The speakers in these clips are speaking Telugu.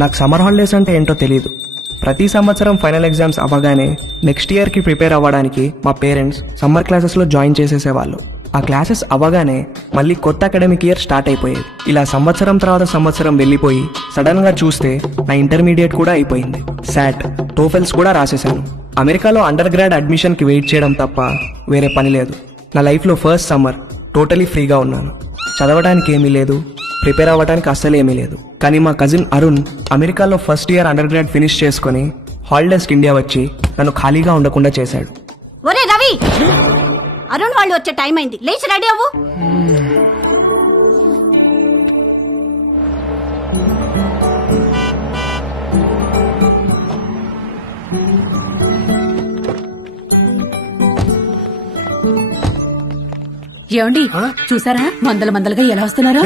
నాకు సమ్మర్ హాలిడేస్ అంటే ఏంటో తెలియదు. ప్రతి సంవత్సరం ఫైనల్ ఎగ్జామ్స్ అవ్వగానే నెక్స్ట్ ఇయర్కి ప్రిపేర్ అవ్వడానికి మా పేరెంట్స్ సమ్మర్ క్లాసెస్లో జాయిన్ చేసేసేవాళ్ళు. ఆ క్లాసెస్ అవ్వగానే మళ్ళీ కొత్త అకాడమిక్ ఇయర్ స్టార్ట్ అయిపోయేది. ఇలా సంవత్సరం తర్వాత సంవత్సరం వెళ్ళిపోయి సడన్గా చూస్తే నా ఇంటర్మీడియట్ కూడా అయిపోయింది. శాట్, టోఫెల్స్ కూడా రాసేసాను. అమెరికాలో అండర్ గ్రాడ్ అడ్మిషన్కి వెయిట్ చేయడం తప్ప వేరే పని లేదు. నా లైఫ్లో ఫస్ట్ సమ్మర్ టోటలీ ఫ్రీగా ఉన్నాను. చదవడానికి ఏమీ లేదు, ప్రిపేర్ అవ్వడానికి అస్సలు ఏమీ లేదు. కానీ మా కజిన్ అరుణ్ అమెరికాలో first year under grad finish చేసుకుని హాలిడేస్కి ఇండియా వచ్చి నన్ను ఖాళీగా ఉండకుండా చేశాడు. ఒరే రవి, అరుణ్ వాళ్ళు వచ్చే టైం అయింది, లేచి రెడీ అవ్వు. ఏమండి చూసారా మందలుగా ఎలా వస్తున్నారో?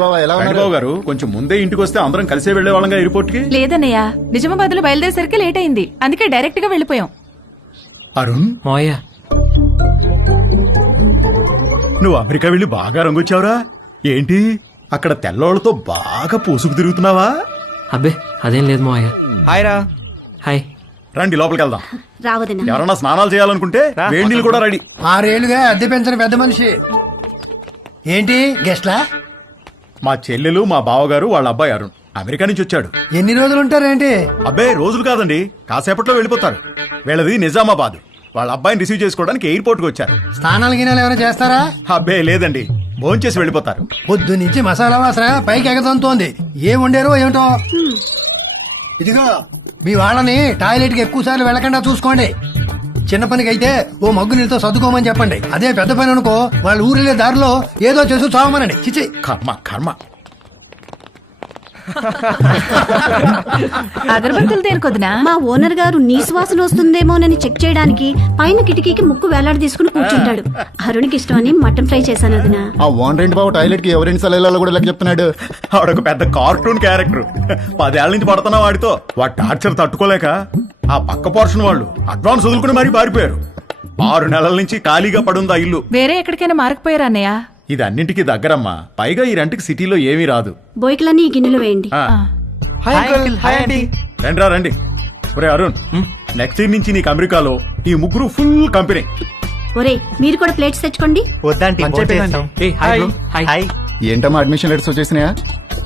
బాబు గారు కొంచెం ముందే ఇంటికి వస్తే అందరం కలిసే వెళ్లే వాళ్ళంగా ఎయిర్పోర్ట్ కి. లేదన్నయ్య, నిజామాబాద్ లో బయలుదేరేసరికి లేట్ అయింది, అందుకే డైరెక్ట్ గా వెళ్ళిపోయాం. అరుణ్, మావయ్య నువ్వు అమెరికా వెళ్ళి బాగా రంగొచ్చావురా. ఏంటి అక్కడ తెల్లోళ్లతో బాగా పూసుకు తిరుగుతున్నావా? అబ్బే అదేం లేదు మావయ్య. హాయ్ రా. హాయ్. రండి లోపలికి వెళ్దాం. రావదనా ఎవరన్నా స్నానాలు చేయాలనుకుంటే వేడి నీళ్ళు కూడా రెడీ. 6 ఏళ్లుగా అద్దె పెంచిన పెద్ద మనిషి. ఏంటి గెస్ట్లా? మా చెల్లెలు, మా బావగారు, వాళ్ళ అబ్బాయి అరుణ్ అమెరికా నుంచి వచ్చాడు. ఎన్ని రోజులు ఉంటారేంటి? అబ్బాయి రోజులు కాదండి, కాసేపట్లో వెళ్ళిపోతారు. వీళ్ళది నిజామాబాద్. వాళ్ళ అబ్బాయిని రిసీవ్ చేసుకోవడానికి ఎయిర్పోర్ట్ కి వచ్చారు. స్నానాలు గినాలు ఏమైనా చేస్తారా? అబ్బే లేదండి, భోంచేసి వెళ్ళిపోతారు. పొద్దు నుంచి మసాలా వాసన పైకి ఎగదంతోంది. ఏం వండారో ఏమిటో. ఇదిగో మీ వాళ్ళని టాయిలెట్ కి ఎక్కువ సార్లు వెళ్ళకుండా చూసుకోండి. చిన్న పనికి అయితే ఓ మగ్గు నీళ్ళతో సర్దుకోమని చెప్పండి. అదే పెద్ద పని అనుకో, వాళ్ళ ఊరిలే దారిలో ఏదో చేసి చావమనండి. చిచి కర్మ కర్మ. అగరబత్తులు దేనికొద్దునా? మా ఓనర్ గారు నీ సువాసన వస్తుందేమోనని చెక్ చేయడానికి పైన కిటికీకి ముక్కు వేలాడి తీసుకుని కూర్చుంటాడు. అరుణ్కి ఇష్టమని మటన్ ఫ్రై చేశాను వదినా. ఆ ఓనర్ బాబు టాయిలెట్ కి ఎవరైనా సలహాలు కూడా లెక్క చెప్తున్నాడు. ఆవిడొక పెద్ద కార్టూన్ క్యారెక్టర్. 10 ఏళ్ల నుంచి పడుతున్నా వాడితో. వాడి టార్చర్ తట్టుకోలేక ఆ పక్క పోర్షన్ వాళ్ళు అడ్వాన్స్ వదులుకుని మరీ పారిపోయారు. 6 నెలల నుంచి ఖాళీగా పడుందా ఇల్లు. వేరే ఎక్కడికైనా మారకపోయారా అన్నయ్య? ఇది అన్నింటికి దగ్గరమ్మా. పైగా ఈ రెంట్కి సిటీలో ఏమీ రాదు. బోయికలన్నీ ఈ గిన్నెలు వేయండి. రండిరా రండి. ఒరే అరుణ్, నెక్స్ట్ ఇయర్ నుంచి నీకు అమెరికాలో ఈ ముగ్గురు ఫుల్ కంపెనీ. ఒరే మీరు కూడా ప్లేట్స్ తెచ్చుకోండి. ఏంటమ్మా అడ్మిషన్ లెటర్స్ వచ్చేసినాయా?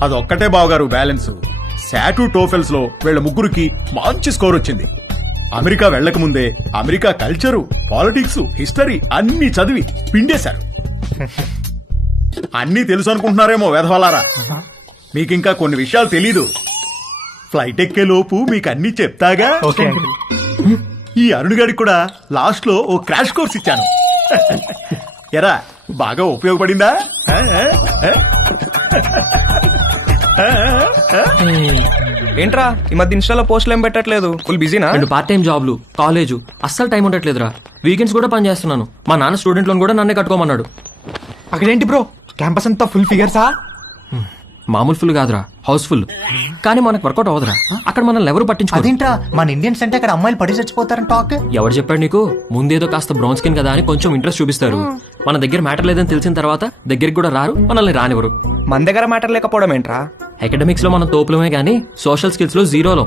అదొక్కటే బావగారు బ్యాలెన్స్. శాటు, టోఫెల్స్ లో వీళ్ళ ముగ్గురికి మంచి స్కోర్ వచ్చింది. అమెరికా వెళ్లక ముందే అమెరికా కల్చరు, పాలిటిక్స్, హిస్టరీ అన్ని చదివి పిండేశారు. అన్నీ తెలుసు అనుకుంటున్నారేమో వెధవలారా. మీకింకా కొన్ని విషయాలు తెలీదు. ఫ్లైట్ ఎక్కే లోపు మీకు అన్ని చెప్తాగా. ఈ అరుణ్ గారికి కూడా లాస్ట్ లో ఓ క్రాష్ కోర్స్ ఇచ్చాను. ఎరా బాగా ఉపయోగపడిందా? ఏంట్రా ఈ మధ్య ఇన్స్టాలో పోస్టులు ఏం పెట్టట్లేదు? ఫుల్ బిజీనా? 2 పార్ట్ టైం జాబ్లు, కాలేజు, అస్సలు టైం ఉండట్లేదురా. వీకెండ్స్ కూడా పని చేస్తున్నాను. మా నాన్న స్టూడెంట్ లోన్ కూడా నన్నే కట్టుకోమన్నాడు. అక్కడేంటి బ్రో, క్యాంపస్ అంతా ఫుల్ ఫిగర్సా? మామూలు ఫుల్ కాదురా, హౌస్ ఫుల్. కానీ మనకు వర్కౌట్ అవ్వదురా. అక్కడ మనల్ని ఎవరు పట్టించుకోరు. అదేంట్రా, మన ఇండియన్స్ అంటే అక్కడ అమ్మాయిలు పడి చచ్చిపోతారని టాక్. ఎవరు చెప్పాడు నీకు? ముందేదో కాస్త బ్రౌన్ స్కిన్ కదా అని కొంచెం ఇంట్రెస్ట్ చూపిస్తారు. మన దగ్గర మ్యాటర్ లేదని తెలిసిన తర్వాత దగ్గరికి కూడా రారు, మనల్ని రానివ్వరు. మన దగ్గర మ్యాటర్ లేకపోవడం ఏంట్రా? అకాడమిక్స్ లో మనం తోపులమే గానీ సోషల్ స్కిల్స్ లో జీరోలో.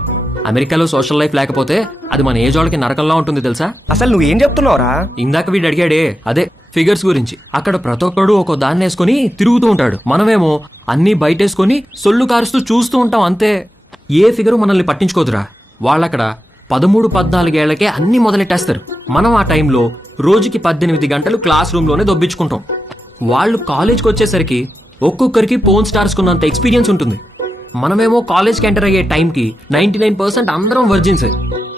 అమెరికాలో సోషల్ లైఫ్ లేకపోతే అది మన ఏజ్ వాళ్ళకి నరకంలా ఉంటుంది తెలుసా? అసలు నువ్వేం చెప్తున్నావురా? ఇందాక వీడు అడిగాడే అదే ఫిగర్స్ గురించి. అక్కడ ప్రతి ఒక్కడు ఒక దాన్ని వేసుకుని తిరుగుతూ ఉంటాడు. మనమేమో అన్ని బయటేసుకుని సొల్లు కారుస్తూ చూస్తూ ఉంటాం అంతే. ఏ ఫిగరు మనల్ని పట్టించుకోదురా. వాళ్ళక్కడ 13-14 ఏళ్లకే అన్ని మొదలెట్టేస్తారు. మనం ఆ టైంలో రోజుకి 18 గంటలు క్లాస్ రూమ్ లోనే దొబ్బించుకుంటాం. వాళ్ళు కాలేజ్కి వచ్చేసరికి ఒక్కొక్కరికి పోన్ స్టార్స్ కున్నంత ఎక్స్పీరియన్స్ ఉంటుంది. మనమేమో కాలేజ్కి ఎంటర్ అయ్యే టైంకి 99% అందరం వర్జిన్సే.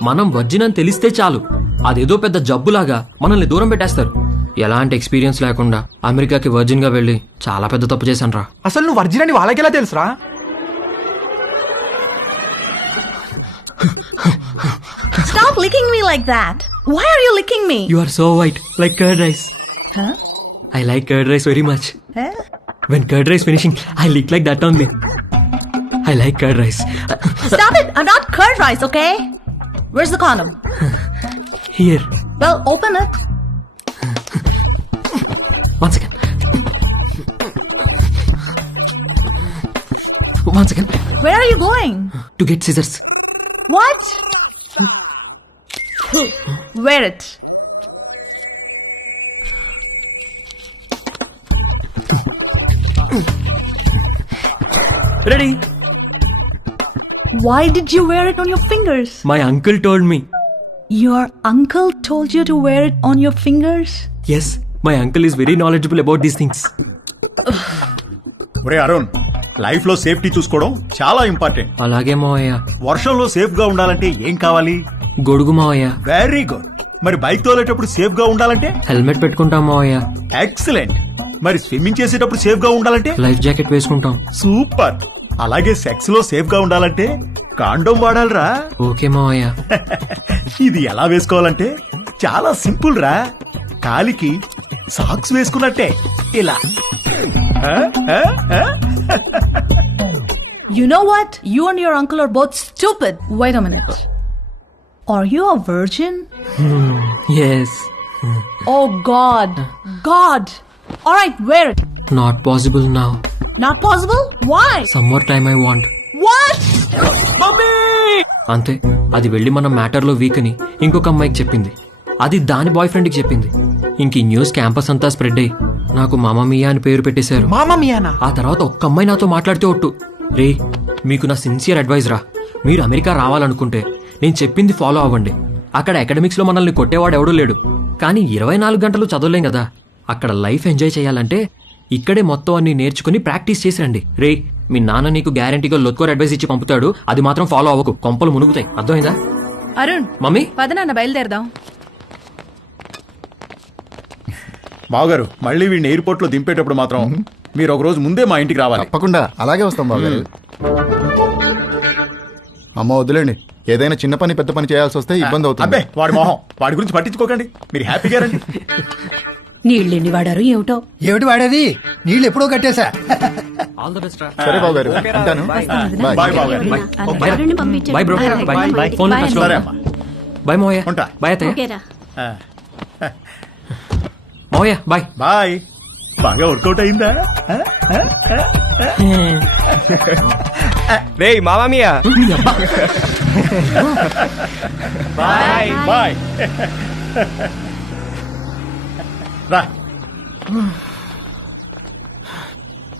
మనం వర్జిన్ అని తెలిస్తే చాలు, అదేదో పెద్ద జబ్బులాగా మనల్ని దూరం పెట్టేస్తారు. ఎలాంటి ఎక్స్పీరియన్స్ లేకుండా అమెరికాకి వర్జిన్ గా వెళ్ళి చాలా పెద్ద తప్పు చేశాను రా. అసలు నువ్వు వర్జిన్ అని వాళ్ళకి ఎలా తెలుసురా? Stop licking me like that. Why are you licking me? You are so white, like curd rice. Huh? I like curd rice very much. Huh? When curd rice finishing, I lick like that only. I like curd rice. Stop it! I'm not curd rice, okay? Where's the condom? Here. Well, open it. One second. One second Where are you going? To get scissors. What? Wear it. Ready. Why did you wear it on your fingers? My uncle told me. Your uncle told you to wear it on your fingers? Yes, my uncle is very knowledgeable about these things. ఒరే అరుణ్, లైఫ్ లో సేఫ్టీ చూసుకోవడం చాలా ఇంపార్టెంట్. అలాగే మావయ్య. వర్షంలో సేఫ్ గా ఉండాలంటే ఏం కావాలి? గొడుగు మావయ్య. Very good. మరి బైక్ తోలేటప్పుడు సేఫ్ గా ఉండాలంటే? హెల్మెట్ పెట్టుకుంటాం మావయ్య. ఎక్సలెంట్. మరి స్విమ్మింగ్ చేసేటప్పుడు సేఫ్ గా ఉండాలంటే? లైఫ్ జాకెట్ వేసుకుంటాం. సూపర్. అలాగే సెక్స్ లో సేఫ్ గా ఉండాలంటే కాండోమ్ వాడాలిరా. ఓకే మావయ్య. ఇది ఎలా వేసుకోవాలంటే చాలా సింపుల్ రా. కాలికి సాక్స్ వేసుకున్నట్టే ఇలా. You know what? You and your uncle are both stupid. Wait a minute. Are you a virgin? Yes. Oh God. God. Alright, wear it. Not possible now. Not possible? Why? Some more time I want. What? అంతే. అది వెళ్ళి మన మ్యాటర్లో వీక్ అని ఇంకొక అమ్మాయికి చెప్పింది. అది దాని బాయ్ ఫ్రెండ్కి చెప్పింది. ఇంక ఈ న్యూస్ క్యాంపస్ అంతా స్ప్రెడ్ అయ్యి నాకు మామా మియా అని పేరు పెట్టేశారు. మామా మియానా? ఆ తర్వాత ఒక్క అమ్మాయి నాతో మాట్లాడితే ఒట్టు, రే మీకు నా సిన్సియర్ అడ్వైజ్ రా, మీరు అమెరికా రావాలనుకుంటే నేను చెప్పింది ఫాలో అవ్వండి. అక్కడ అకాడమిక్స్లో మనల్ని కొట్టేవాడు ఎవడూ లేడు, కానీ 24 గంటలు చదవలేం కదా. అక్కడ లైఫ్ ఎంజాయ్ చేయాలంటే ఇక్కడే మొత్తం అన్ని నేర్చుకుని ప్రాక్టీస్ చేసి రండి. రే మీ నాన్న నీకు గ్యారంటీగా లొత్కోర్ అడ్వైస్ ఇచ్చి పంపుతాడు, అది మాత్రం ఫాలో అవ్వకు, కొంపలు మునుగుతాయి. అర్థమైందా? అరుణ్, మమ్మీ పద నాన్న బయలుదేరదాం. బావగారు, మళ్ళీ వీడిని ఎయిర్పోర్ట్ లో దింపేటప్పుడు మాత్రం మీరు ఒక రోజు ముందే మా ఇంటికి రావాలి. తప్పకుండా అలాగే వస్తాం బాబు. అమ్మ వద్దులేండి, ఏదైనా చిన్న పని పెద్ద పని చేయాల్సి వస్తే ఇబ్బంది అబ్బే, అవుతుంది. వాడి మొహం, వాడి గురించి పట్టించుకోకండి, మీరు హ్యాపీగా రండి. నీళ్ళెన్ని వాడారు ఏమిటో. ఏమిటి వాడేది? నీళ్ళు ఎప్పుడో కట్టేశా. ఆల్ ద బెస్ట్ రా. సరే బాబు గారు, ఉంటాను. బాయ్ బావగారు. అరుణ్ని పంపించండి. Bye bro. Bye. Phone bye. సరే అమ్మా. బాయ్ మోయ. ఉంటా. బాయ్ అత్తయ్య. ఓకేరా. మోయ బాయ్. బాయ్. బాగా వర్కౌట్ అయిందా? రే మామా మియా. Bye bye. రా.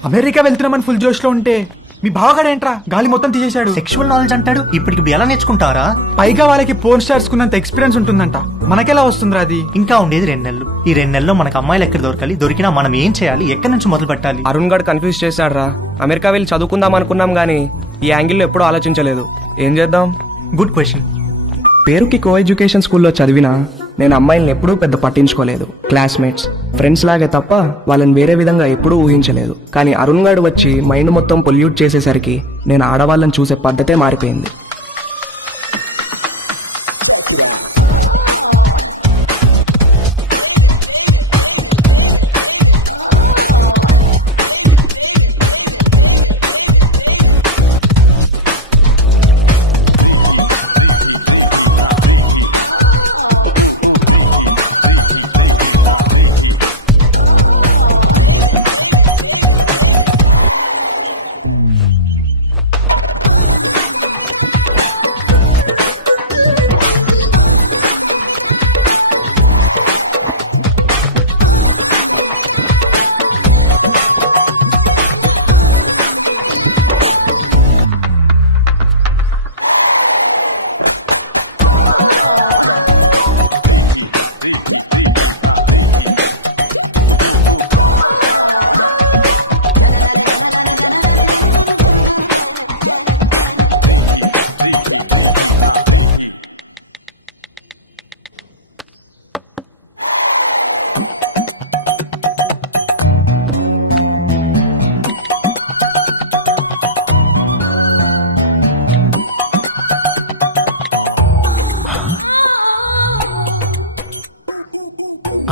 అమెరికా వెళ్తున్నామని ఫుల్ జోష్ లో ఉంటే మీ బావగాడేంట్రా గాలి మొత్తం తీసేశాడు. సెక్షువల్ నాలెడ్జ్ అంటాడు. ఇప్పటికి ఎలా నేర్చుకుంటారా? పైగా వాళ్ళకి పోర్న్ స్టార్స్ కున్నంత ఎక్స్పీరియన్స్ ఉంటుందంట. మనకెలా వస్తుందిరా అది? ఇంకా ఉండేది 2 నెలలు. ఈ 2 నెలల్లో మనకు అమ్మాయిలు ఎక్కడ దొరకాలి, దొరికినా మనం ఏం చేయాలి, ఎక్కడి నుంచి మొదలు పెట్టాలి? అరుణ్ గడ్ కన్ఫ్యూజ్ చేశాడు రా. అమెరికా వెళ్ళి చదువుకుందాం అనుకున్నాం గానీ ఈ యాంగిల్లో ఎప్పుడూ ఆలోచించలేదు. ఏం చేద్దాం? Good question. పేరుకి కో ఎడ్యుకేషన్ స్కూల్లో చదివినా నేను అమ్మాయిల్ని ఎప్పుడూ పెద్ద పట్టించుకోలేదు. క్లాస్మేట్స్, ఫ్రెండ్స్ లాగే తప్ప వాళ్ళని వేరే విధంగా ఎప్పుడూ ఊహించలేదు. కానీ అరుణ్ గాడు వచ్చి మైండ్ మొత్తం పొల్యూట్ చేసేసరికి నేను ఆడవాళ్ళని చూసే పద్ధతే మారిపోయింది.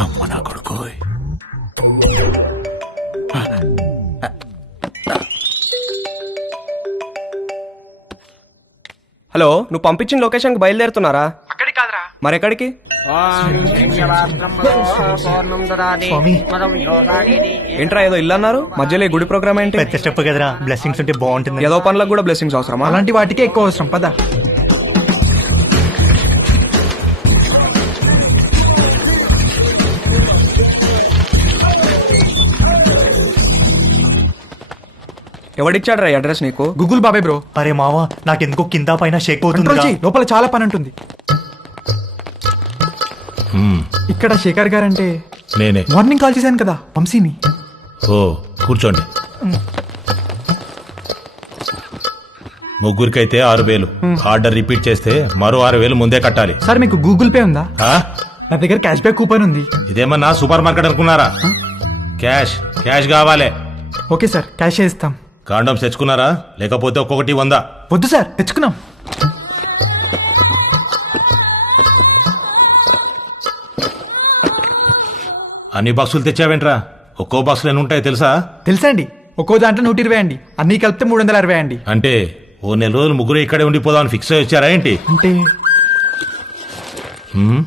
అమ్మ నా కొడుకు. హలో, నువ్వు పంపించిన లొకేషన్కి బయలుదేరుతున్నారా? అక్కడికి కాదురా, మరెక్కడికి? స్వామి ఏంట్రా ఏదో ఇల్లు అన్నారు, మధ్యలో ఈ గుడి ప్రోగ్రామ్ ఏంటి? పెద్ద స్టెప్ కదరా, బ్లెస్సింగ్స్ ఉంటే బాగుంటుంది. ఏదో పనులకు కూడా బ్లెస్సింగ్స్ అవసరమా? అలాంటి వాటికే ఎక్కువ అవసరం. పద. ఎవడిచ్చాడు రా అడ్రస్ నీకు? గూగుల్ బాబాయ్ బ్రో. అరే మావా, నాకెందుకో కింద పైన షేక్ కంట్రోల్ అవుతుంది. చెయ్యి, లోపల చాలా పని ఉంటుంది. ఇక్కడ శేఖర్ గారంటే నేనే. మార్నింగ్ కాల్ చేశాను కదా, వంశీని. ఓ కూర్చోండి. ముగ్గురికైతే 6,000. ఆర్డర్ రిపీట్ చేస్తే మరో 6,000 ముందే కట్టాలి. సార్ మీకు గూగుల్ పే ఉందా? ఆ? నా దగ్గర క్యాష్ బ్యాక్ కూపన్ ఉంది. ఇదేమన్నా సూపర్ మార్కెట్ అనుకున్నారా? క్యాష్ క్యాష్ కావాలి. ఓకే సార్, క్యాష్ ఇస్తాం. కాండమ్స్ తెచ్చుకున్నారా? లేకపోతే ఒక్కొక్కటి 100. వద్దు సార్, తెచ్చుకున్నాం. అన్ని బాక్సులు తెచ్చావేంట్రా? ఒక్కో బాక్సులు ఎన్ని ఉంటాయో తెలుసా? తెలుసా అండి, ఒక్కో దాంట్లో 120 అండి, అన్ని కలిపితే 360 అండి. అంటే ఓ నెల రోజులు ముగ్గురు ఇక్కడే ఉండిపోదామని ఫిక్స్ అయ్యి వచ్చారా ఏంటి? అంటే హ్మ్?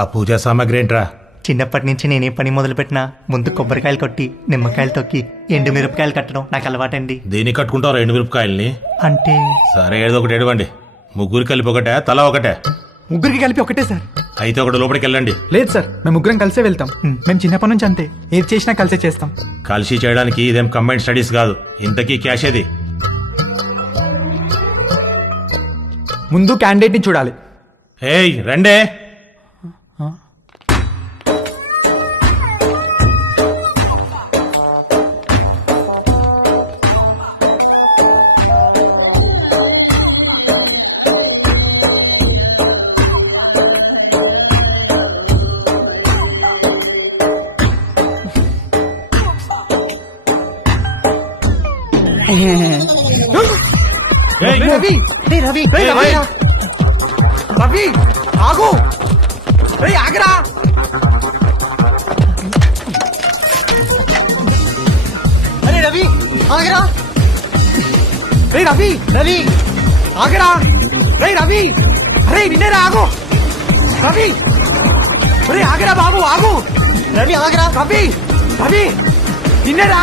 ఆ పూజా సామాగ్రి ఏంట్రా? చిన్నప్పటి నుంచి నేనే పని మొదలు పెట్టినా ముందు కొబ్బరికాయలు కొట్టి నిమ్మకాయలు తొక్కి ఎండు మిరపకాయలు కట్టడం నాకు అలవాటండి. దేనికి కట్టుకుంటారు 2 మిరపకాయల్ని? అంటే సరే ఏదో ఒకటి ఎడవండి. ముగ్గురు కలిపి ఒకటే, తల ఒకటే? ముగ్గురికి కలిపి ఒకటే సార్. అయితే ఒకటి లోపలికి వెళ్ళండి. లేదు సార్, మేము ముగ్గురం కలిసే వెళ్తాం. మేము చిన్నప్పటి నుంచి అంతే, ఏది చేసినా కలిసే చేస్తాం. కలిసి చేయడానికి ఇదేం కంబైన్డ్ స్టడీస్ కాదు. ఇంతకీ క్యాష్ ఏది? ముందు క్యాండిడేట్ ని చూడాలి. ఏయ్ రండే. ఏయ్, రవి, రవి, రవి, ఆగు. రేయ్, ఆగరా. అరే రవి, ఆగరా. రేయ్ రవి, రవి, ఆగరా. రేయ్ రవి, అరే వినేరా, ఆగు. రవి, రే ఆగరా బాబు, ఆగు. రవి ఆగరా. రవి, రవి, వినేరా.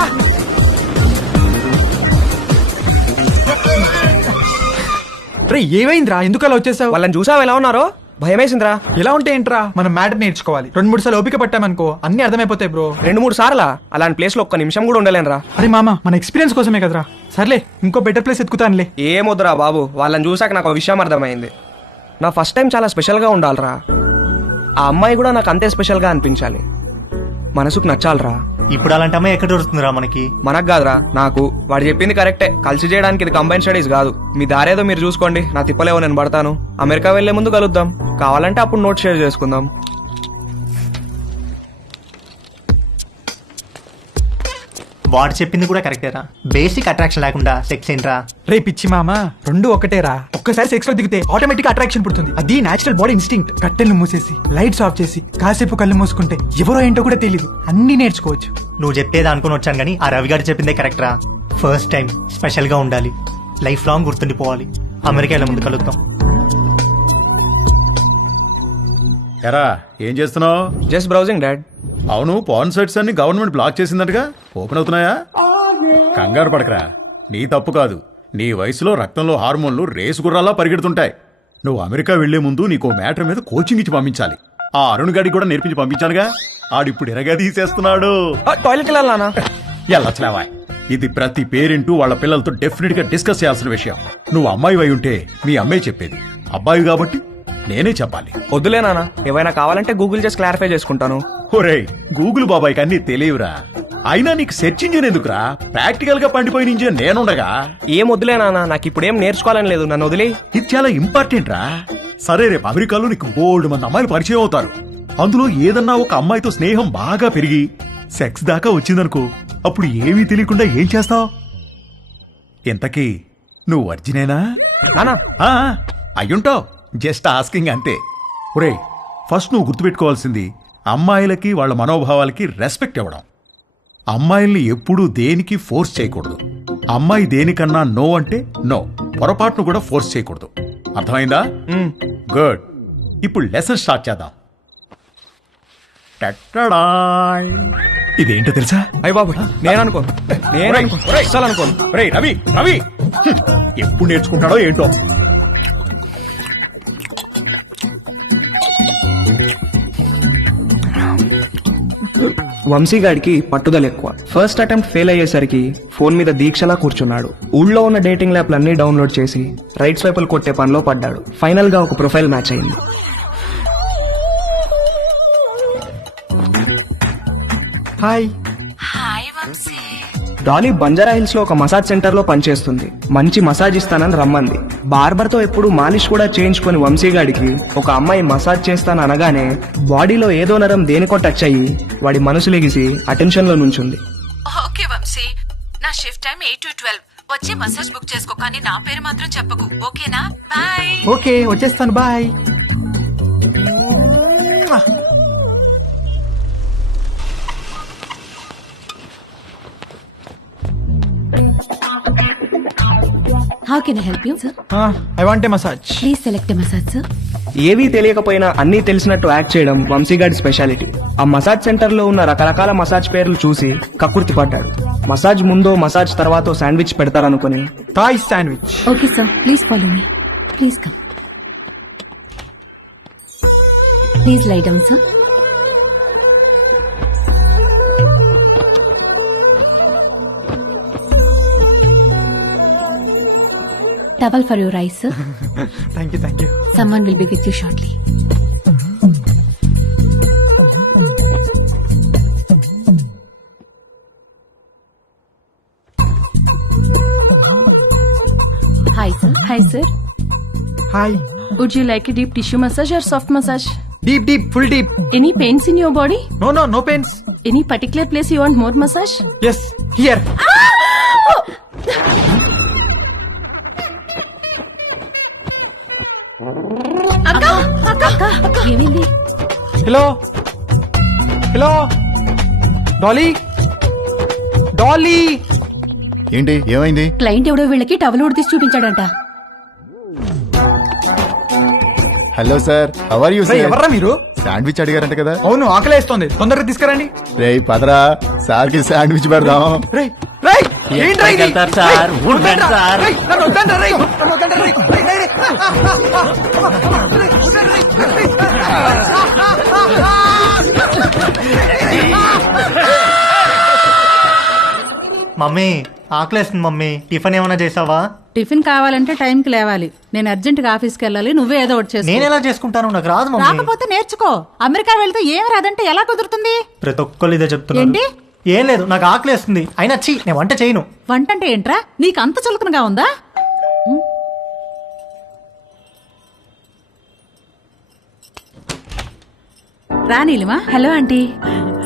రే ఏమైందిరా, ఎందుకు అలా వచ్చేసావు? వాళ్ళని చూసావు ఎలా ఉన్నారో? భయమేసిందిరా. ఎలా ఉంటే ఏంట్రా, మనం మ్యాటర్ నేర్చుకోవాలి. 2-3 సార్లు ఓపిక పట్టామనుకో అన్ని అర్థమైపోతాయి బ్రో. 2-3 సార్లా? అలాంటి ప్లేస్ లో ఒక్క నిమిషం కూడా ఉండలేనురా. అరే మామ, మన ఎక్స్పీరియన్స్ కోసమే కదరా. సర్లే, ఇంకో బెటర్ ప్లేస్ ఎత్తుకుతానులే. ఏమొద్దురా బాబు, వాళ్ళని చూసాక నాకు ఒక విషయం అర్థమైంది. నా ఫస్ట్ టైం చాలా స్పెషల్గా ఉండాలిరా. ఆ అమ్మాయి కూడా నాకు అంతే స్పెషల్గా అనిపించాలి. మనసుకు నచ్చాలిరా. ఇప్పుడు అలాంటి అమ్మాయి ఎక్కడ దొరుకుతుందిరా మనకి? మనకు కాదురా, నాకు. వాడు చెప్పింది కరెక్టే, కలిసి చేయడానికి ఇది కంబైన్ స్టడీస్ కాదు. మీ దారేదో మీరు చూసుకోండి, నా తిప్పలేవో నేను పడతాను. అమెరికా వెళ్లే ముందు కలుద్దాం, కావాలంటే అప్పుడు నోట్ షేర్ చేసుకుందాం. వాడు చెప్పింది కూడా కరెక్టేరా. బేసిక్ అట్రాక్షన్ లేకుండా సెక్స్ ఏంట్రా? రే పిచ్చి మామ, 2 ఒకటేరా. ఒక్కసారి సెక్స్ లో దిగితే ఆటోమేటిక్ అట్రాక్షన్ పుడుతుంది. అది నేచురల్ బాడీ ఇన్స్టింక్ట్. కట్టెలు మూసేసి లైట్స్ ఆఫ్ చేసి కాసేపు కళ్ళు మూసుకుంటే ఎవరో ఏంటో కూడా తెలియదు, అన్ని నేర్చుకోవచ్చు. నువ్వు చెప్పేది అనుకుని వచ్చాను కానీ ఆ రవి గారు చెప్పిందే కరెక్టరా. ఫస్ట్ టైం స్పెషల్ గా ఉండాలి, లైఫ్ లాంగ్ గుర్తుండిపోవాలి. అమెరికా ముందు కలుద్దాం. ఎరా ఏం చేస్తున్నావు? Just browsing dad. అవును, పాన్ సైట్స్ అన్ని గవర్నమెంట్ బ్లాక్ చేసిందటగా, ఓపెన్ అవుతున్నాయా? కంగారు పడకరా, నీ తప్పు కాదు. నీ వయసులో రక్తంలో హార్మోన్లు రేసు గుర్రాల్లా పరిగెడుతుంటాయి. నువ్వు అమెరికా వెళ్లే ముందు నీకో మ్యాటర్ మీద కోచింగ్ ఇచ్చి పంపించాలి. ఆ అరుణ్ గాడికి కూడా నేర్పించి పంపించానుగా, ఆడిప్పుడు ఎరగా తీసేస్తున్నాడు. టాయిలెట్ వెళ్ళాలనా? ఎల్లచ్చలేవా, ఇది ప్రతి పేరెంట్ వాళ్ళ పిల్లలతో డెఫినెట్ గా డిస్కస్ చేయాల్సిన విషయం. నువ్వు అమ్మాయి అయి ఉంటే మీ అమ్మాయి చెప్పేది, అబ్బాయి కాబట్టి నేనే చెప్పాలి. వద్దులే నాన్న, ఏమైనా కావాలంటే గూగుల్ చేసి క్లారిఫై చేసుకుంటాను. ఒరేయ్, గూగుల్ బాబాయ్కి అన్ని తెలియవురా. అయినా నీకు సెర్చ్ ఇంజిన్ ఎందుకురా? ప్రాక్టికల్ గా పండిపోయిన ఇంజిన్ నేనుండగా. ఏం వద్దులే నాన్న, నాకు ఇప్పుడు ఏం నేర్చుకోవాలని లేదు, నన్ను వదిలే. ఇది చాలా ఇంపార్టెంట్ రా. సరే, రేపు అమెరికాలో నీకు బోల్డ్ మంది అమ్మాయిలు పరిచయం అవుతారు. అందులో ఏదన్నా ఒక అమ్మాయితో స్నేహం బాగా పెరిగి సెక్స్ దాకా వచ్చిందనుకో, అప్పుడు ఏమీ తెలియకుండా ఏం చేస్తావు? ఇంతకీ నువ్వు వర్జినేనా? నానా అయ్యుంటావు, జస్ట్ ఆస్కింగ్ అంతే. ఒరే ఫస్ట్ నువ్వు గుర్తుపెట్టుకోవాల్సింది అమ్మాయిలకి వాళ్ళ మనోభావాలకి రెస్పెక్ట్ ఇవ్వడం. అమ్మాయిల్ని ఎప్పుడూ దేనికి ఫోర్స్ చేయకూడదు. అమ్మాయి దేనికన్నా నో అంటే నో, పొరపాటును కూడా ఫోర్స్ చేయకూడదు. అర్థమైందా? గుడ్. ఇప్పుడు లెసన్ స్టార్ట్ చేద్దాం. టట్టడాయ్. ఇదేంటో తెలుసా? అయ్య బాబు నేను అనుకోను, అసలు అనుకోను. ఒరేయ్ రవి రవి ఎప్పుడు నేర్చుకుంటాడో ఏంటో. వంశీగాడికి పట్టుదల ఎక్కువ. ఫస్ట్ అటెంప్ట్ ఫెయిల్ అయ్యేసరికి ఫోన్ మీద దీక్షలా కూర్చున్నాడు. ఊళ్ళో ఉన్న డేటింగ్ యాప్లన్నీ డౌన్లోడ్ చేసి రైట్ స్వైపులు కొట్టే పనిలో పడ్డాడు. ఫైనల్ గా ఒక ప్రొఫైల్ మ్యాచ్ అయింది. హాయ్. డాలీ బంజారా హిల్స్ లో ఒక మసాజ్ సెంటర్ లో పనిచేస్తుంది. మంచి మసాజ్ ఇస్తానని రమ్మంది. బార్బర్ తో ఎప్పుడు మాలిష్ కూడా చేయించుకుని వంశీగాడికి ఒక అమ్మాయి మసాజ్ చేస్తాను అనగానే బాడీలో ఏదో నరం దేనికో టచ్ అయ్యి వాడి మనసు లెగిసి అటెన్షన్ లో నుంచుంది. ఓకే వంశీ, నా షిఫ్ట్ టైం 8 to 12. వచ్చి మసాజ్ బుక్ చేసుకో, కానీ నా పేరు మాత్రం చెప్పకు, ఓకేనా? బాయ్. ఓకే వచ్చేస్తాను, bye. How can I help you sir? I want a massage. Please select massage sir. ఏవీ తెలియకపోయినా అన్నీ తెలిసినట్టు యాక్ట్ చేయడం వంశీగాడి స్పెషాలిటీ. ఆ మసాజ్ సెంటర్ లో ఉన్న రకరకాల మసాజ్ పేర్లు చూసి కక్కుర్తి పడ్డాడు. మసాజ్ ముందో మసాజ్ తర్వాతో శాండ్విచ్ పెడతారనుకుని Thai sandwich. Okay sir, please follow me. Please come. Please lie down sir. Towel for your eyes, sir. Thank you, thank you. Someone will be with you shortly. Hi, sir. Hi sir, hi. would you like a deep tissue massage or soft massage? Deep deep, full deep. Any pains in your body? No pains. Any particular place you want more massage? Yes, here. ఏమైంది? Hello hello, Dolly Dolly. ఏంటి ఏమైంది? క్లయింట్ ఎవడో వీళ్ళకి టవల్ ఉడితీసి చూపించాడంట. Hello sir, how are you రేయ్, సార్? ఎవర్రా మీరు? శాండ్విచ్ అడిగారంట కదా? అవును, ఆకలేస్తోంది, తొందరగా తీసుకురండి. రేయ్ పదరా, సార్కి శాండ్విచ్ పెడదాం. రేయ్ రేయ్, ఏంట్రా ఇది? సార్, రేయ్, వద్దండ్రా, రేయ్, నన్ను వద్దండ్రా, రేయ్, నన్ను వద్దండ్రా, రేయ్, రేయ్, రేయ్, మమ్మీ ఆకలేస్తుంది మమ్మీ, టిఫిన్ ఏమైనా చేసావా? టిఫిన్ కావాలంటే టైంకి లేవాలి. నేను అర్జెంట్గా ఆఫీస్కి వెళ్ళాలి, నువ్వే ఏదో ఒకటి చేసుకో. నేను ఎలా చేసుకుంటాను, నాకు రాదు మమ్మీ. రాకపోతే నేర్చుకో. అమెరికా వెళ్తే ఏం రాదంటే ఎలా కుదురుతుంది? ప్రతి ఒక్కళ్ళు ఇదే చెప్తున్నారు. ఏంటి? ఏం లేదు, నాకు ఆకలేస్తుంది. అయినా నేను వంట చేయను. వంట అంటే ఏంట్రా? నీకు అంత చులకనగా ఉందా? రానీలిమా. హలో ఆంటీ,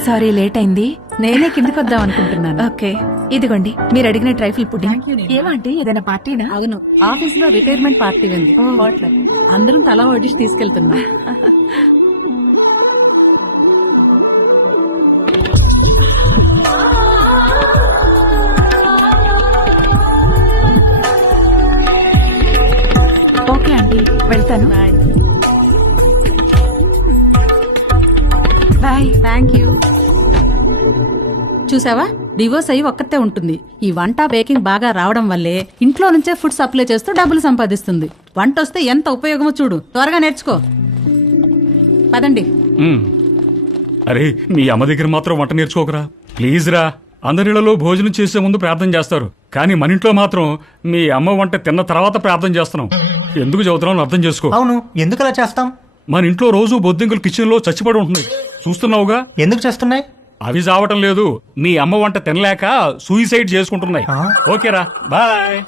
సారీ లేట్ అయింది. నేనే కిందకి వద్దాం అనుకుంటున్నాను. ఓకే, ఇదిగోండి మీరు అడిగిన ట్రైఫుల్ పుడ్డింగ్. ఏమంటే ఏదైనా పార్టీనా? అవును, ఆఫీస్ లో రిటైర్మెంట్ పార్టీ ఉంది. అందరం తలా వడ్డిసి తీసుకెళ్తున్నాం. ఓకే ఆంటీ, వెళ్తాను. బాయ్. Thank you. చూసావా, డివోర్స్ అయ్యి ఒక్కతే ఉంటుంది. ఈ వంట బేకింగ్ బాగా రావడం వల్లే ఇంట్లో నుంచే ఫుడ్ సప్లై చేస్తూ డబ్బులు సంపాదిస్తుంది. వంట వస్తే ఎంత ఉపయోగమో చూడు. త్వరగా నేర్చుకో. పదండి. అరే, మీ అమ్మ దగ్గర మాత్రం వంట నేర్చుకోకరా ప్లీజ్ రా. అందరిలో భోజనం చేసే ముందు ప్రార్థన చేస్తారు, కానీ మన ఇంట్లో మాత్రం మీ అమ్మ వంట తిన్న తర్వాత ప్రార్థన చేస్తున్నాం. ఎందుకు చదువుతున్నావు అర్థం చేసుకో. అవును, ఎందుకు అలా చేస్తాం? మన ఇంట్లో రోజు బొద్దింకలు కిచెన్ లో చచ్చిపడి ఉంటున్నాయి, చూస్తున్నావుగా. ఎందుకు చేస్తున్నాయి? అవి చావటం లేదు, మీ అమ్మ వంట తినలేక సూయిసైడ్ చేసుకుంటున్నాయి. ఓకేరా, బాయ్.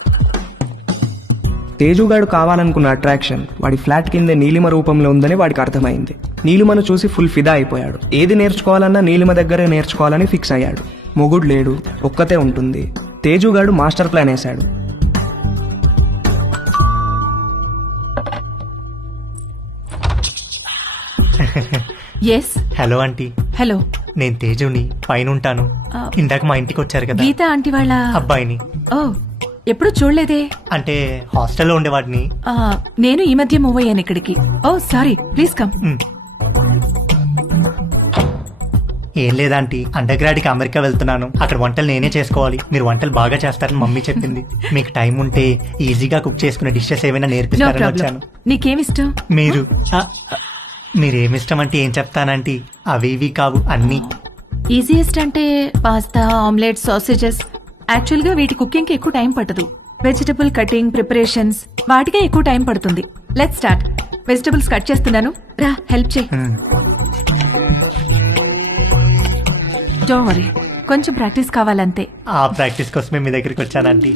తేజుగాడు కావాలనుకున్న అట్రాక్షన్ వాడి ఫ్లాట్ కిందే నీలిమ రూపంలో ఉందని వాడికి అర్థమైంది. నీలిమను చూసి ఫుల్ ఫిదా అయిపోయాడు. ఏది నేర్చుకోవాలన్నా నీలిమ దగ్గరే నేర్చుకోవాలని ఫిక్స్ అయ్యాడు. మొగుడు లేడు, ఒక్కతే ఉంటుంది. తేజుగాడు మాస్టర్ ప్లాన్ వేశాడు. ఎస్ హలో ఆంటీ, హలో, నేను తేజుని పైన ఉంటాను. ఇందాక మా ఇంటికి వచ్చారు కదా గీత ఆంటీ వాళ్ళ అబ్బాయిని. ఓ, ఎప్పుడు చూడలేదే. అంటే హాస్టల్లో ఉండేవాడిని. ఆ, నేను ఈ మధ్య మూవ్ అయ్యాను ఇక్కడికి. ఓ సారీ, ప్లీజ్ కమ్. ఏం లేదాంటీ, అండర్ గ్రాడ్కి అమెరికా వెళ్తున్నాను. అక్కడ వంటలు నేనే చేసుకోవాలి. మీరు వంటలు బాగా చేస్తారని మమ్మీ చెప్పింది. మీకు టైం ఉంటే ఈజీగా కుక్ చేసుకునే డిషెస్ ఏమైనా నో నేర్పిస్తారని ప్రాబ్లం. వచ్చాను. నీకేమిష్టం? మీరు మీరేమిష్టం అంటే ఏం చెప్తానంటీ, అవి ఇవి కావు అన్నీ. ఈజియెస్ట్ అంటే పాస్తా, ఆమ్లెట్, సాసేజెస్. యాక్చువల్ గా వీటి కుకింగ్ కి ఎక్కువ టైం పట్టదు. వెజిటబుల్ కటింగ్, ప్రిపరేషన్స్ వాటికే ఎక్కువ టైం పడుతుంది. Let's start. వెజిటబుల్స్ కట్ చేస్తున్నాను, రా హెల్ప్ చేయి. డోంట్ వరీ, కొంచెం ప్రాక్టీస్ కావాలంతే. ఆ ప్రాక్టీస్ కోసమే మీ దగ్గరికి వచ్చానంటీ.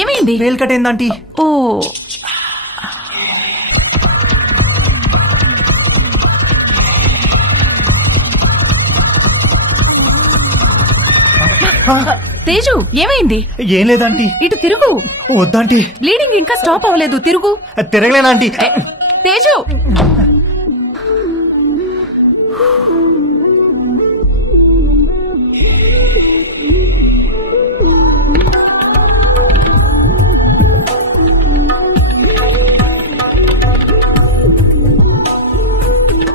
ఏమైంది? వేలు కట్టేందంటీ. ఓ, తేజు ఏమైంది? ఏం లేదంటీ. ఇటు తిరుగు. వద్దంటీ. బ్లీడింగ్ ఇంకా స్టాప్ అవ్వలేదు, తిరుగు. తిరగలేనంటీ. తేజు,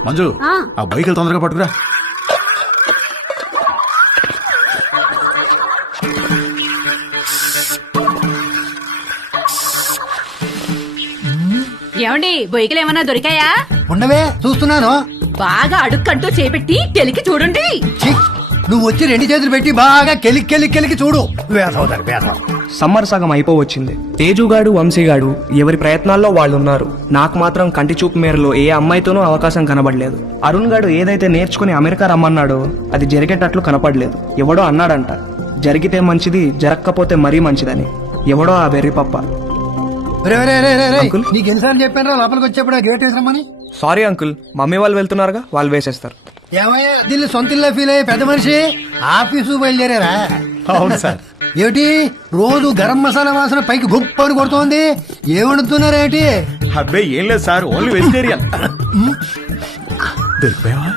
మంజు, ఆ బైకులు తొందరగా పట్టుకురా. ఏమండి బొయ్యకలు ఏమన్నా దొరికాయా? ఉండవే చూస్తున్నాను. బాగా అడుక్కంటూ చేపెట్టి తెలికి చూడండి. ఛీ, నువ్వు వచ్చి 2 చేతులు పెట్టి బాగా కెలికి చూడు. వేసవుతారు వేసవ. సమ్మర్ సగం అయిపోవచ్చింది. తేజుగాడు, వంశీగాడు ఎవరి ప్రయత్నాల్లో వాళ్ళు ఉన్నారు. నాకు మాత్రం కంటి చూపు మేరలో ఏ అమ్మాయితోనూ అవకాశం కనబడలేదు. అరుణ్ గాడు ఏదైతే నేర్చుకుని అమెరికా రమ్మన్నాడో అది జరిగేటట్లు కనపడలేదు. ఎవడో అన్నాడంట, జరిగితే మంచిది, జరగకపోతే మరీ మంచిదని. ఎవడో ఆ వెర్రి పప్ప. అంకుల్? నీకు ఎన్నిసార్లు చెప్పాను లోపలికి వచ్చేప్పుడు ఆ గేట్ వేసామని. సారీ అంకుల్, మమ్మీ వాళ్ళు వెళ్తున్నారుగా, వాళ్ళు వేసేస్తారు. ఏమయ్యా దీన్ని సొంత ఇల్లు ఫీల్ అయ్యే పెద్ద మనిషి ఆఫీసు బయలుదేరారా? అవును సార్. ఏమిటి రోజు గరం మసాలా వాసన పైకి గుప్పని కొడుతోంది? ఏమడుతున్నారేటి? అబ్బాయి ఏం లేదు సార్, ఓన్లీ వెజిటేరియన్. దొరికిపోయావా?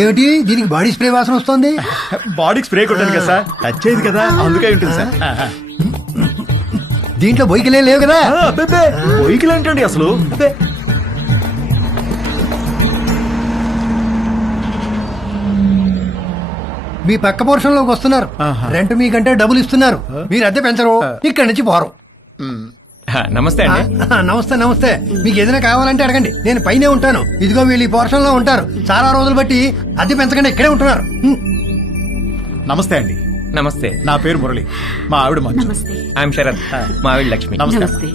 ఏమిటి దీనికి బాడీ స్ప్రే వాసన వస్తుంది? బాడీకి స్ప్రే కొట్టాను కదా సార్, టచ్ అయ్యింది కదా, అందుకే ఉంటుంది సార్. దీంట్లో బొయ్యికలే లేవు కదా? బొయ్యికలు ఏంటండి అసలు? మీ పక్క పోర్షన్ లోకి వస్తున్నారు. రెంట్ మీకంటే డబ్బులు ఇస్తున్నారు. మీరు అద్దె పెంచరు, ఇక్కడి నుంచి పోరు. నమస్తే అండి. నమస్తే నమస్తే. మీకు ఏదైనా కావాలంటే అడగండి, నేను పైనే ఉంటాను. ఇదిగో వీళ్ళు ఈ పోర్షన్ లో ఉంటారు. చాలా రోజులు బట్టి అద్దె పెంచకుండా ఇక్కడే ఉంటున్నారు. నమస్తే అండి. నమస్తే. నా పేరు మురళి, మా ఆవిడ మంచు. ఐఎమ్ శరత్, మా ఆవిడ లక్ష్మి. నమస్తే.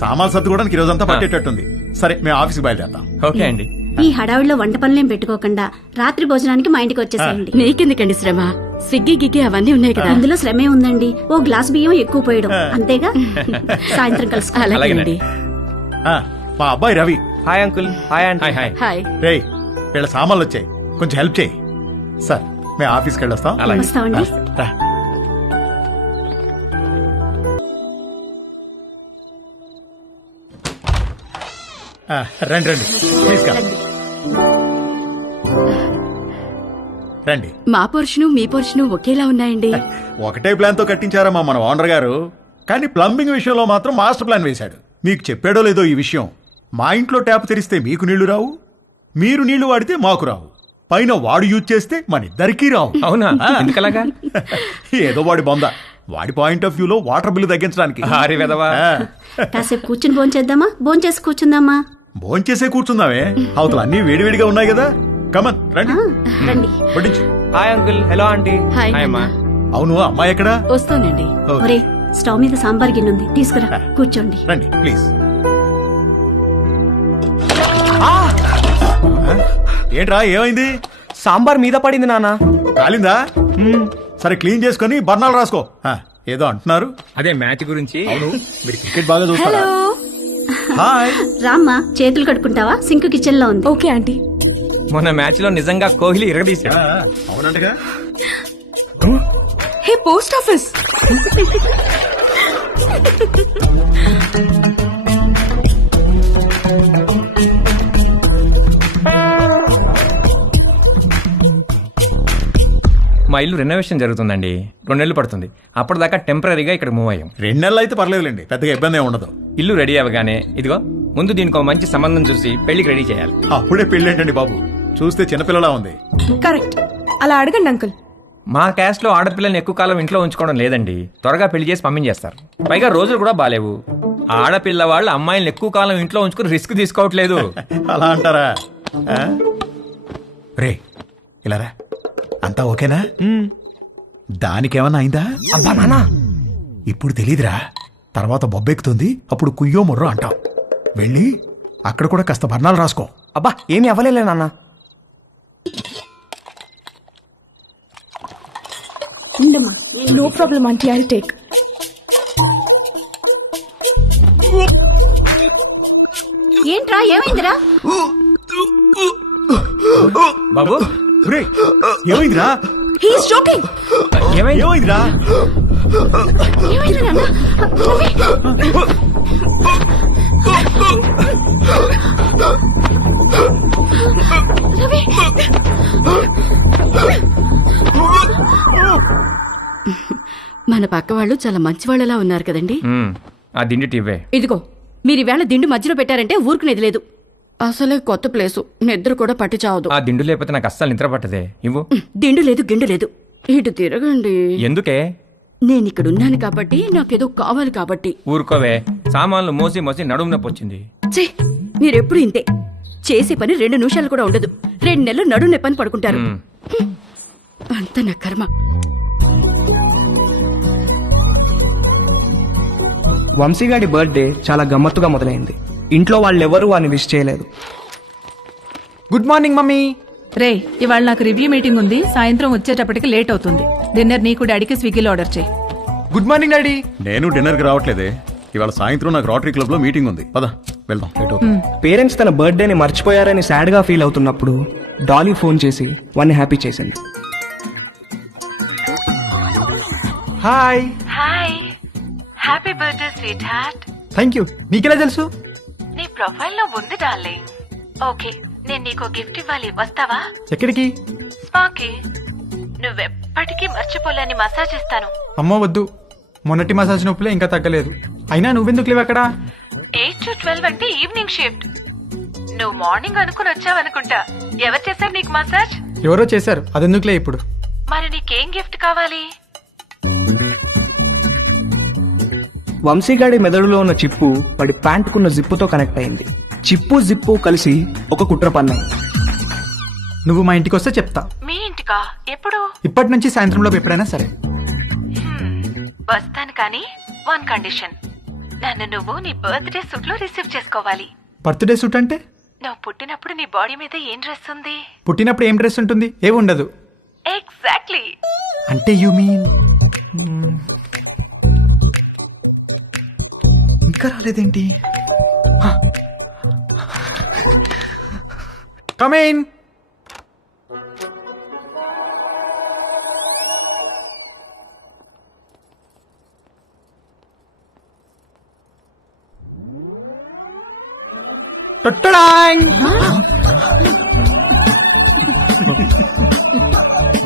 సామాన్లు సర్దుకోవడానికి ఈ రోజంతా పట్టేటట్టుంది. సరే, మేము ఆఫీస్కి బయలుదేరుతాం. ఓకే అండి. ఈ హడావిడిలో వంట పనులేం పెట్టుకోకుండా రాత్రి భోజనానికి మా ఇంటికి వచ్చేసేయండి. నీకెందుకండి శ్రమ? స్విగ్గీ గిగ్గీ అవన్నీ ఉన్నాయి కదా. అందులో శ్రమే ఉందండి. ఓ గ్లాస్ బియ్యం ఎక్కువ పోయడం అంతేగా. సాయంత్రం కలుసు. అలాగేనండి. మా అబ్బాయి Ravi. Hi uncle. Hi aunty. Hi. Hi. రేయ్, వీళ్ళ సామాన్లు వచ్చాయి, కొంచెం హెల్ప్ చేయి. సార్, మేము ఆఫీస్కి వెళ్ళొస్తాం. వస్తామండి. రా. రండి రండి, ప్లీజ్ కమ్. రండి. మా పోర్షను మీ పోర్షను ఒకేలా ఉన్నాయండి. ఒకటే ప్లాన్ తో కట్టించారమ్మా మన ఓనర్ గారు, కానీ ప్లంబింగ్ విషయంలో మాత్రం మాస్టర్ ప్లాన్ వేశాడు. మీకు చెప్పాడో లేదో ఈ విషయం, మా ఇంట్లో ట్యాప్ తెరిస్తే మీకు నీళ్లు రావు, మీరు నీళ్లు వాడితే మాకు రావు, పైన వాడు యూజ్ చేస్తే మన ఇద్దరికీ రావు. అవునా? ఎందుకలాగా? ఏదో వాడి బొంద. వాడి పాయింట్ ఆఫ్ వ్యూలో వాటర్ బిల్లు తగ్గించడానికి. కాసేపు కూర్చుని భోంచేద్దామా? భోంచేసి కూర్చుందామా? భోంచేసే కూర్చుందామే, అవతల అన్ని వేడివేడిగా ఉన్నాయి కదా. కమన్ రండి. రండి. వడ్డించు. Hi uncle. Hello aunty. Hi. అమ్మా. అవును, అమ్మాయి ఎక్కడా? వస్తానండి. ఓకే. ఒరే, స్టవ్ మీద సాంబార్ గిన్నె ఉంది, తీసుకురా. కూర్చోండి. రండి ప్లీజ్. ఏంట్రా, ఏమైంది? సాంబార్ మీద పడింది నాన్న. కాలిందా? సరే, క్లీన్ చేసుకొని బర్ణాలు రాసుకో. ఏదో అంటున్నారు. అదే మ్యాచ్ గురించి. అవును, మీరు క్రికెట్ బాగా చూస్తారా? హాయ్. రామ్మా, చేతులు కడుక్కుంటావా? సింక్ కిచెన్ లో ఉంది. Okay aunty. మొన్న మ్యాచ్ లో నిజంగా కోహ్లీ ఇరగదీశాడు. అవునంటగా. Hey post office. మా ఇల్లు రెనోవేషన్ జరుగుతుందండి. 2 నెలలు పడుతుంది. అప్పటిదాకా టెంపరీగా ఇక్కడ మూవ్ అయ్యాం. 2 నెలలు అయితే పర్లేదులేండి, పెద్దగా ఇబ్బంది ఏమి ఉండదు. ఇల్లు రెడీ అవ్వగానే ఇదిగో ముందు దీనికి ఒక మంచి సంబంధం చూసి పెళ్లికి రెడీ చేయాలి. అప్పుడే పెళ్ళేంటండి బాబు, చూస్తే చిన్నపిల్లలా ఉంది. కరెక్ట్. అలా అడగండి అంకుల్. మా క్యాస్ట్ లో ఆడపిల్లని ఎక్కువ కాలం ఇంట్లో ఉంచుకోవడం లేదండి. త్వరగా పెళ్లి చేసి పంపించేస్తారు. పైగా రోజులు కూడా బాలేవు. ఆడపిల్ల వాళ్ళు అమ్మాయిలను ఎక్కువ కాలం ఇంట్లో ఉంచుకుని రిస్క్ తీసుకోవట్లేదు. అలా అంటారా? రే ఇలా రా, అంతా ఓకేనా? దానికేమన్నా అయిందా? అబ్బా నాన్న, ఇప్పుడు తెలీదురా, తర్వాత బొబ్బెక్కుతుంది, అప్పుడు కుయ్యో మొర్రో అంటాం. వెళ్ళి అక్కడ కూడా కాస్త బర్ణాలు రాసుకో. అబ్బా ఏమీ అవ్వలేలే నాన్న. No problem aunty, I take. ఏంట్రా, ఏమైందిరా? బాబు రే ఏమైందిరా? He's joking. ఏమైందిరా? ఏమైంది నాన్న? రవి! మన పక్క వాళ్ళు చాలా మంచి వాళ్ళలా ఉన్నారు కదండి. ఆ దిండి టీవే. ఇదిగో మీరు ఈవేళ దిండు మధ్యలో పెట్టారంటే ఊరుకునేది లేదు. అసలే కొత్త ప్లేసు, నిద్ర కూడా పట్టి చావదు. ఆ దిండు లేకపోతే నాకు అస్సలు నిద్ర పట్టదే. ఇవ్వు. దిండు లేదు, గిండు లేదు. ఇటు తిరగండి. ఎందుకే? నేను ఇక్కడ ఉన్నాను కాబట్టి, నాకేదో కావాలి కాబట్టి. ఊరుకోవే, సామాన్లు మోసి మోసి నడుము నొప్పి వచ్చింది. ఛీ, మీరెప్పుడు ఇంతే. చేసే పని 2 నిమిషాలు కూడా ఉండదు. 2 నెలలు నడుము నొప్పని పడుకుంటారు. అంత నా కర్మ. వంశీగాడి బర్త్డే చాలా గమ్మత్తుగా మొదలైంది. ఇంట్లో వాళ్ళెవరూ వాడిని విష్ చేయలేదు. Good morning mummy. రే, ఇవాళ నాకు రివ్యూ మీటింగ్ ఉంది. సాయంత్రం వచ్చేటప్పటికి లేట్ అవుతుంది. డిన్నర్ నీకు డాడీకి స్విగ్గీలో ఆర్డర్ చేయి. Good morning daddy. నేను డిన్నర్కి రావట్లేదే. ఇవాళ సాయంత్రం నాకు రోటరీ క్లబ్ లో మీటింగ్ ఉంది. పద వెళ్దాం. లేట్ అవుతుంది. పేరెంట్స్ తన బర్త్డేని మర్చిపోయారని సాడ్గా ఫీల్ అవుతున్నప్పుడు డాలీ ఫోన్ చేసి వాడిని హ్యాపీ చేసింది. Hi. Hi, happy birthday sweet heart. Thank you. నీకెలా తెలుసు? నీ ప్రొఫైల్ లో ఉంది డార్లింగ్. ఓకే, నేను నీకు గిఫ్ట్ ఇవ్వాలి, వస్తావా? ఎక్కడికి? స్పాకి. నువ్వెప్పటికీ మర్చిపోలేని మసాజ్ ఇస్తాను. అమ్మో వద్దు, మొన్నటి మసాజ్ నొప్పులే ఇంకా తగ్గలేదు. అయినా నువ్వెందుకు లేవు అక్కడ? 8 to 12 అంటే ఈవినింగ్ షిఫ్ట్. నువ్వు మార్నింగ్ అనుకుని వచ్చావనుకుంటా. ఎవరు చేశారు నీకు మసాజ్? ఎవరో చేశారు, అదెందుకులే ఇప్పుడు. మరి నీకేం గిఫ్ట్ కావాలి? వంశీగాడి మెదడులో ఉన్న చిప్పు వాడి ప్యాంటుకున్న జిప్పుతో కనెక్ట్ అయింది. చిప్పు జిప్పు కలిసి ఒక కుట్ర పన్నాయి. నువ్వు మా ఇంటికి వస్తే చెప్తా. మీ ఇంటికా? ఎప్పుడు? ఇప్పటి నుంచి సాయంత్రంలోపు ఎప్పుడైనా సరే. వస్తాను, కానీ 1 కండిషన్. నన్ను నువ్వు నీ బర్త్డే సూట్ లో రిసీవ్ చేసుకోవాలి. బర్త్డే సూట్ అంటే? నువ్వు పుట్టినప్పుడు నీ బాడీ మీద ఏం డ్రెస్ ఉంది? పుట్టినప్పుడు ఏం డ్రెస్ ఉంటుంది? ఏమి ఉండదు. ఎగ్జాక్ట్లీ. అంటే యు మీన్ ఇంకా రాలేదేంటి? Come in.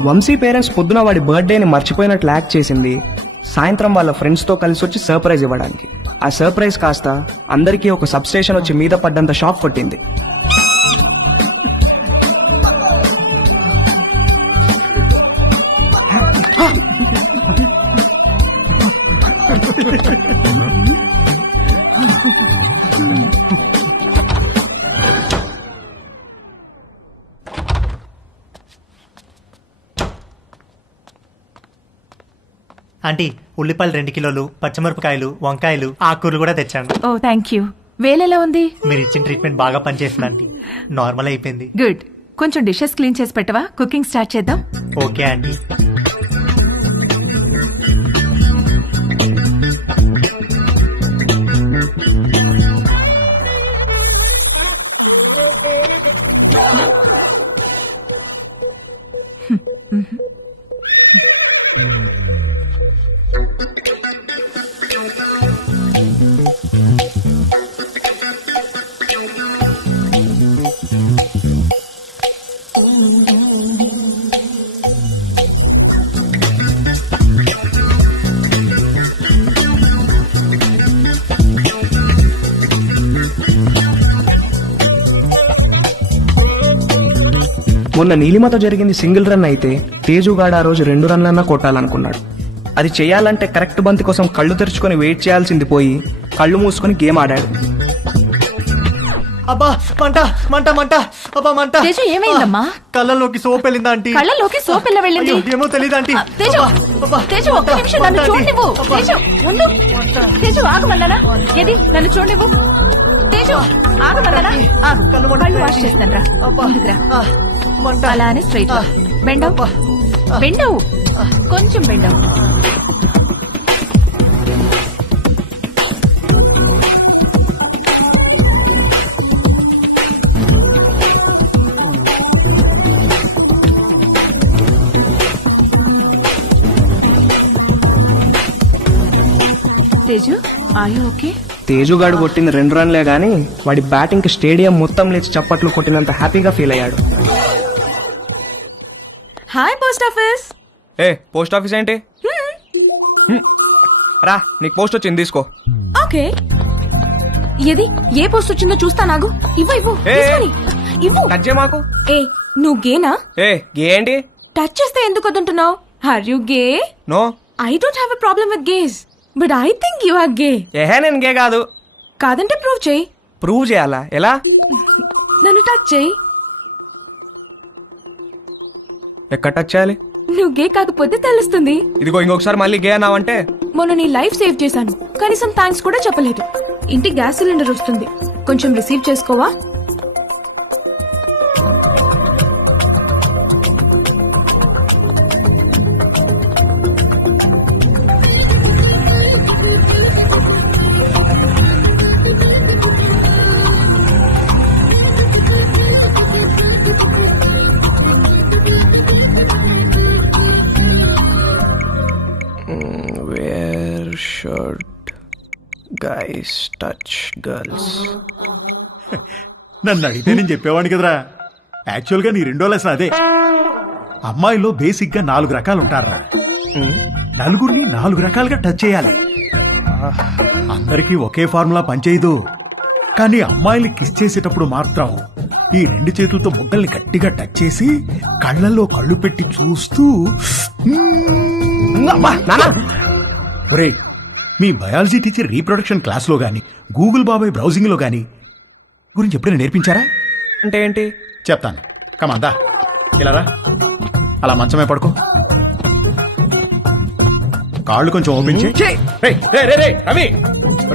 వంశీ పేరెంట్స్ పొద్దున వాడి బర్త్డేని మర్చిపోయినట్లు యాక్ట్ చేసింది. సాయంత్రం వాళ్ళ ఫ్రెండ్స్తో కలిసి వచ్చి సర్ప్రైజ్ ఇవ్వడానికి. ఆ సర్ప్రైజ్ కాస్త అందరికీ ఒక సబ్స్టేషన్ వచ్చి మీద పడ్డంత షాక్ కొట్టింది. ఆంటీ, ఉల్లిపాయలు 2 కిలోలు, పచ్చిమిరపకాయలు, వంకాయలు, ఆకుకూరలు కూడా తెచ్చాను. ఓ థ్యాంక్ యూ. వేలెలా ఉంది? మీరు ఇచ్చిన ట్రీట్మెంట్ బాగా పనిచేస్తుంది ఆంటీ. నార్మల్ అయిపోయింది. గుడ్. కొంచెం డిషెస్ క్లీన్ చేసి పెట్టవా? కుకింగ్ స్టార్ట్ చేద్దాం. Okay aunty. మొన్న నీలిమతో జరిగింది సింగిల్ రన్ అయితే తేజుగాడు ఆ రోజు 2 రన్లన్నా కొట్టాలనుకున్నాడు. అది చేయాలంటే కరెక్ట్ బంతి కోసం కళ్ళు తెరుచుకొని వెయిట్ చేయాల్సింది పోయి కళ్ళు మూసుకొని గేమ్ ఆడాడు. అబ్బా మంట మంట మంట అబ్బా మంట. తేజు ఏమైందమ్మా? కళ్ళలోకి సోప్ వెళ్ళిందా ఆంటీ? కళ్ళలోకి సోప్ ఎలా వెళ్ళింది? అయ్యో, ఏమో తెలియదు ఆంటీ. తేజు తేజు ఒక్క నిమిషం నన్ను చూడనివ్వు. తేజు ఉండు. తేజు ఆగమన్నానా? ఏది నన్ను చూడనివ్వు. తేజు ఆగమన్నానా? ఆగు. కళ్ళు వాష్ చేస్తాను రా. ముందుకురా. అలానే స్ట్రైట్ బెండవు బెండవు కొంచెం బెండవు. Teju are you okay? తేజుగాడు కొట్టింది 2 రన్లే గానీ వాడి బ్యాటింగ్కి స్టేడియం మొత్తం లేచి చప్పట్లు కొట్టినంత హ్యాపీగా ఫీల్ అయ్యాడు. Hi post office. ఏ పోస్ట్ ఆఫీస్ ఏంటి? రా నీకు పోస్ట్ వచ్చింది తీసుకో. ఓకే. ఏది ఏ పోస్ట్ వచ్చిందో చూస్తా. నాగు ఇవ్వు ఇవ్వు తీసుకొని ఇవ్వు. టచ్ చేయ మాకు. ఏ నువ్వు గేనా? ఏ గే ఏంటి? టచ్ చేస్తే ఎందుకు వద్దంటున్నావు? Are you gay? No. I don't have a problem with gays but I think you are gay. ఏహే నేను గే కాదు. కాదంటే ప్రూవ్ చేయి. ప్రూవ్ చేయాలా? ఎలా? నన్ను టచ్ చేయి. ఎక్కడ టచ్ చేయాలి? నువ్వు గే కాకపోతే తెలుస్తుంది. ఇదిగో ఇంకొకసారి మళ్ళీ గే అన్నావంటే. మొన్న నీ లైఫ్ సేవ్ చేశాను, కనీసం థ్యాంక్స్ కూడా చెప్పలేదు. ఇంటికి గ్యాస్ సిలిండర్ వస్తుంది, కొంచెం receive చేసుకోవా? Where should guys touch girls? నన్ను అడిగితే నేను చెప్పేవాడిని కదరా. యాక్చువల్గా నీ 2వ లెసన్ అదే. అమ్మాయిలో బేసిక్గా 4 రకాలు ఉంటారా. నలుగురిని 4 రకాలుగా టచ్ చేయాలి. అందరికీ ఒకే ఫార్ములా పనిచేయదు. కానీ అమ్మాయిల్ని కిస్ చేసేటప్పుడు మాత్రం ఈ 2 చేతులతో బుగ్గల్ని గట్టిగా టచ్ చేసి కళ్ళల్లో కళ్ళు పెట్టి చూస్తూ ఒరే, మీ బయాలజీ టీచర్ రీప్రొడక్షన్ క్లాస్లో గాని గూగుల్ బాబాయ్ బ్రౌజింగ్లో గాని గురించి ఎప్పుడైనా నేర్పించారా? అంటే ఏంటి చెప్తాను. కమాందా ఇలా రా. అలా మంచమే పడుకో. కాళ్ళు కొంచెం ఓపెన్ చేయి. రవి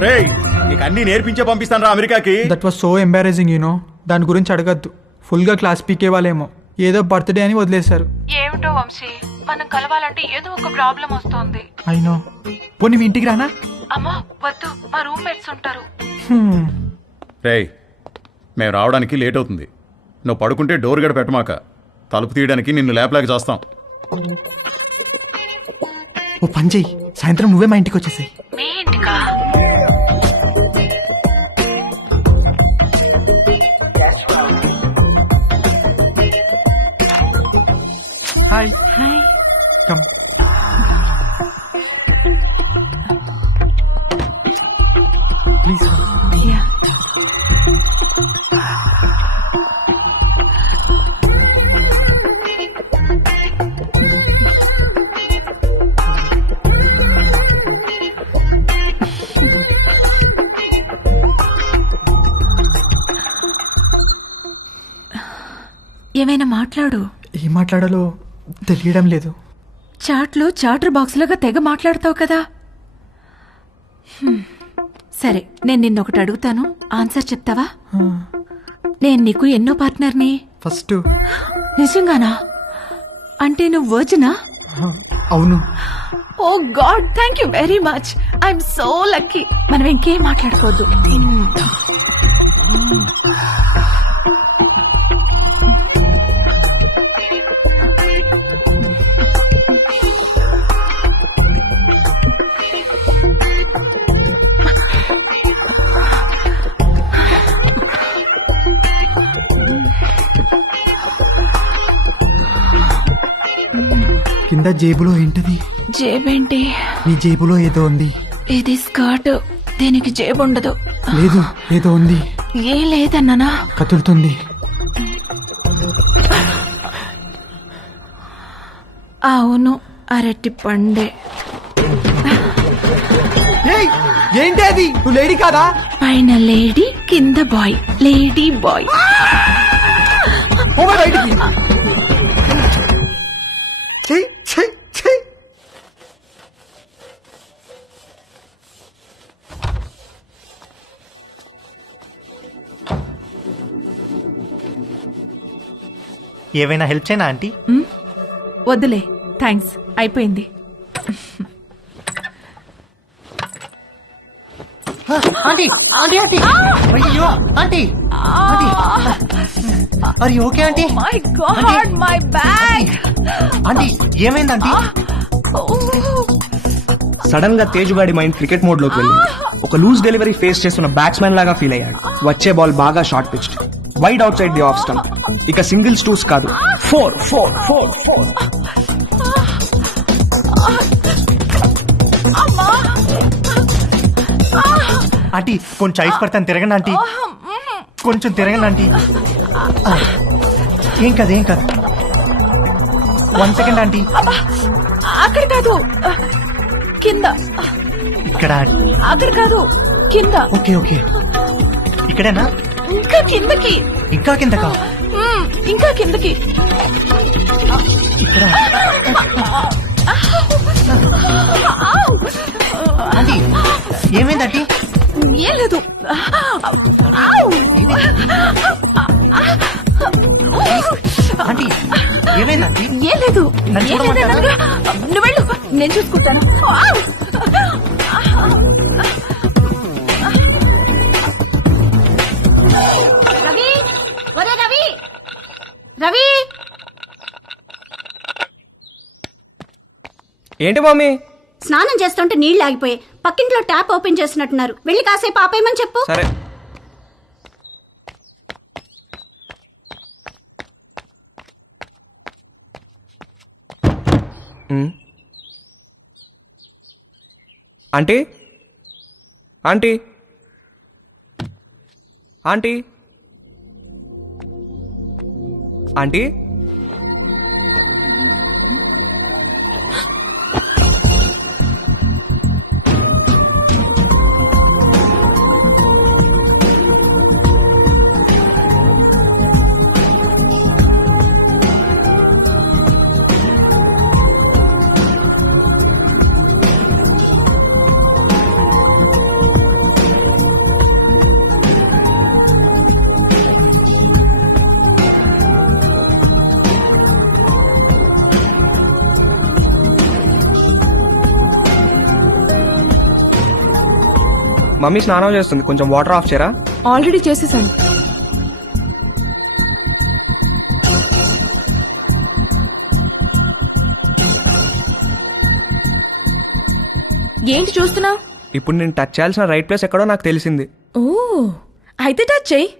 రేయ్, నీకు అన్ని నేర్పించే పంపిస్తాను రా అమెరికాకి. That was so embarrassing you know. దాని గురించి అడగద్దు. ఫుల్గా క్లాస్ పీకే వాళ్ళేమో ఏదో బర్త్డే అని వదిలేశారు. ఏమిటో వంశీ, మనం కలవాలంటే ఏదో ఒక ప్రాబ్లం వస్తోంది. అయినో. పోనీ మీ ఇంటికి రానా? అమ్మా వద్దు, మా రూమ్మేట్స్ ఉంటారు. రేయ్, మేము రావడానికి లేట్ అవుతుంది. నువ్వు పడుకుంటే డోర్ గడ పెట్టమాక. తలుపు తీయడానికి నిన్ను లేపలేక చేస్తాం. ఓ పని చెయ్యి, సాయంత్రం నువ్వే మా ఇంటికి వచ్చేసాయి. మీ ఇంటికా? Hi hi. Come. Please. Yeah. ఏమైనా మాట్లాడు. ఏం మాట్లాడాలో తెలియడం లేదు. చాట్లో చాటర్ బాక్స్ లాగా తెగ మాట్లాడతావు కదా. సరే, నేను నిన్నొకటి అడుగుతాను, ఆన్సర్ చెప్తావా? నేను నీకు ఎన్నో పార్ట్నర్ని? ఫస్ట్. నిజంగానా? అంటే నువ్వు వర్జినా? అవును. Oh god, thank you very much. I'm so lucky. మనం ఇంకేం మాట్లాడుకోవద్దు. కింద జేబులో ఏంటది? జేబేంటి? నీ జేబులో ఏదో ఉంది. ఇది స్కర్ట్, దీనికి జేబు ఉండదు. లేదు, ఏదో ఉంది. ఏం లేదన్నానా? కదులుతుంది. అవును, అరటి పండే. ఏంటి అది? నువ్వు లేడీ కాదా? పైన లేడీ, కింద బాయ్. Lady bye. పోవే బయటికి. ఛీ, ఛీ, ఛీ. ఏవైనా హెల్ప్ చేయనా ఆంటీ? వద్దులే, థ్యాంక్స్, అయిపోయింది. ఆంటీ ఆంటీ ఆంటీ అయ్యో ఆంటీ ఆంటీ అరే okay aunty? My God, my bag. Aunty ఏమైంది ఆంటీ? సడన్ గా తేజు గాడి మైండ్ క్రికెట్ మోడ్ లోకి వెళ్ళింది. ఒక లూజ్ డెలివరీ ఫేస్ చేస్తున్న బ్యాట్స్మెన్ లాగా ఫీల్ అయ్యాడు. వచ్చే బాల్ బాగా short pitched, wide out side the off stump. ఇక సింగిల్స్ టూస్ కాదు, 4 4 4 4. ఆంటీ కొంచెం ఐస్ పడతాను, తిరగండి ఆంటీ, కొంచెం తిరగండి ఆంటీ. ఏం కాదు ఏం కాదు. 1 సెకండ్ ఆంటీ. అక్కడ కాదు, కింద. ఇక్కడ అక్కడ కాదు, కింద. ఓకే ఓకే, ఇక్కడేనా? ఇంకా కిందకి. ఇంకా కిందకా? ఇంకా కిందకి. ఇక్కడ ఆంటీ ఏమైంది ఆంటీ? ఏం లేదు. ఆంటీ ఏమైంది ఆంటీ? ఏం లేదు. నన్ను చూడమంటారా? నువ్వు వెళ్ళు, నేను చూసుకుంటాను. రవి, ఒరే రవి, రవి. ఏంటి మమ్మీ? స్నానం చేస్తుంటే నీళ్లు ఆగిపోయి పక్కింట్లో ట్యాప్ ఓపెన్ చేసినట్టున్నారు. వెళ్ళి కాసేపు ఆపేయమని చెప్పు. సరే. Aunty aunty aunty aunty mummy స్నానం చేస్తుంది, కొంచెం వాటర్ ఆఫ్ చేయరా? ఆల్రెడీ చేసేసాను. ఏంటి చూస్తున్నావు? ఇప్పుడు నేను టచ్ చేయాల్సిన రైట్ ప్లేస్ ఎక్కడో నాకు తెలిసింది. ఓ, అయితే టచ్ చెయ్యి.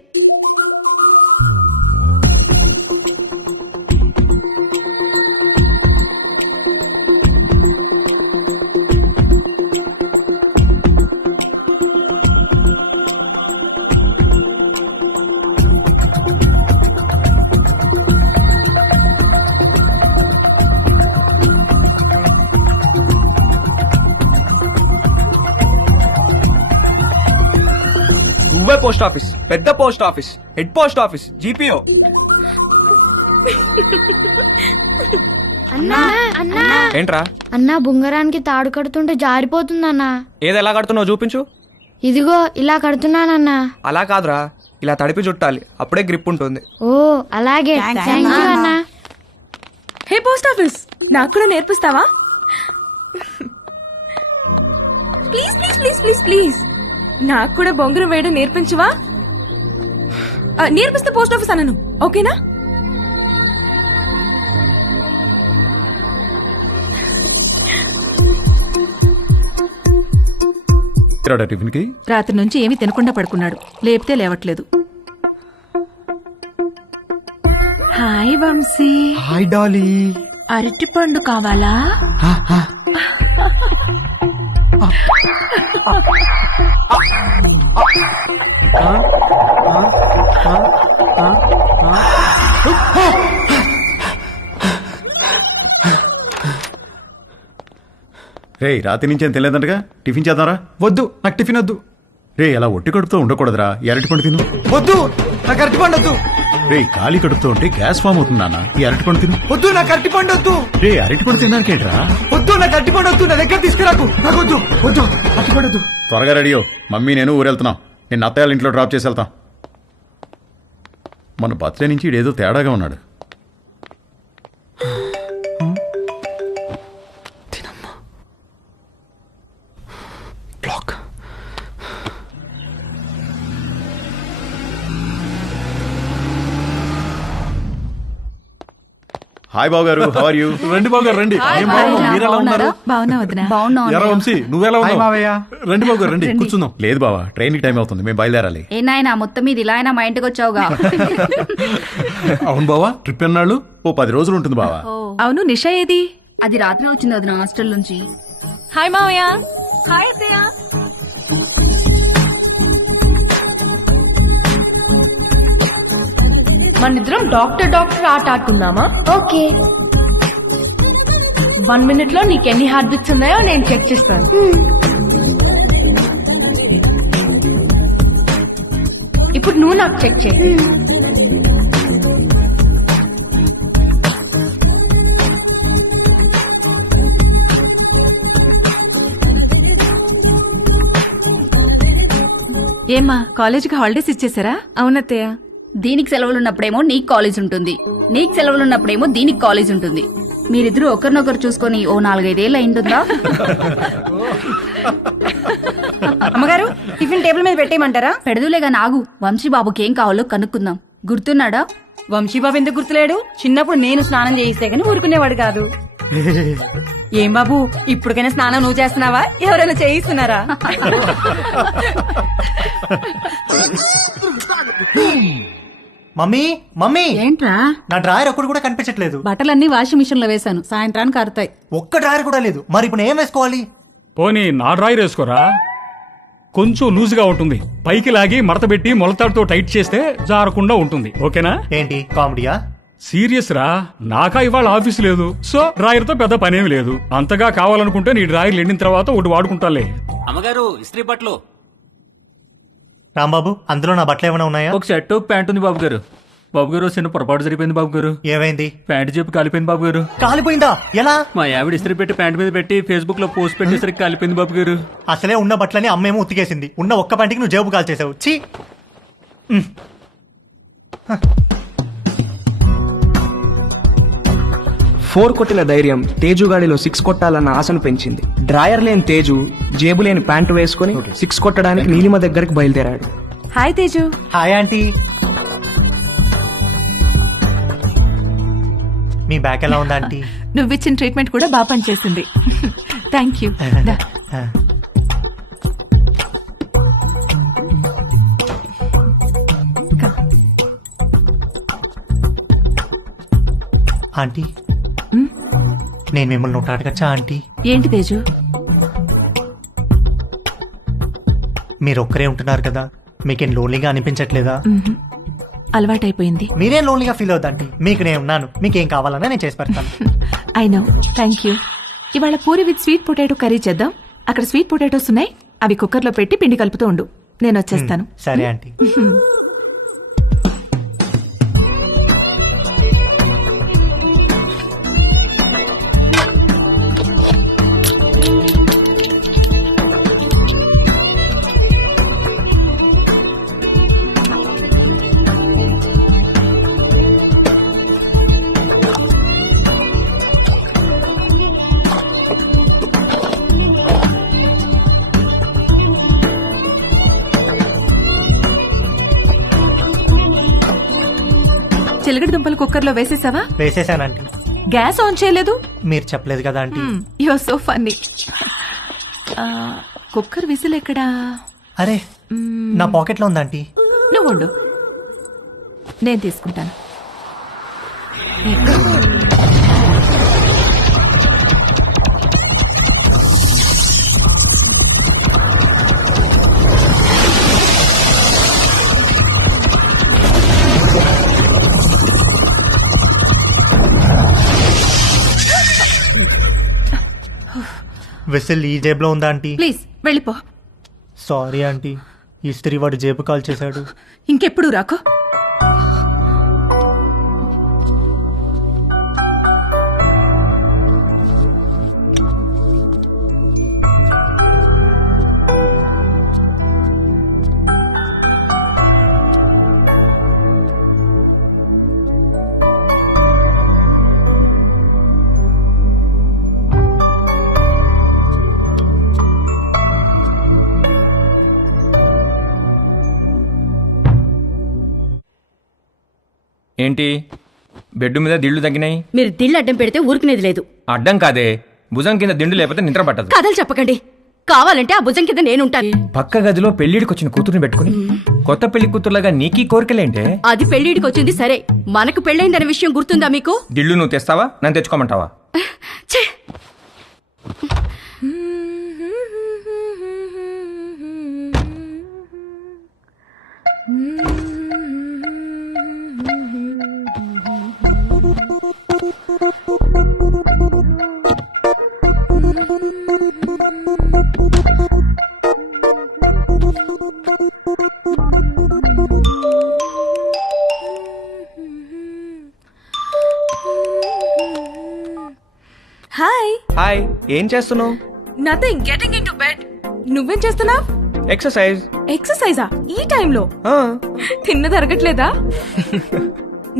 నువ్వే పోస్ట్ ఆఫీస్, పెద్ద post office, head post office, GPO. అన్నా, అన్నా, ఏంట్రా? అన్నా బుంగరానికి తాడు కడుతుంటే జారిపోతుందన్నా. ఏది ఎలా కడుతున్నావు చూపించు. ఇదిగో ఇలా కడుతున్నానన్నా. అలా కాదురా, ఇలా తడిపి చుట్టాలి, అప్పుడే గ్రిప్ ఉంటుంది. ఓ అలాగే, థ్యాంక్ యూ అన్నా. హే పోస్ట్ ఆఫీస్, నాకు కూడా నేర్పిస్తావా? Please please please please please, నాకు కూడా బొంగరం వేయడం నేర్పించవా? నేర్పిస్తే పోస్ట్ ఆఫీస్ అన్నాను, ఓకేనా? టిఫిన్కి రాత్రి నుంచి ఏమీ తినకుండా పడుకున్నాడు, లేపితే లేవట్లేదు. హాయ్ వంశీ. Hi Dolly. అరటిపండు కావాలా? రే రాత్రి నుంచి ఏం తెలియదంటగా, టిఫిన్ చేద్దాంరా. వద్దు, నాకు టిఫిన్ వద్దు. రే అలా ఒట్టి కడుపుతో ఉండకూడదురా, ఈ అరటిపండు తిను. వద్దు, నాకు అరటిపండు వద్దు. రే ఖాళీ కడుపుతో ఉంటే గ్యాస్ ఫామ్ అవుతుంది నాన్న, ఈ అరటిపండు తిను. వద్దు, నాకు అరటిపండు వద్దు. రే అరటిపండు తినడానికేంట్రా? వద్దు, నాకు అరటిపండు వద్దు. నా దగ్గర తీసుకురాకు. నాకు వద్దు, వద్దు, అరటిపండు వద్దు. త్వరగా రెడీయో, మమ్మీ నేను ఊరెళ్తున్నాం. నేను అత్తయ్య ఇంట్లో డ్రాప్ చేసి వెళ్తాం. మన బర్త్డే నుంచి ఇడేదో తేడాగా ఉన్నాడు. హాయ్ బాబు గారు, హౌ ఆర్ యూ? రండి బాబు గారు రండి. ఏం బాబు, మీరు ఎలా ఉన్నారు? బాగున్నా వదినా. ఎరా వంశీ, నువ్వెలా హాయ్ ఉన్నావు? మావయ్య. రండి బాబు గారు రండి, కూర్చుందాం. లేదు బావా, ట్రైన్కి టైం అవుతుంది, మేము బయలుదేరాలి. ఏ నాయనా మొత్తం మీద ఇలా అయినా మా ఇంటికి వచ్చావుగా. అవును బావా, ట్రిప్ ఎన్నాళ్ళు? ఓ 10 రోజులు ఉంటుంది బావా. అవును, నిషా ఏది? అది రాత్రి వచ్చింది వదిన హాస్టల్ నుంచి. హాయ్ మావయ్య. హాయ్ అత్తయ్య. మనిద్దరం డాక్టర్ ఆట ఆడుకుందామా? ఓకే. 1 minute లో నీకు ఎన్ని హార్ట్ బీట్స్ ఉన్నాయో నేను చెక్ చేస్తాను. ఇప్పుడు నువ్వు నాకు చెక్ చేయి. ఏమ్మా, కాలేజీకి హాలిడేస్ ఇచ్చేసారా? అవునత్తయ్య. దీనికి సెలవులున్నప్పుడేమో నీకు కాలేజ్ ఉంటుంది, నీకు సెలవులున్నప్పుడేమో దీనికి కాలేజ్ ఉంటుంది. మీరిద్దరూ ఒకరినొకరు చూసుకొని ఓ 4-5 ఏళ్ళు అయింటుందా? అమ్మగారు, టిఫిన్ టేబుల్ మీద పెట్టేయమంటారా? పెడదులేగా నాగు. వంశీబాబుకి ఏం కావాలో కనుక్కుందాం. గుర్తున్నాడా? వంశీబాబు ఎందుకు గుర్తులేడు? చిన్నప్పుడు నేను స్నానం చేయిస్తే గానీ ఊరుకునేవాడు కాదు. ఏం బాబు, ఇప్పటికైనా స్నానం నువ్వు చేస్తున్నావా, ఎవరైనా చేయిస్తున్నారా? మమ్మీ మమ్మీ, ఏంట్రా? నా డ్రాయర్ ఒక్కడు కూడా కనిపించట్లేదు. బట్టలన్నీ వాషింగ్ మిషన్ లో వేశాను, సాయంత్రానికి ఆరుతాయి. ఒక్క డ్రాయర్ కూడా లేదు. మరి ఇప్పుడు ఏం వేసుకోవాలి? పోనీ నా డ్రాయర్ వేసుకోరా, కొంచెం లూజ్గా ఉంటుంది. పైకి లాగి మడతబెట్టి మొలతాడుతో టైట్ చేస్తే జారకుండా ఉంటుంది. ఓకేనా? ఏంటి కామెడీయా? సీరియస్ రా, నాకా ఇవాళ ఆఫీస్ లేదు, సో డ్రాయర్ తో పెద్ద పనేమి లేదు. అంతగా కావాలనుకుంటే నీ డ్రాయర్ ఎండిన తర్వాత ఒకటి వాడుకుంటాలే. అమ్మగారు, ఇస్త్రీ బట్టలు. రాంబాబు, అందులో నా బట్టలు ఏమైనా ఉన్నాయా? ఒక షర్ట్ ప్యాంట్ ఉంది బాబు గారు. బాబు గారు, చిన్న పొరపాటు జరిగిపోయింది బాబు గారు. ఏమైంది? ప్యాంట్ చెప్పి కాలిపోయింది బాబు గారు. కాలిపోయిందా? ఎలా? మా ఆవిడ ఇస్త్రీ పెట్టి ప్యాంట్ మీద పెట్టి ఫేస్బుక్ లో పోస్ట్ పెట్టేసరికి కాలిపోయింది బాబు గారు. అసలే ఉన్న బట్టలని అమ్మేమో ఉతికేసింది. ఉన్న ఒక్క పంటికి నువ్వు జేబు కాల్చేసావు. ఛీ! 4 కొట్టిన ధైర్యం తేజుగాడిలో 6 కొట్టాలన్న ఆశను పెంచింది. డ్రాయర్ లేని తేజు జేబు లేని ప్యాంటు వేసుకుని 6 కొట్టడానికి నీలిమ దగ్గరికి బయలుదేరాడు. హాయ్ తేజు. Hi aunty. మీ బ్యాక్ ఎలా ఉందా ఆంటీ? నువ్విచ్చిన ట్రీట్మెంట్ కూడా బాగా పనిచేసింది. Thank you. ఆంటీ, నేను మిమ్మల్ని ఒకటి అడగచ్చా ఆంటీ? ఏంటి తేజు? మీరు ఒక్కరే ఉంటున్నారు కదా, మీకేం లోన్లీగా అనిపించట్లేదా? అలవాటైపోయింది. మీరేం లోన్లీగా ఫీల్ అవుతాంటీ, మీకు నేను ఉన్నాను. మీకేం కావాలన్నా నేను చేసి పెడతాను. I know. Thank you. ఇవాళ puri with sweet potato curry చేద్దాం. అక్కడ స్వీట్ పొటాటోస్ ఉన్నాయి, అవి కుక్కర్లో పెట్టి పిండి కలుపుతూ ఉండు, నేను వచ్చేస్తాను. సరే ఆంటీ. చిలకడ దుంపలు కుక్కర్లో వేసేసావా? వేసేసానంటీ. గ్యాస్ ఆన్ చేయలేదు? మీరు చెప్పలేదు కదా aunty. You are so funny. Cooker whistle ఎక్కడా? అరే, నా పాకెట్లో ఉందా ఆంటీ? నువ్వు ఉండు, నేను తీసుకుంటాను. వెసల్ ఈ జేబులో ఉందా ఆంటీ? ప్లీజ్ వెళ్ళిపో. సారీ ఆంటీ, ఇస్త్రీ వాడు జేబు కాల్ చేశాడు. ఇంకెప్పుడు రాకో. ఏంటి బెడ్ మీద దిళ్ళు తగ్గినాయి? మీరు దిళ్ళు అడ్డం పెడితే ఊరుకునేది లేదు. అడ్డం కాదే, భుజం కింద దిండు లేకపోతే నిద్ర పట్టదు. కథలు చెప్పకండి. కావాలంటే ఆ భుజం కింద నేనుంటాను. పక్క గదిలో పెళ్లిడికి వచ్చిన కూతురుని పెట్టుకుని కొత్త పెళ్లి కూతురులాగా నీకీ కోరికలేంటే? అది పెళ్లిడికి వచ్చింది సరే, మనకు పెళ్ళైందనే విషయం గుర్తుందా మీకు? దిళ్ళు నువ్వు తెస్తావా, నన్ను తెచ్చుకోమంటావా? ఛే! హాయ్. హాయ్, ఏం చేస్తున్నావు? Nothing, getting in to bed. నువ్వేం చేస్తున్నావ్? ఎక్సర్సైజ్. ఎక్సర్సైజా ఈ టైంలో? తిన్నది అరగట్లేదా?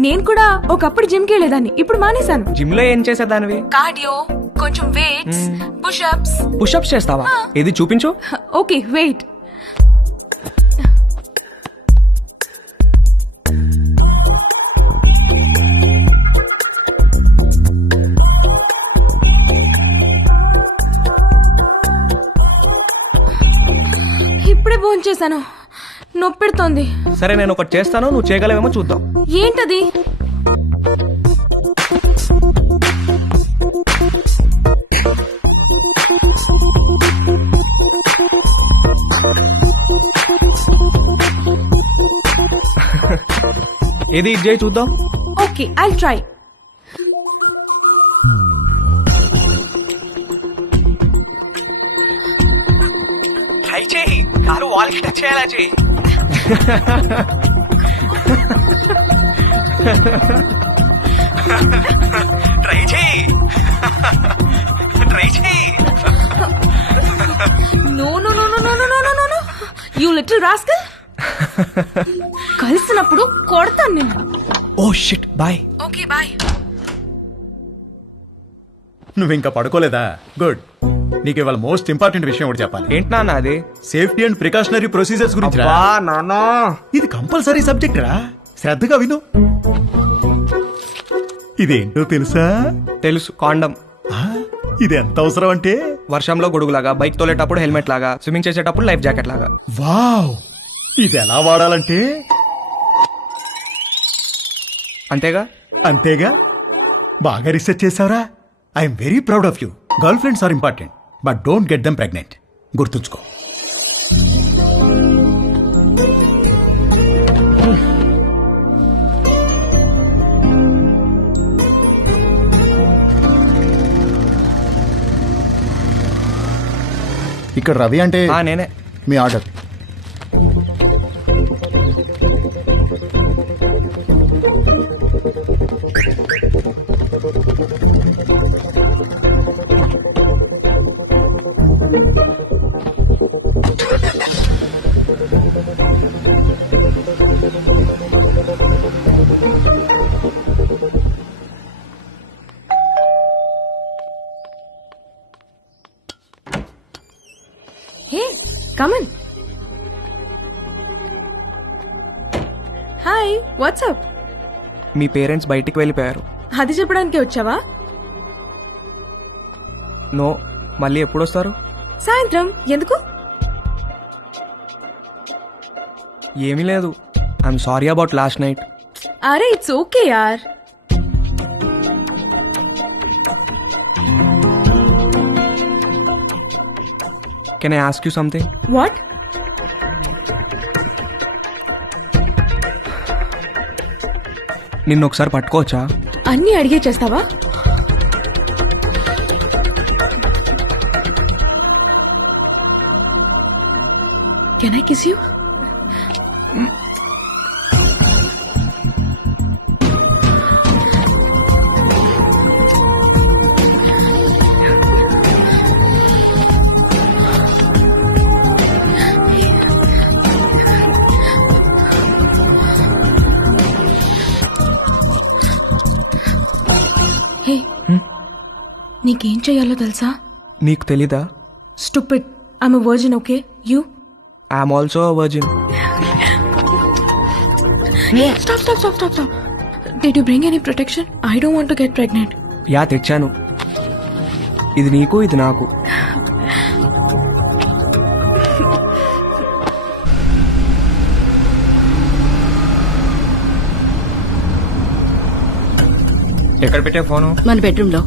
నేను కూడా ఒకప్పుడు జిమ్ కి వెళ్ళేదాన్ని, ఇప్పుడు మానేశాను. జిమ్ లో ఏం చేసేదానివి? కార్డియో, కొంచెం వెయిట్స్, పుషప్స్. పుషప్స్ చేస్తావా? ఇది చూపించు. Okay wait. ఇప్పుడే భోంచేశాను, నొప్పెడుతోంది. సరే, నేను ఒకటి చేస్తాను, నువ్వు చేయగలవేమో చూద్దాం. ఏంటది? ఏది ఇది చేయి చూద్దాం. Okay, I'll try. ట్రై చేయి, కారు వాల్కి టచ్ చేయాలా చేయి. ట్రై చేయి, ట్రై చేయి. No no no no no no no no no, you little rascal. కలిసినప్పుడు కొడతాను నేను. Oh shit, bye. Okay bye. నువ్వు ఇంకా పడుకోలేదా? గుడ్. నీకు ఇవాళ మోస్ట్ ఇంపార్టెంట్ విషయం ఒకటి చెప్పాలి. ఏంటి నాన్న అది? సేఫ్టీ అండ్ ప్రికాషనరీ ప్రొసీజర్స్ గురించి రా. నాన్న, ఇది కంపల్సరీ సబ్జెక్ట్ రా, శ్రద్ధగా విను. ఇదేంటో తెలుసా? తెలుసు, కాండం. ఇది ఎంత అవసరం అంటే, వర్షంలో గొడుగులాగా, బైక్ తోలేటప్పుడు హెల్మెట్ లాగా, స్విమ్మింగ్ చేసేటప్పుడు లైఫ్ జాకెట్ లాగా. వావ్, ఇది ఎలా వాడాలంటే అంతేగా? అంతేగా. బాగా రీసెర్చ్ చేసావురా. I'm very proud of you. Girl friends are important, but don't get them pregnant. గుర్తుంచుకో. ఇక్కడ రవి అంటే నేనే. మీ order. Hey come on. Hi, what's up? మీ పేరెంట్స్ బయటికి వెళ్ళిపోయారు. అది చెప్పడానికి వచ్చావా? నో, మళ్ళీ ఎప్పుడు వస్తారు? సాయంత్రం. ఎందుకు? ఏమీ లేదు. I'm sorry about last night. అరే ఇట్స్ ఓకే యార్. Can I ask you something? What? నిన్ను ఒకసారి పట్టుకోవచ్చా? అన్నీ అడిగే చేస్తావా? Can I kiss you? Hey, నీకేం చెయ్యాలో తెలుసా? నీకు తెలీదా? Stupid, I'm a virgin, okay? You? I'm also a virgin. Stop. Did you bring any protection? I don't want to get pregnant. Yeah తెచ్చాను. ఇది నీకు, ఇది నాకు. ఎక్కడ పెట్టే ఫోను? మన బెడ్రూమ్ లో.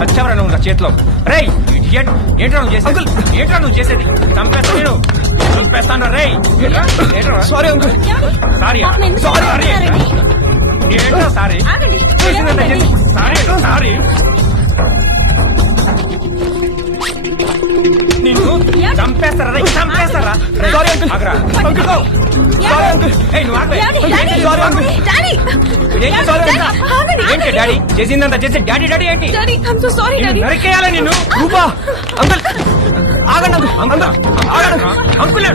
వచ్చావరా నువ్వు నా చేతిలో? రేయ్ ఏంట్రా నువ్వు చేసేది? ఏంట్రా నువ్వు చేసేది? చంపేస్తా నేను, చంపేస్తాను. రేయ్ సారీ అంకుల్. సారీ సారీ ఏంట్రా సారీ? సారీ నిన్ను చంపేస్తారా? రేయ్ చంపేస్తారా? Sorry uncle. ఆగరా అంకుల్. Sorry uncle. ఏయ్ నువ్వు ఆగవే. Sorry uncle. ఏంటి సారీ అంకుల్? ఏంటి డాడీ చేసిందంతా చేసి డాడీ డాడీ ఏంటి? నిన్ను నరికేయాలా నిన్ను? రూపా అంకుల్ ఆగండి అంకుల్. అంకుల్ ఆగండి అంకుల్.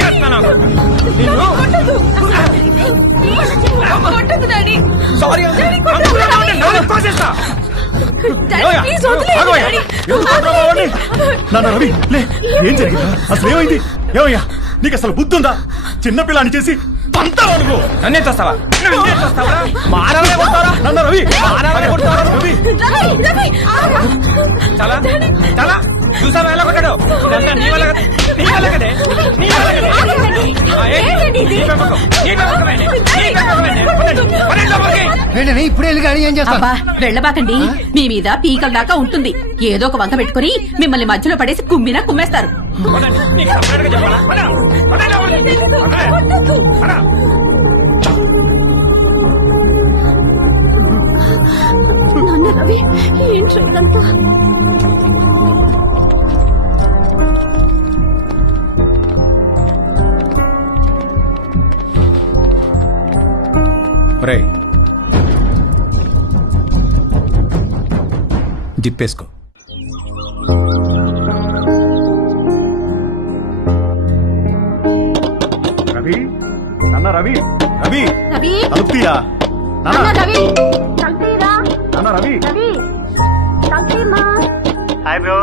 చేస్తాను నిన్ను. Sorry uncle. కోసేస్తా. నాన్న రవి లే, ఏం జరిగిందా? అసలు ఏమైంది? ఏమయ్యా నీకు అసలు బుద్ధుందా? చిన్నపిల్లని చేసి పంతావా నువ్వు? నన్నే చూస్తావా? మానవే కొడతారా? నాన్న రవి మానవే కొడతారా? రవి చాలా చాలా చూసావా ఎలా కొట్టాడు? ఇదంతా నీ వల్ల కదా, నీ వల్ల కదే, నీ వల్ల కదే. నీ పెంపకం, నీ పెంపకమేనే, నీ పెంపకమేనే. పదండి లోపలికి. ఏంటని ఇప్పుడే వెళ్ళి గాడి ఏం చేస్తా? అబ్బా వెళ్ళబాకండి, మీ మీద పీకల దాకా ఉంటుంది. ఏదో ఒక వంక పెట్టుకుని మిమ్మల్ని మధ్యలో పడేసి కుమ్మినా కుమ్మేస్తారు. పదండి, నీకు సపరేట్గా చెప్పాలా? పదండి లోపలికి. పద. నాన్న రవి, ఏంట్రా ఇదంతా? రేయ్ జిప్పేసుకో. రవి నాన్న రవి రవి రవి, తలుపుతీయా? నాన్న రవి, తలుపుతీరా? నాన్న రవి రవి, తలుపుతీయమ్మా. Hi bro.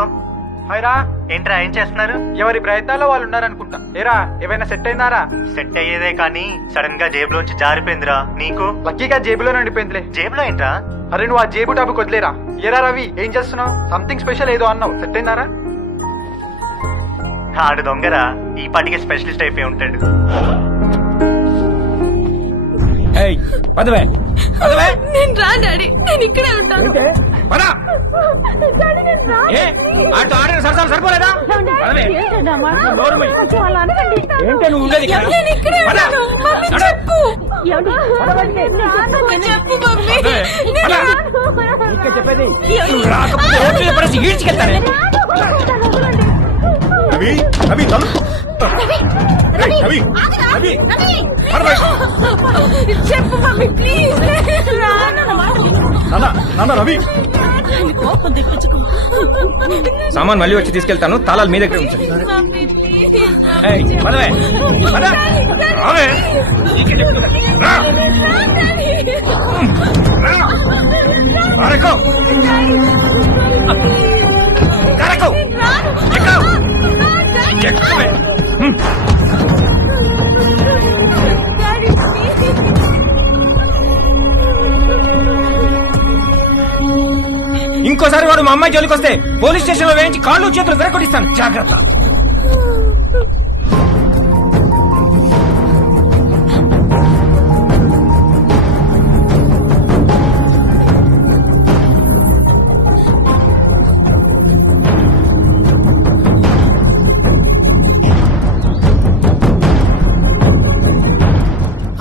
హాయ్ రా. ఏంట్రా ఏం చేస్తున్నారు? ఎవరి ప్రయత్నాల్లో వాళ్ళు ఉన్నారనుకుంటా. ఏరా ఏమైనా సెట్ అయిందారా? సెట్ అయ్యేదే కానీ సడన్ గా జేబులోంచి జారిపోయిందిరా. నీకు? లక్కీగా జేబులో ఉండిపోయిందిలే. జేబులో ఏంట్రా? అరే నువ్వు ఆ జేబు టాపిక్ వదిలేరా. ఏరా రవి ఏం చేస్తున్నావు? సంథింగ్ స్పెషల్ ఏదో అన్నావు, సెట్ అయిందారా? ఆడు దొంగరా, ఈ పాటికి స్పెషలిస్ట్ అయిపోయి ఉంటాడు. ఏయ్ పదవే పదవే. నేను రా డాడీ, నేను ఇక్కడే ఉంటాను. పద. ఏ ఆటో ఆడిన సరసాలు సరిపోలేదా? పదవే. నోరు మూయి. ఏంటి నువ్వు ఉండేది ఇక్కడ? నేను ఇక్కడే పద. ఉన్నాను. మమ్మీ నడు. చెప్పు. చెప్పు మమ్మీ. పదవే. పద. ఇంకా చెప్పేది నువ్వు రాకపోతే ఓట్లు పడేసి ఈడ్చికెళ్తానే. రవి రవి తలుపు. రేయ్, రవి రవి పదవే. చెప్పు మమ్మీ ప్లీజ్. నాన్న నాన్న రవి సామాన్ మళ్ళీ వచ్చి తీసుకెళ్తాను, తాళాలు మీ దగ్గర ఉంచండి. ఏయ్ పదవే పద. రావే. రా. కరకు కరకు ఎక్కువే. ఇంకోసారి వాడు మా అమ్మాయి జోలికి వస్తే పోలీస్ స్టేషన్ లో వేయించి కాళ్ళు చేతులు విరగొట్టిస్తాను. జాగ్రత్త.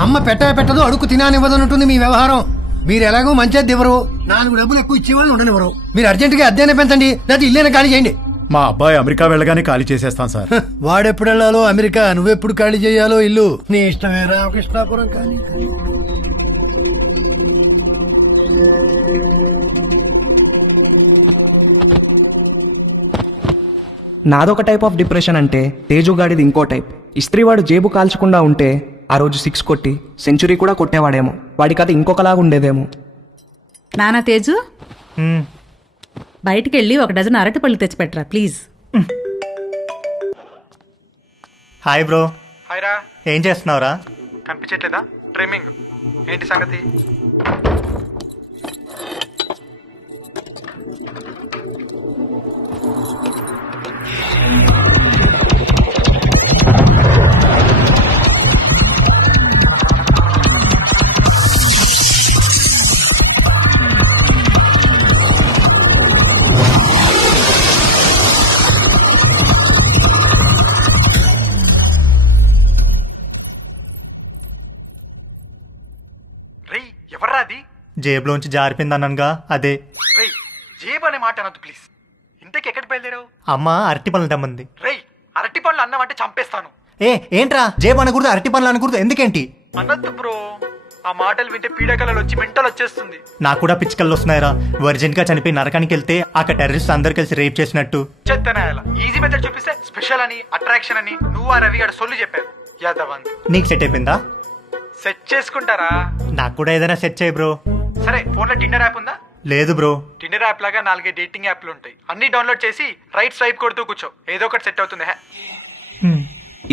అమ్మ పెట్టదు అడుగు తినానివ్వదన్నట్టుంది మీ వ్యవహారం. మీరు ఎలాగో మంచిది ఇవ్వరు, 4 డబ్బులు ఎక్కువ ఇచ్చేవాళ్ళు ఉండనివ్వరు. మీరు అర్జెంటుగా అద్దెనే పెంచండి, లేకపోతే ఇల్లేనే ఖాళీ చేయండి. మా అబ్బాయి అమెరికా వెళ్ళగానే ఖాళీ చేసేస్తాం సార్. వాడెప్పుడు వెళ్ళాలో అమెరికా, నువ్వెప్పుడు ఖాళీ చేయాలో ఇల్లు నీ ఇష్టమే. రామకృష్ణాపురం ఖాళీ. నాదొక టైప్ ఆఫ్ డిప్రెషన్ అంటే తేజుగాడిది ఇంకో టైప్. ఇస్త్రీవాడు జేబు కాల్చకుండా ఉంటే ఆ రోజు 6 కొట్టి సెంచురీ కూడా కొట్టేవాడేమో. వాడి కథ ఇంకొకలాగా ఉండేదేమో. నానా తేజు, బయటికి వెళ్ళి 1 డజన్ అరటిపళ్ళు తెచ్చిపెట్టరా ప్లీజ్. Hi bro. హాయ్ రా. ఏం చేస్తున్నావురా? కనిపించట్లేదా? ట్రిమ్మింగ్. ఏంటి సంగతి? రేయ్, ఎవర్రా అది? జేబులోంచి జారిపోయిందనగా అదే. రేయ్, జేబు అనే మాట అనొద్దు ప్లీజ్. ఇంతకి ఎక్కడికి బయలుదేరావు? అమ్మ అరటి పనులు తెమ్మంది. రేయ్, అరటి పళ్ళు అన్నావంటే చంపేస్తాను. ఏంట్రా జేబు అనకూడదు, అరటి పనులు అనకూడదు, ఎందుకేంటి? అనొద్దు బ్రో, ఆ మాటలు వింటే పీడకలలు వచ్చి మెంటల్ వచ్చేస్తుంది. నాకు కూడా పిచ్చికల్లో వస్తున్నాయిరా. వర్జెంట్ గా చనిపోయి నరకానికి వెళ్తే అక్కడ టెర్రరిస్ట్ అందరు కలిసి రేప్ చేసినట్టు. చెత్తనాయాల ఈజీ మెథడ్ చూపిస్తే స్పెషల్ అని, అట్రాక్షన్ అని నువ్వు ఆ రవి గారు సొల్లు చెప్పారు. యాదవ్ నీకు సెట్ అయిపోయిందా? సెట్ చేసుకుంటారా? నాకు కూడా ఏదైనా సెట్ చేయి బ్రో. సరే, ఫోన్ లో టిండర్ యాప్ ఉందా? లేదు బ్రో. టిండర్ యాప్ లాగా 4 డేటింగ్ యాప్లు ఉంటాయి. అన్ని డౌన్లోడ్ చేసి రైట్ స్వైప్ కొడుతూ కూర్చో, ఏదో ఒకటి సెట్ అవుతుంది.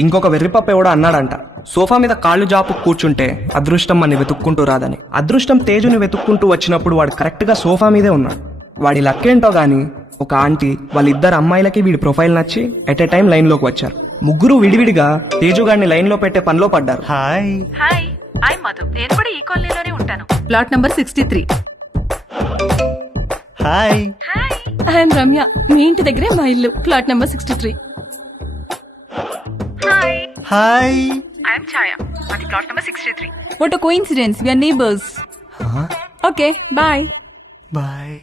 ఇంకొక వెర్రిపప్ప ఎవడో అన్నాడంట, సోఫా మీద కాళ్ళు జాపు కూర్చుంటే అదృష్టం మనని వెతుక్కుంటూ రాదని. అదృష్టం తేజుని వెతుక్కుంటూ వచ్చినప్పుడు వాడు కరెక్ట్గా సోఫా మీదే ఉన్నాడు. వాడి లక్కేంటో గాని ఒక ఆంటీ వాళ్ళిద్దరు అమ్మాయిలకి వీడి ప్రొఫైల్ నచ్చి ఎట్ ఎ టైం లైన్లోకి వచ్చారు. ముగ్గురు విడివిడిగా తేజుగాడిని లైన్లో పెట్టే పనిలో పడ్డారు. హాయ్. Hi, I Madhu. నేను కూడా ఈ కాలనీలోనే ఉంటాను. Plot number 63. Hi. I'm Ramya. మీ ఇంటి దగ్గరే మా ఇల్లు, plot number 63. Hi. I'm Chhaya. అది plot number 63. What a coincidence, we are neighbours. Okay, bye. Bye.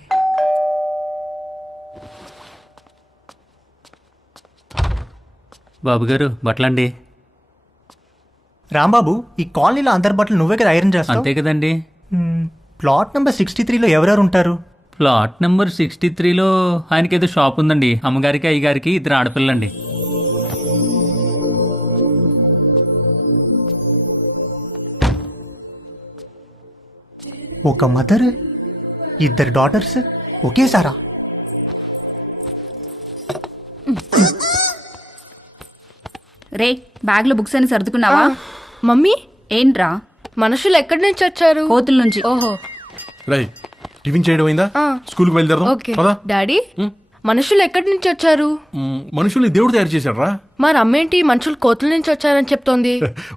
బాబు గారు బట్టలండి. రాంబాబు, ఈ కాలనీలో అందరి బట్టలు నువ్వే కదా ఐరన్ చేస్తావు? అంతే కదండి. ప్లాట్ నెంబర్ 63లో ఎవరెవరు ఉంటారు? ప్లాట్ నెంబర్ 63లో ఆయనకి ఏదో షాప్ ఉందండి. అమ్మగారికి అయ్యగారికి 2 ఆడపిల్లండి. ఒక మదర్, 2 డాటర్స్ ఒకేసారా? రే, బ్యాగ్ లో బుక్స్ అని సర్దుకున్నావా? మమ్మీ, ఏంట్రా? మనుషులు ఎక్కడి నుంచి వచ్చారు? కోతుల నుంచి. ఓహో. రై టిఫిన్ చేయడం అయిందా? స్కూల్కి బయలుదేరదాం. ఓకే. డాడీ, మనుషులు ఎక్కడి నుంచి వచ్చారు? మనుషుల్ని దేవుడు తయారు చేశాడు రా. మరి అమ్మేంటి మనుషులు కోతుల నుంచి వచ్చారని చెప్తోంది?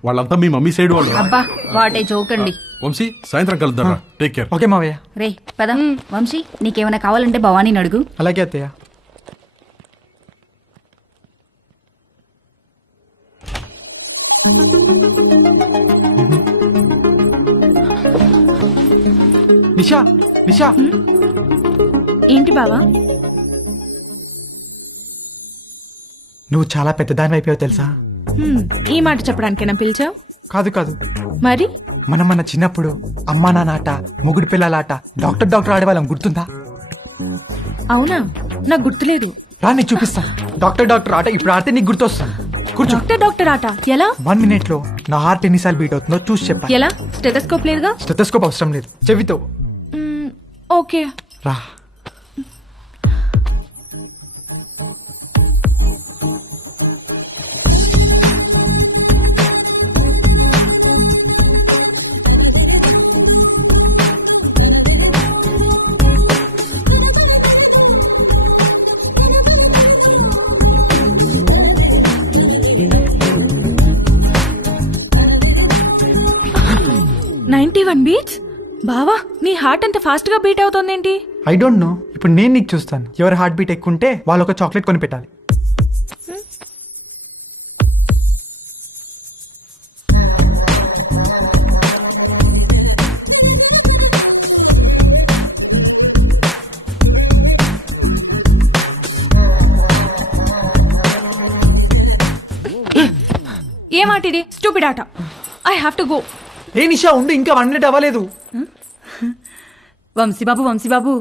వాళ్ళంతా మీ మమ్మీ సైడ్ వాళ్ళు. అబ్బా, వాటే జోకండి. వంశీ, సాయంత్రం కలుద్దాం. Take care. ఓకే మావయ్య. రే పద. వంశీ, నీకేమైనా కావాలంటే భవానీని అడుగు. అలాగే అత్తయ్య. నిషా, నిషా. ఏంటి బావా? నువ్వు చాలా పెద్దదాని అయిపోయావు తెలుసా? ఈ మాట చెప్పడానికేనా పిలిచావు? కాదు కాదు, మరి మన చిన్నప్పుడు అమ్మా నాన్న ఆట, మొగుడు పిల్లలాట, డాక్టర్ ఆడేవాళ్ళం, గుర్తుందా? అవునా, నాకు గుర్తులేదు. రా నీకు చూపిస్తా. డాక్టర్ ఆట ఇప్పుడు ఆడితే నీకు గుర్తొస్తుంది. కూర్చో. డాక్టర్ ఆట ఎలా? 1 minute లో నా హార్ట్ ఎన్నిసార్లు బీట్ అవుతుందో చూసి చెప్పాలి. ఎలా? స్టెథోస్కోప్ లేదుగా? స్టెథోస్కోప్ అవసరం లేదు, చెవితో. ఓకే, రా. బీట్స్. బావా, నీ హార్ట్ అంత ఫాస్ట్ గా బీట్ అవుతోందేంటి? I don't know. ఇప్పుడు నేను నీకు చూస్తాను. ఎవరి హార్ట్ బీట్ ఎక్కువ ఉంటే వాళ్ళు ఒక చాక్లెట్ కొని పెట్టాలి. ఏ మాట ఇది? స్టూపిడ్ ఆట. I have to go. ఏ నిషా ఉండు, ఇంకా 1 minute అవ్వలేదు. వంశీబాబు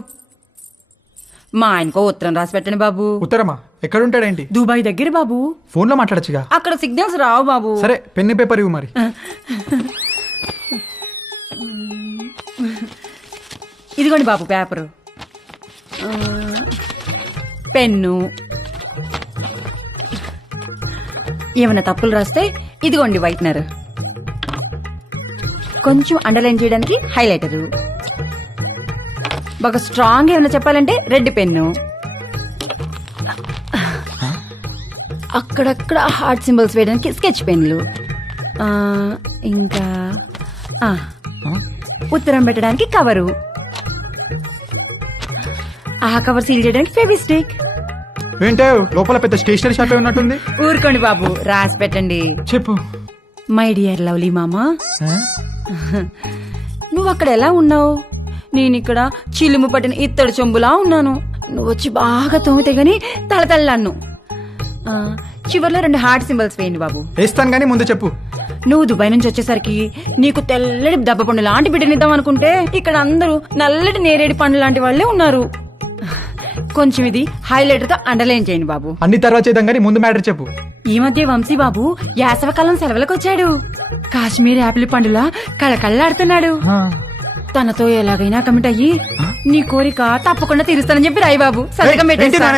మా ఆయనకో ఉత్తరం రాసి పెట్టండి బాబు. ఉత్తరమా? ఎక్కడుంటాడేంటి? దుబాయ్ దగ్గర బాబు. ఫోన్లో మాట్లాడచ్చుగా. అక్కడ సిగ్నల్స్ రావు బాబు. సరే పెన్ను పేపర్ ఇవ్వు మరి. ఇదిగోండి బాబు పేపరు, పెన్ను. ఏమైనా తప్పులు రాస్తే ఇదిగోండి వైట్నర్, కొంచెం అండర్లైన్ చేయడానికి హైలైటరు, బాగా స్ట్రాంగ్ ఏమైనా చెప్పాలంటే రెడ్ పెన్ను, అక్కడక్కడ హార్ట్ సింబల్స్ వేయడానికి స్కెచ్ పెన్లు, ఇంకా ఉత్తరం పెట్టడానికి కవరు, ఆ కవర్ సీల్ చేయడానికి ఫెవిస్టిక్. ఏంటో లోపల పెద్ద స్టేషనరీ షాప్ ఉన్నట్టుంది. ఊరుకోండి బాబు, రాసి పెట్టండి. చెప్పు. మై డియర్ లవ్లీ మామా, నువ్వు అక్కడ ఎలా ఉన్నావు? నేను ఇక్కడ చిలుము పట్టిన ఇత్తడి చెంబులా ఉన్నాను. నువ్వు వచ్చి బాగా తోమితే గాని తలతల్లాను. చివర్లో 2 హార్ట్ సింబల్స్ వేయండి బాబు. వేస్తాను గానీ ముందు చెప్పు. నువ్వు దుబాయ్ నుంచి వచ్చేసరికి నీకు తెల్లటి దెబ్బ పండు లాంటి బిడ్డనిద్దాం అనుకుంటే ఇక్కడ అందరూ నల్లటి నేరేడి పండు లాంటి వాళ్ళే ఉన్నారు. కొంచెం ఇది హైలైటర్ తో అండర్లైన్ చేయండి బాబు. అన్ని తర్వాత చేద్దాం కానీ ముందు మ్యాటర్ చెప్పు. ఈ మధ్య వంశీ బాబు యాసవకాలం సెలవులకు వచ్చాడు. కాశ్మీర్ యాపిల్ పండులా కళకళ్ళాడుతున్నాడు. తనతో ఎలాగైనా కమిట్ అయ్యి నీ కోరిక తప్పకుండా తీరుస్తానని చెప్పి రాయి బాబు. సంతకం పెట్టేస్తా.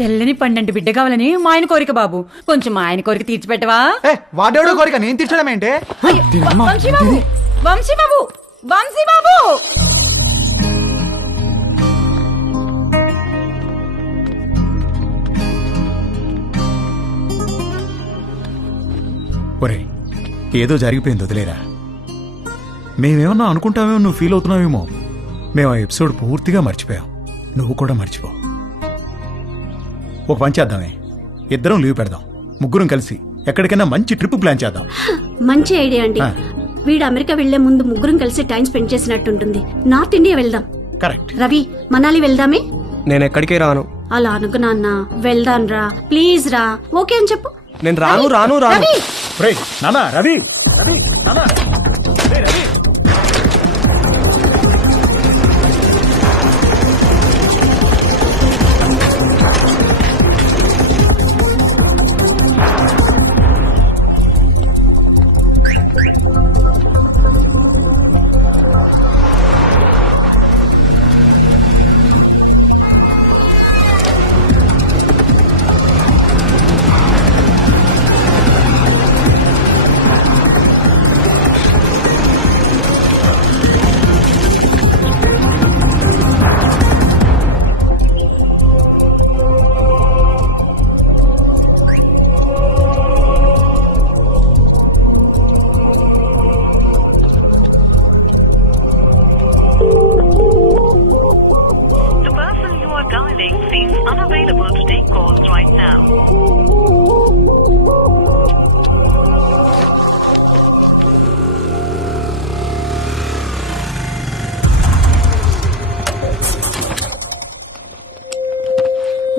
తెల్లని పండంటి బిడ్డ కావాలని మా ఆయన కోరిక బాబు. కొంచెం మా ఆయన కోరిక తీర్చిపెట్టవా? వాడేవాడో కోరిక నేను తీర్చడం ఏంటే? వంశీ బాబు, వంశీ బాబు, వంశీ బాబు. ఒరే, ఏదో జరిగిపోయింది, వదిలేరా. మేమేమన్నా అనుకుంటామేమో, నువ్వు ఫీల్ అవుతున్నావేమో. మేము ఆ ఎపిసోడ్ పూర్తిగా మర్చిపోయాం. నువ్వు కూడా మర్చిపో. ఒక పని చేద్దామే, ఇద్దరం లీవ్ పెడదాం, ముగ్గురం కలిసి ఎక్కడికైనా మంచి ట్రిప్ ప్లాన్ చేద్దాం. మంచి ఐడియా అండి. వీడు అమెరికా వెళ్లే ముందు ముగ్గురం కలిసి టైం స్పెండ్ చేసినట్టుంటుంది. నార్త్ ఇండియా వెళ్దాం. కరెక్ట్. రవి, మనాలి వెళ్దామే. నేను ఎక్కడికి రాను. అలా అనుకు నాన్న, వెళ్దాం రా, ప్లీజ్ రా. ఓకే అని చెప్పు. నేను రాను రాను రాను. నానా రవి, రవి, నానా, రవి.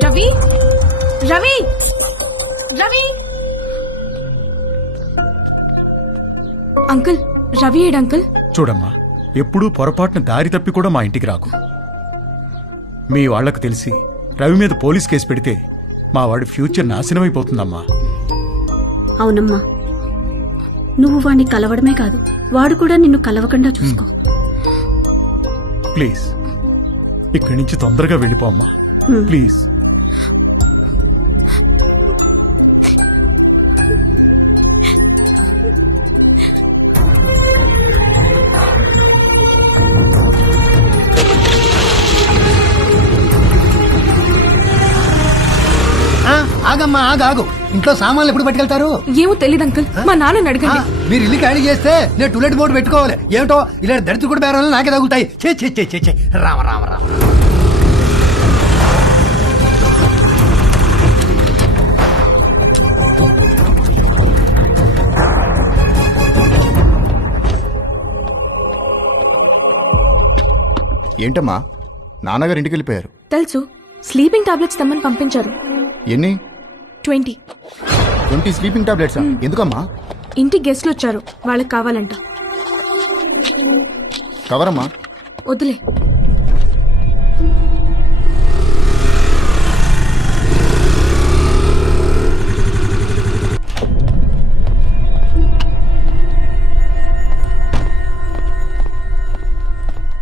రవి, రవి, రవి. అంకుల్, రవి ఏడు అంకుల్? చూడమ్మా, ఎప్పుడూ పొరపాటున దారి తప్పి కూడా మా ఇంటికి రాకు. మీ వాళ్లకు తెలిసి రవి మీద పోలీస్ కేసు పెడితే మా వాడి ఫ్యూచర్ నాశనమైపోతుందమ్మా. అవునమ్మా, నువ్వు వాడిని కలవడమే కాదు, వాడు కూడా నిన్ను కలవకుండా చూసుకో. ప్లీజ్ ఇక్కడి నుంచి తొందరగా వెళ్ళిపో అమ్మా, ప్లీజ్. ఆగమ్మా, ఆగు. ఇంట్లో సామాన్లు ఎప్పుడు పట్టుకెళ్తారు? ఏమో తెలియదు అంకుల్, మా నాన్నని అడగండి. మీరు ఇల్లు ఖాళీ చేస్తే నేను టూలెట్ బోర్డు పెట్టుకోవాలి. ఏమిటో ఇలా దరిద్ర కూడా బేరాలు నాకే తగులుతాయి. చే రామ రామ రామ. ఏంటమ్మా నాన్నగారు ఇంటికి వెళ్ళిపోయారు. తెలుసు, స్లీపింగ్ టాబ్లెట్స్ తెమ్మని పంపించారు. ఎన్ని? 20. 20 స్లీపింగ్ టాబ్లెట్సా? ఎందుకమ్మా? ఇంటికి గెస్ట్లు వచ్చారు, వాళ్ళకి కావాలంట. కవరమ్మా. వద్దులే.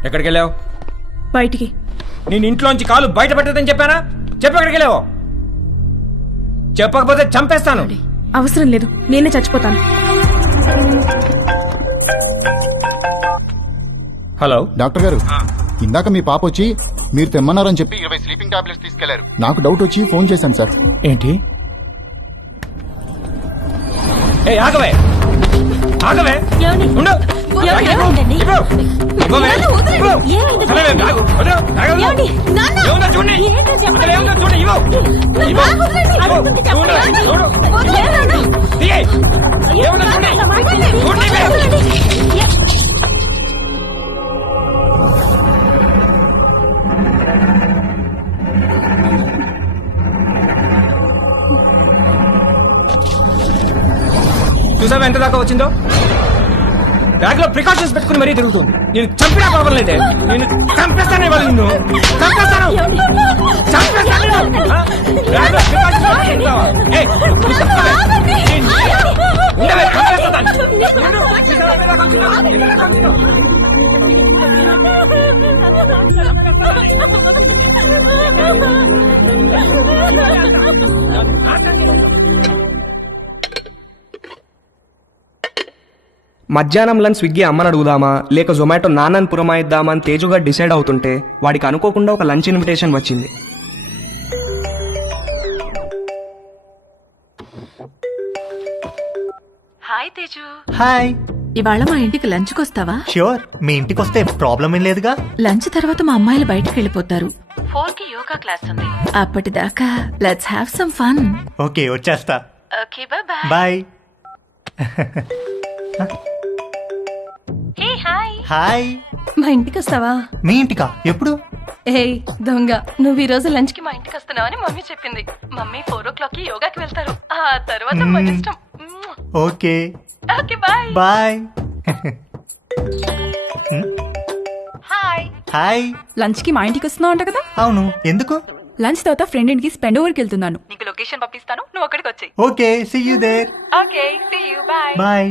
ఎక్కడికి వెళ్ళావు? బయటికి. నేను ఇంట్లోంచి కాలు బయట పెట్టదని చెప్పానా? చెప్పు ఎక్కడికి వెళ్ళావు? చెప్పకపోతే చంపేస్తాను. అవసరం లేదు, నేనే చచ్చిపోతాను. హలో డాక్టర్ గారు, ఇందాక మీ పాప వచ్చి మీరు తెమ్మన్నారని చెప్పి 20 స్లీపింగ్ టాబ్లెట్స్ తీసుకెళ్లారు. నాకు డౌట్ వచ్చి ఫోన్ చేశాను సార్. ఏంటి? ఏ ఆగవే, ఆగవే, ఉండు. ఇవ్వు. ఇవ్వవే. ఇవ్వు. అరే, ఆగు. వదలు. ఆగు. ఏముందో చూడండి. అసలు ఏముందో చూడండి. ఇవ్వు. ఇవ్వు. ఇవ్వు. చూడు. తీయ్. ఏముందో చూడండి. చూడండి. చూసావా ఎంత దాకా వచ్చిందో? బ్యాగ్ లో ప్రికాషన్స్ పెట్టుకుని మరీ తిరుగుతుంది. నేను చంపినా పర్వాలేదే, నేను చంపేస్తాను. ఇవాళ నిన్ను చంపేస్తాను. చంపేస్తాను. బ్యాగ్ లో precautions పెట్టుకుంటావా? ఏయ్, నువ్వు చంపవే. ఉండవే, చంపేస్తాను. చూసావా ఎంత దాకా వచ్చిందో? మధ్యాహ్నం లంచ్ స్విగ్గీ అమ్మని అడుగుదామా లేక జొమాటో నాన్నని పురమాయిద్దామా అని తేజుగా డిసైడ్ అవుతుంటే వాడికి అనుకోకుండా ఒక లంచ్ ఇన్విటేషన్ వచ్చింది. హాయ్ తేజు. హాయ్. ఇవాళ మా ఇంటికి లంచ్కి వస్తావా? ష్యూర్, మీ ఇంటికి వస్తే ప్రాబ్లం ఏం లేదుగా. లంచ్ తర్వాత మా అమ్మాయిలు బయటకు వెళ్ళిపోతారు. 4కి యోగా క్లాస్ ఉంది. అప్పటిదాకా let's have some fun. Okay, వచ్చేస్తా. Okay, bye. Bye. Hey hi. Hi. మా ఇంటికి వస్తావా? మీ ఇంటికా? ఎప్పుడు? ఏయ్ దొంగ, నువ్వు ఈ రోజు లంచ్ కి మా ఇంటికి వస్తున్నావని మమ్మీ చెప్పింది. మమ్మీ 4 o'clock యోగాకి వెళ్తారు. ఆ తర్వాత మన ఇష్టం. Okay. Okay, bye. Bye. Hi. Hi. Lunch కి మా ఇంటికి వస్తున్నావు అంట కదా? అవును, ఎందుకు? లంచ్ తర్వాత ఫ్రెండ్ ఇంటికి స్పెండ్ ఓవర్కి వెళ్తున్నాను. నీకు లొకేషన్ పంపిస్తాను, నువ్వు అక్కడికి వచ్చేయ్. Okay, see you there. Okay, see you, bye. Bye.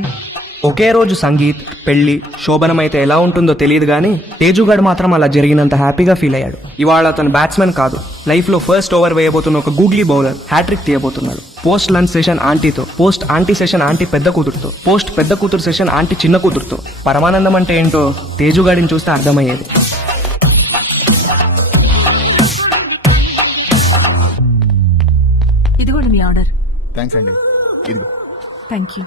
ఒకే రోజు సంగీత్, పెళ్లి, శోభనం అయితే ఎలా ఉంటుందో తెలియదు కానీ తేజుగాడు మాత్రం అలా జరిగినంత హ్యాపీగా ఫీల్ అయ్యాడు. ఇవాళ అతను బ్యాట్స్మెన్ కాదు, లైఫ్లో ఫస్ట్ ఓవర్ వేయబోతున్న ఒక గూగ్లీ బౌలర్ హ్యాట్రిక్ తీయబోతున్నాడు. పోస్ట్ లంచ్ సెషన్ ఆంటీతో, పోస్ట్ ఆంటీ సెషన్ ఆంటీ పెద్ద కూతురుతో, పోస్ట్ పెద్ద కూతురు సెషన్ ఆంటీ చిన్న కూతురుతో. పరమానందం అంటే ఏంటో తేజుగాడిని చూస్తే అర్థమయ్యేది. ఇదిగోండి మీ ఆర్డర్. థ్యాంక్స్ అండి. ఇదిగో. Thank you.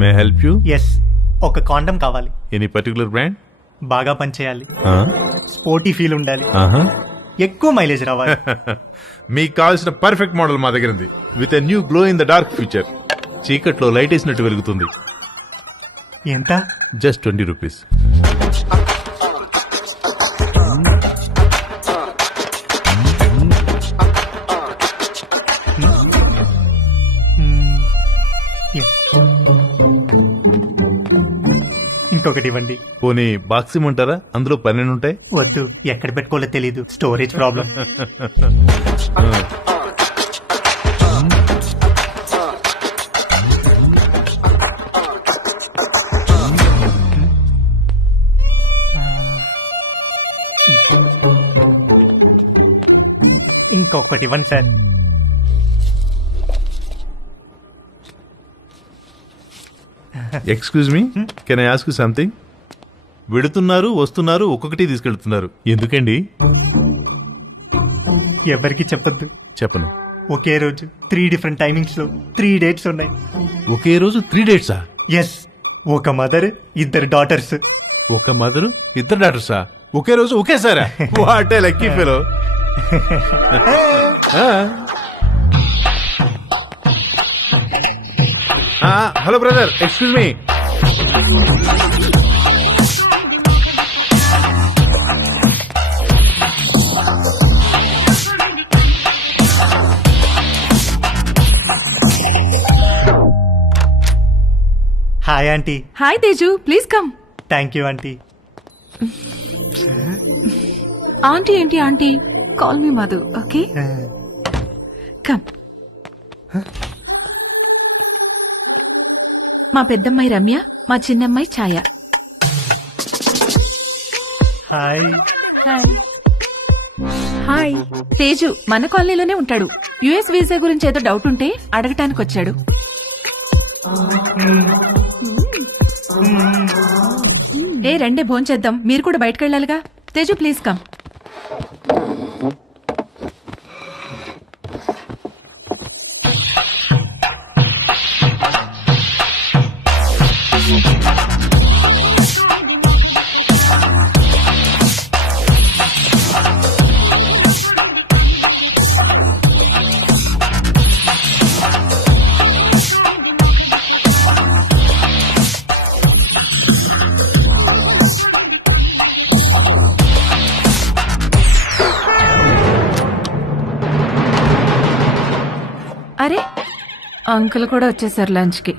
May help you? Yes, ఒక కాండం కావాలి. Any particular brand? బాగా పనిచేయాలి, స్పోర్టీ ఫీల్ ఉండాలి, ఎక్కువ మైలేజ్ రావాలి. మీకు కావాల్సిన పర్ఫెక్ట్ మోడల్ మా దగ్గర ఉంది. With a new glow in the dark feature. చీకట్లో లైట్ వేసినట్టు వెలుగుతుంది. ఎంత? Just 20 rupees. ఇంకొకటి ఇవ్వండి. పోనీ బాక్స్ ఇమ్మంటారా? అందులో 12 ఉంటాయి. వద్దు, ఎక్కడ పెట్టుకోవాలో తెలీదు, స్టోరేజ్ ప్రాబ్లం. ఇంకొకటి ఇవ్వండి sir. Excuse me can I ask you something? వెడుతున్నారు వస్తున్నారు ఒక్కొక్కటి తీసుకెళ్తున్నారు ఎందుకండి? ఎవరికి చెప్పొద్దు. చెప్పను. ఒకే రోజు 3 డిఫరెంట్ టైమింగ్స్ లో 3 డేట్స్ ఉన్నాయి. ఒకే రోజు 3 డేట్సా? ఎస్, ఒక మదర్, 2 డాటర్స్. ఒక మదరు 2 డాటర్సా? ఒకే రోజు ఒకేసారా? What a lucky fellow. Hello brother, excuse me. Hi aunty. Hi Teju, please come. Thank you aunty. Aunty ఏంటి aunty? Call me Madhu, okay? Come. మా పెద్దమ్మాయి రమ్య, మా చిన్నమ్మాయి Chhaya. Hi. Hi. Hi. Teju మన కాలనీలోనే ఉంటాడు. యుఎస్ వీసా గురించి ఏదో డౌట్ ఉంటే అడగటానికి వచ్చాడు. ఏ రండే భోంచేద్దాం, మీరు కూడా బయటకు వెళ్ళాలిగా. Teju please come. అరే, అంకుల్ కూడా వచ్చేసారు లంచ్కి.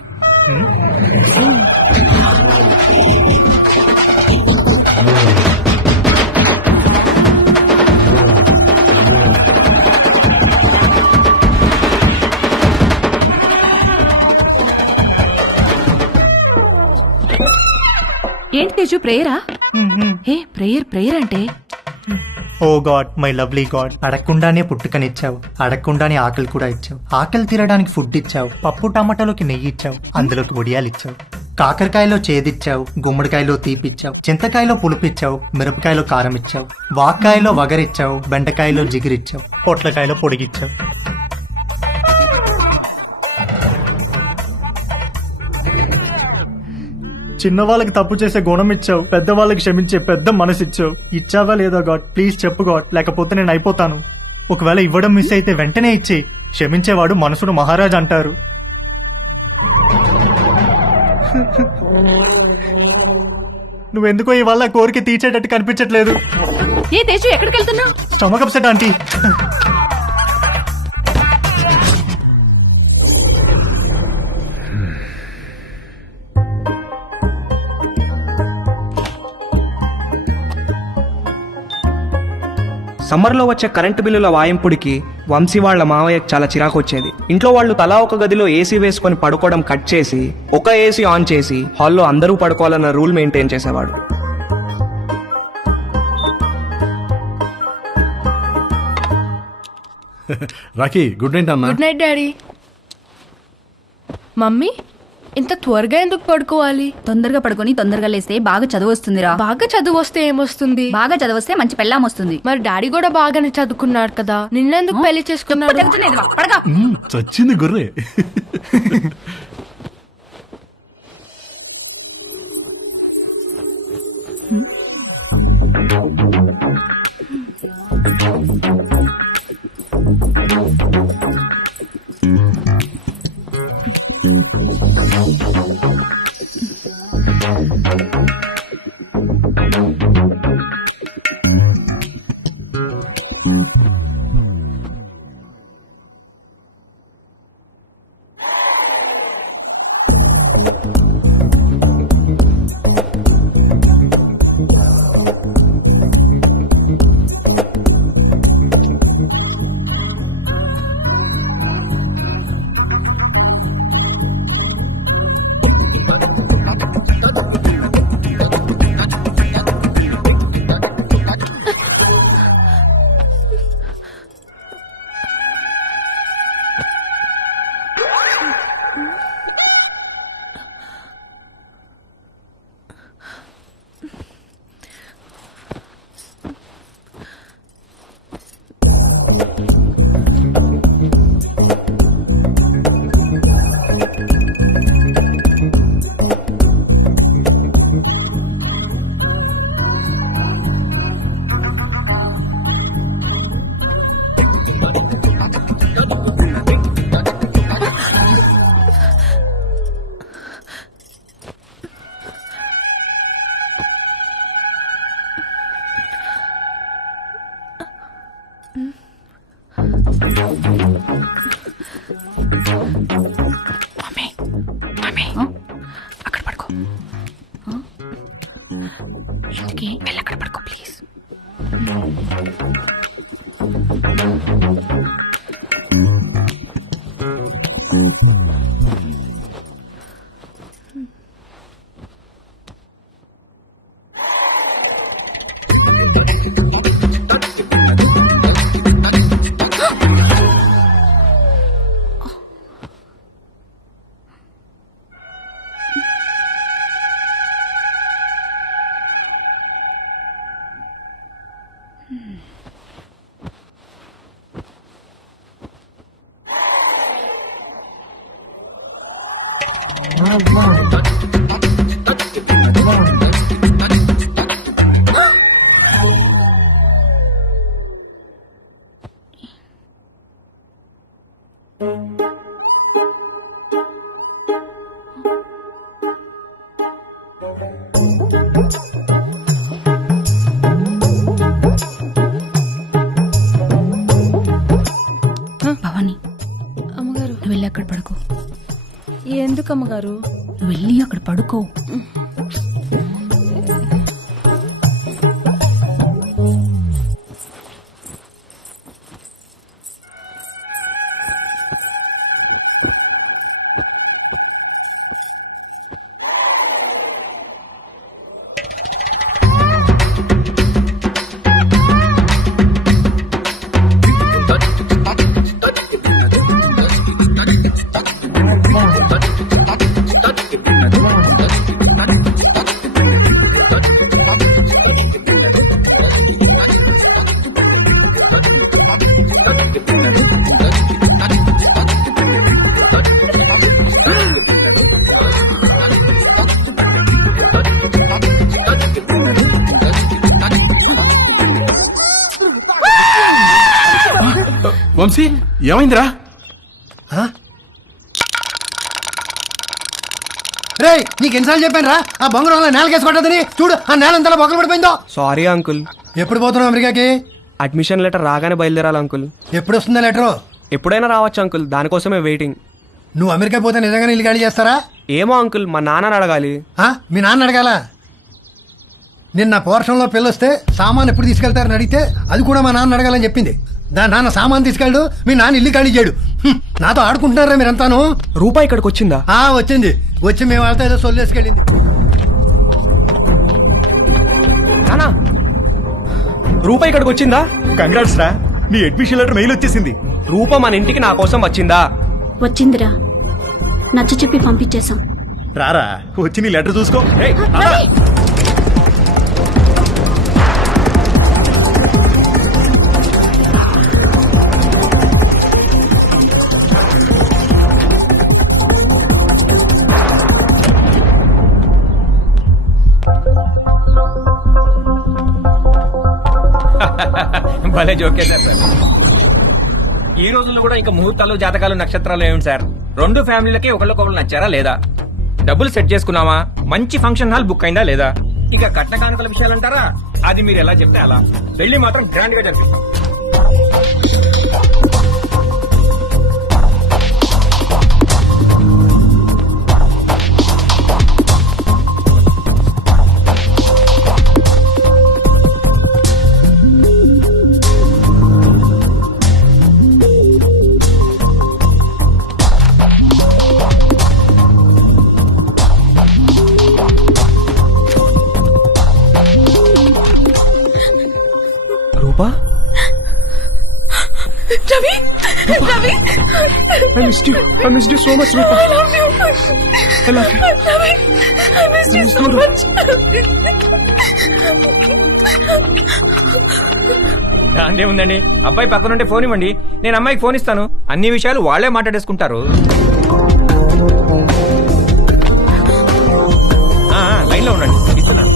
ఏంటి తేజు, ప్రేయరా? ఏ ప్రేయర్ అంటే? Oh God, my lovely God, అడగకుండానే పుట్టుకనిచ్చావు, అడగకుండానే ఆకలి కూడా ఇచ్చావు, ఆకలి తీరడానికి ఫుడ్ ఇచ్చావు, పప్పు టమాటాలోకి నెయ్యి ఇచ్చావు, అందులోకి వడియాలు ఇచ్చావు, కాకరకాయలో చేదిచ్చావు, గుమ్మడికాయలో తీపిచ్చావు, చింతకాయలో పులుపిచ్చావు, మిరపకాయలో కారం ఇచ్చావు, వాక్కాయలో వగరిచ్చావు, బెండకాయలో జిగిరిచ్చావు, పొట్లకాయలో పొడిగిచ్చావు. చిన్నవాళ్ళకి తప్పు చేసే గుణం ఇచ్చావు, పెద్దవాళ్ళకి క్షమించే పెద్ద మనసు ఇచ్చావు. ఇచ్చావా లేదా గాడ్? ప్లీజ్ చెప్పు గాడ్, లేకపోతే నేను అయిపోతాను. ఒకవేళ ఇవ్వడం మిస్ అయితే వెంటనే ఇచ్చి, క్షమించేవాడు మనసును మహారాజ్ అంటారు. నువ్వెందుకో ఇవాళ కోరిక తీర్చేటట్టు కనిపించట్లేదు. ఏ తేజు, ఎక్కడికి వెళ్తున్నావు? Stomach upset aunty. సమ్మర్లో వచ్చే కరెంటు బిల్లుల వాయింపుడికి వంశీ వాళ్ళ మావయ్యకు చాలా చిరాకు వచ్చేది. ఇంట్లో వాళ్ళు తలా ఒక గదిలో ఏసీ వేసుకొని పడుకోవడం కట్ చేసి ఒక ఏసీ ఆన్ చేసి హాల్లో అందరూ పడుకోవాలన్న రూల్ మెయింటైన్ చేసేవాడు. రాకీ, గుడ్ నైట్ అన్న. Good night daddy. మమ్మీ, ఇంత త్వరగా ఎందుకు పడుకోవాలి? తొందరగా పడుకొని తొందరగా లేస్తే బాగా చదువు వస్తుందిరా. బాగా చదువు వస్తే ఏమొస్తుంది? బాగా చదివస్తే మంచి పెళ్ళాం వస్తుంది. మరి డాడీ కూడా బాగానే చదువుకున్నాడు కదా, నిన్నెందుకు పెళ్లి చేసుకున్నాడు? చచ్చింది గుర్రే. అక్కడ పడుకో వెళ్ళి అక్కడ పడుకో ప్లీజ్. భవాని, అమ్మగారు నువ్వు వెళ్ళి అక్కడ పడుకో. ఎందుకు అమ్మగారు? నువ్వు వెళ్ళి అక్కడ పడుకో. వంశీ ఏమైందిరా? రే నీకు ఎన్నిసార్లు చెప్పాను రా ఆ బొంగరంలో నేలకేసి కొట్టదని. చూడు ఆ నేల అంతా బొక్కలు పడిపోయిందో. Sorry uncle. ఎప్పుడు పోతున్నావు అమెరికాకి? అడ్మిషన్ లెటర్ రాగానే బయలుదేరాలి అంకుల్. ఎప్పుడు వస్తుందా లెటరు? ఎప్పుడైనా రావచ్చు అంకుల్, దానికోసమే వెయిటింగ్. నువ్వు అమెరికా పోతే నిజంగానే ఇల్లు ఖాళీ చేస్తారా? ఏమో అంకుల్, మా నాన్నని అడగాలి. మీ నాన్న అడగాల? నిన్న పోర్షన్లో పిల్లొస్తే సామాన్ ఎప్పుడు తీసుకెళ్తారని అడిగితే అది కూడా మా నాన్న అడగాలని చెప్పింది. దాని నాన్న సామాన్ తీసుకెళ్ళడు, మీ నాన్న ఇల్లు ఖాళీ చేయడు. నాతో ఆడుకుంటున్నారా మీరంతాను? రూపాయి ఇక్కడికి వచ్చిందా? వచ్చింది. వచ్చి మేము వాళ్ళతో ఏదో సొల్లేసుకెళ్ళింది. రూపాయి ఇక్కడికి వచ్చిందా? కంగ్రాట్స్ రా, నీ అడ్మిషన్ లెటర్ మెయిల్ వచ్చేసింది. రూప మన ఇంటికి నా కోసం వచ్చిందా? వచ్చిందిరా, నచ్చ చెప్పి పంపించేశాం. రారా వచ్చి నీ లెటర్ చూసుకో. భలే జోకేశారు సార్. ఈ రోజుల్లో కూడా ఇంకా ముహూర్తాలు, జాతకాలు, నక్షత్రాలు ఏమిటి సార్? రెండు ఫ్యామిలీలకి ఒకళ్ళకొకళ్ళు నచ్చారా లేదా? డబ్బులు సెట్ చేసుకున్నావా? మంచి ఫంక్షన్ హాల్ బుక్ అయిందా లేదా? ఇక కట్న కానుకల విషయాలు అంటారా? అది మీరు ఎలా చెప్తే అలా. పెళ్లి మాత్రం గ్రాండ్ గా జరిపిస్తాం. రూపా, Ravi, Ravi, I missed you so much, Rupa. I love you. I love you. Ravi, I missed you so much. దాందే ఉందండి, అబ్బాయి పక్కనుంటే ఫోన్ ఇవ్వండి, నేను అమ్మాయికి ఫోన్ ఇస్తాను. అన్ని విషయాలు వాళ్లే మాట్లాడేసుకుంటారు. లైన్ లో ఉండండి, ఇస్తున్నాను.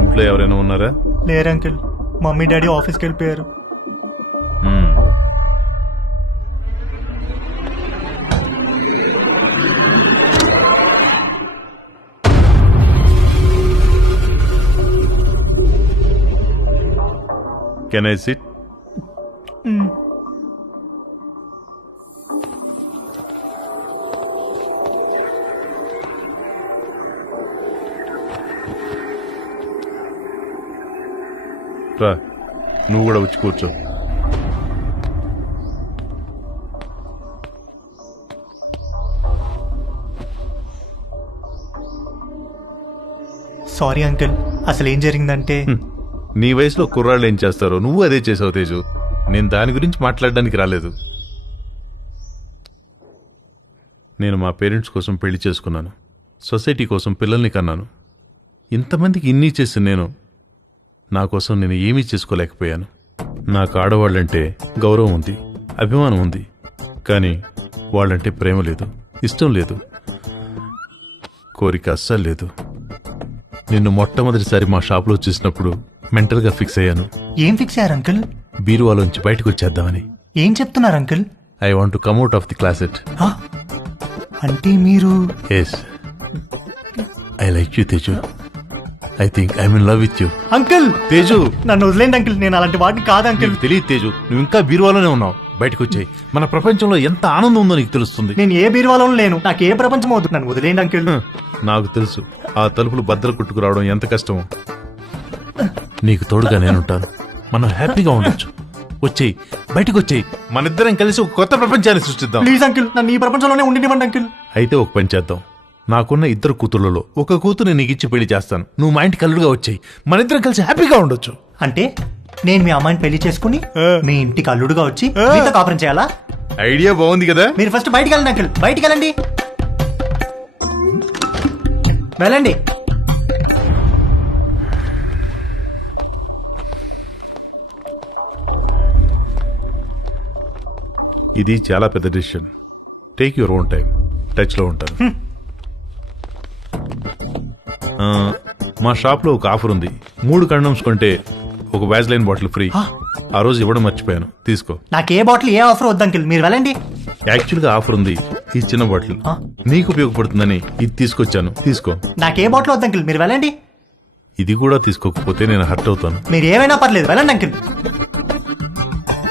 ఇంట్లో ఎవరైనా ఉన్నారా? లేరు అంకుల్, మమ్మీ డాడీ ఆఫీస్కి వెళ్ళిపోయారు. Can I SIT? రా, నువ్వు కూడా వచ్చి కూర్చో. సారీ అంకుల్, అసలు ఏం జరిగిందంటే నీ వయసులో కుర్రాళ్ళు ఏం చేస్తారో నువ్వు అదే చేసావు తేజు. నేను దాని గురించి మాట్లాడడానికి రాలేదు. నేను మా పేరెంట్స్ కోసం పెళ్లి చేసుకున్నాను, సొసైటీ కోసం పిల్లల్ని కన్నాను. ఇంతమందికి ఇన్ని చేసి నా కోసం నేను ఏమీ చేసుకోలేకపోయాను. నాకు ఆడవాళ్ళంటే గౌరవం ఉంది, అభిమానం ఉంది, కానీ వాళ్ళంటే ప్రేమ లేదు, ఇష్టం లేదు, కోరిక అస్సలు లేదు. నిన్ను మొట్టమొదటిసారి మా షాప్లో చూసినప్పుడు మెంటల్గా ఫిక్స్ అయ్యాను. ఏం ఫిక్స్ అయ్యారు అంకుల్? బీరువాలోంచి బయటకు వచ్చేద్దామని. ఏం చెప్తున్నారు uncle? I want to come out of the closet. అంటే మీరు? Yes, I like you Teju. I think I'm in love with you. Uncle Teju, నన్ను వదిలేండి అంకుల్, నేను అలాంటి వాడిని కాదు అంకుల్. తెలియదు తేజు, నువ్వు ఇంకా బీరువాలోనే ఉన్నావు. బయటకు వచ్చాయి, మన ప్రపంచంలో ఎంత ఆనందం ఉందో నీకు తెలుస్తుంది. నేను ఏ బీరువాలోనూ లేను, నాకు ఏ ప్రపంచం అవుతుంది, నన్ను వదిలేండి అంకుల్. నాకు తెలుసు ఆ తలుపులు బద్దలు కొట్టుకు రావడం ఎంత కష్టమో. నీకు తోడుగా నేనుంటాను, మనం హ్యాపీగా ఉండొచ్చు. వచ్చేయి, బయటకు వచ్చేయి, మనిద్దరం కలిసి ఒక కొత్త ప్రపంచాన్ని సృష్టిద్దాం. ప్లీజ్ అంకుల్, నన్ను ఈ ప్రపంచంలోనే ఉండినివ్వండి అంకుల్. అయితే ఒక పని చేద్దాం. నాకున్న 2 కూతుర్లలో ఒక కూతురు నీకు ఇచ్చి పెళ్లి చేస్తాను. నువ్వు మా ఇంటికి అల్లుడుగా వచ్చేయి, మనిద్దరం కలిసి హ్యాపీగా ఉండొచ్చు. అంటే నేను మీ అమ్మాయిని పెళ్లి చేసుకుని మీ ఇంటికి అల్లుడుగా వచ్చి మీతో కాపురం చేయాలా? ఐడియా బాగుంది కదా. మీరు ఫస్ట్ బయటికి వెళ్ళండి అంకుల్, బయటికి వెళ్ళండి, వెళ్ళండి. ఇది చాలా పెద్ద decision. Take your own time. Touch లో ఉంటాను. మా షాప్ లో ఒక ఆఫర్ ఉంది. 3 కండమ్స్ కొంటే ఒక వ్యాజ్లైన్ బాటిల్ ఫ్రీ. ఆ రోజు ఇవ్వడం మర్చిపోయాను, తీసుకో. నాకు ఏ బాటిల్ ఏ ఆఫర్ వద్దు అంకుల్, మీరు వెళ్ళండి. యాక్చువల్ గా ఆఫర్ ఉంది. ఈ చిన్న బాటిల్ నీకు ఉపయోగపడుతుందని ఇది తీసుకొచ్చాను, తీసుకో. నాకే బాటిల్ వద్దు అంకుల్, మీరు వెళ్ళండి. ఇది కూడా తీసుకోకపోతే నేను హర్ట్ అవుతాను. మీరు ఏమైనా పర్లేదు, వెళ్ళండి అంకుల్,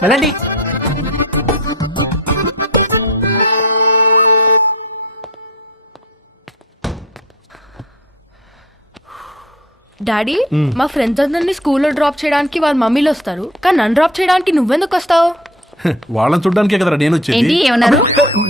వెళ్ళండి. డాడీ, మా ఫ్రెండ్స్ అందరినీ స్కూల్లో డ్రాప్ చేయడానికి వాళ్ళ మమ్మీలు వస్తారు, కానీ నన్ను డ్రాప్ చేయడానికి నువ్వెందుకు వస్తావు? వాళ్ళని చూడడానికే కదరా నేను వచ్చేది. ఏంటి ఏమన్నారు?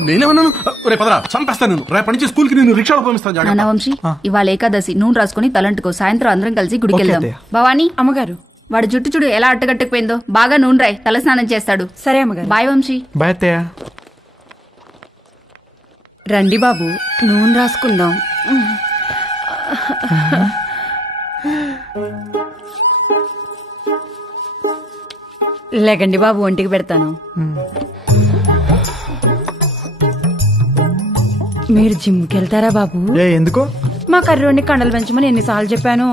నేనేమన్నాను? రే పదరా, చంపేస్తాను నేను. రేపటి నుంచి స్కూల్ కి నేను రిక్షాలో పంపిస్తాను. నాన్న వంశీ, ఇవాళ ఏకాదశి, నూనె రాసుకుని తలంటుకో. సాయంత్రం అందరం కలిసి గుడికి వెళ్దాం. భవానీ, అమ్మగారు, వాడి జుట్టు చూడు ఎలా అట్టగట్టుకుపోయిందో. బాగా నూనె రాయి, తలస్నానం చేస్తాడు. సరే అమ్మగారు. బాయ్ వంశీ. బాయ్ అత్తయ్య. రండి బాబు, నూనె రాసుకుందాం. లేకండి బాబు, ఒంటికి పెడతాను. మీరు జిమ్కి వెళ్తారా బాబు? ఎందుకు? మా కర్రోడిని కండలు పెంచమని ఎన్నిసార్లు చెప్పాను.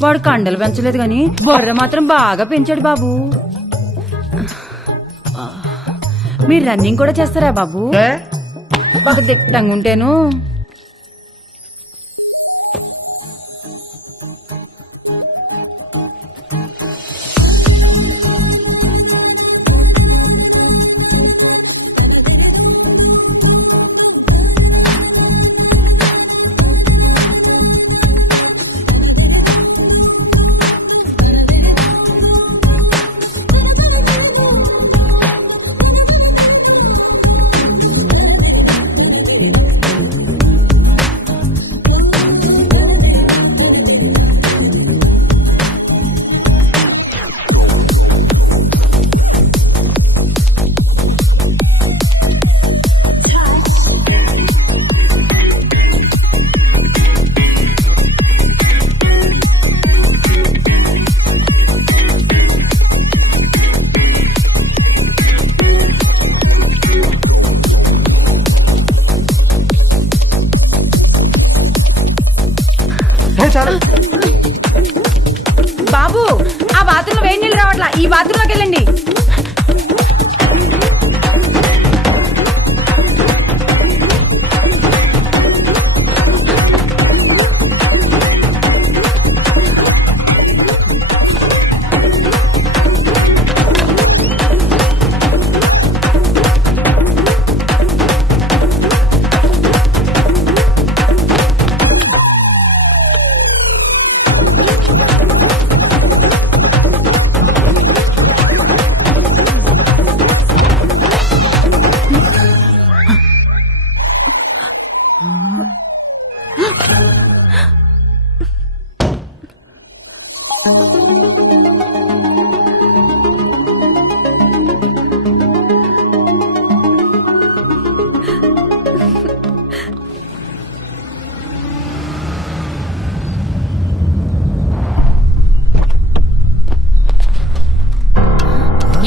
వాడు కండలు పెంచలేదు కానీ బొర్ర మాత్రం బాగా పెంచాడు బాబు. మీరు రన్నింగ్ కూడా చేస్తారా బాబు? ఒక దిట్టంగా ఉంటేను. బాబు, ఆ బాత్రూంలో వేడి నీళ్ళు రావట్లా, ఈ బాత్రూంలోకి వెళ్ళండి.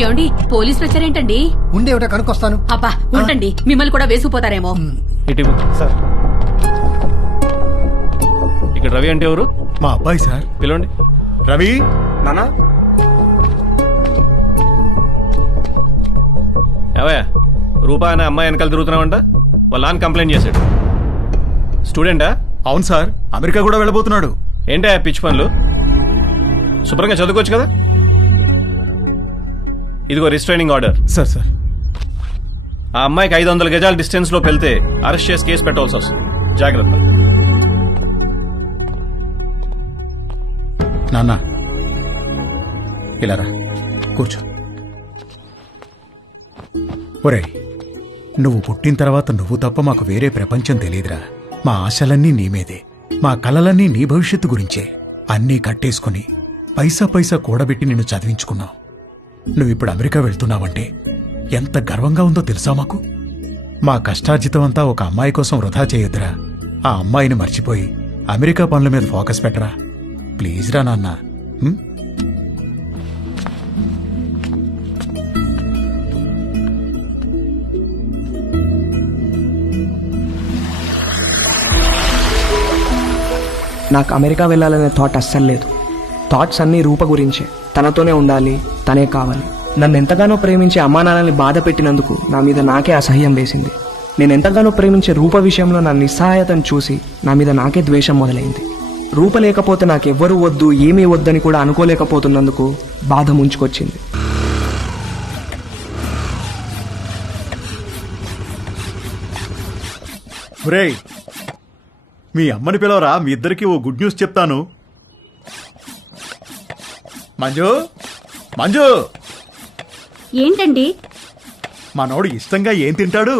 ఏమండి, పోలీసులు వచ్చారేంటండి? ఉండే ఒకటే కనుక్కొస్తాను. అబ్బా ఉండండి, మిమ్మల్ని కూడా వేసుకుపోతారేమో. సార్, ఇక్కడ రవి అంటే ఎవరు? మా అబ్బాయి సార్. పిలవండి. రవి నానా, ఏవయ్యా, రూపా అనే అమ్మాయి వెనకాల తిరుగుతున్నావంట. వాళ్ళ నాన్న కంప్లైంట్ చేశాడు. స్టూడెంటా? అవును సార్, అమెరికా కూడా వెళ్ళబోతున్నాడు. ఏంటా పిచ్చి పనులు? శుభ్రంగా చదువుకోవచ్చు కదా. ఇదిగో రిస్ట్రైనింగ్ ఆర్డర్. సార్ సార్, ఆ అమ్మాయికి 500 గజాల డిస్టెన్స్ లో వెళ్తే అరెస్ట్ చేసి కేసు పెట్టాల్సి వస్తుంది. జాగ్రత్త. నాన్న ఇలా రా, కూర్చో. ఒరే, నువ్వు పుట్టిన తర్వాత నువ్వు తప్ప మాకు వేరే ప్రపంచం తెలియదురా. మా ఆశలన్నీ నీ మీదే, మా కలలన్నీ నీ భవిష్యత్తు గురించే. అన్నీ కట్టేసుకుని పైసా పైసా కూడబెట్టి నిన్ను చదివించుకున్నావు. నువ్విప్పుడు అమెరికా వెళ్తున్నావంటే ఎంత గర్వంగా ఉందో తెలుసా మాకు. మా కష్టార్జితం అంతా ఒక అమ్మాయి కోసం వృధా చేయొద్దురా. ఆ అమ్మాయిని మర్చిపోయి అమెరికా పనుల మీద ఫోకస్ పెట్టరా. ప్లీజ్ రా నాన్న. నాకు అమెరికా వెళ్ళాలనే థాట్ అస్సలు లేదు. థాట్స్ అన్నీ రూప గురించే. తనతోనే ఉండాలి, తనే కావాలి. నన్ను ఎంతగానో ప్రేమించే అమ్మా నాన్నల్ని బాధ పెట్టినందుకు నా మీద నాకే అసహ్యం వేసింది. నేను ఎంతగానో ప్రేమించే రూప విషయంలో నా నిస్సహాయతను చూసి నా మీద నాకే ద్వేషం మొదలైంది. రూప లేకపోతే నాకెవ్వరూ వద్దు, ఏమీ వద్దని కూడా అనుకోలేకపోతున్నందుకు బాధ ముంచుకొచ్చింది. ఒరేయ్, మీ అమ్మని పిలవరా, మీ ఇద్దరికి ఓ గుడ్ న్యూస్ చెప్తాను. మంజు, మంజు. ఏంటండి? మనోడు ఇష్టంగా ఏం తింటాడు?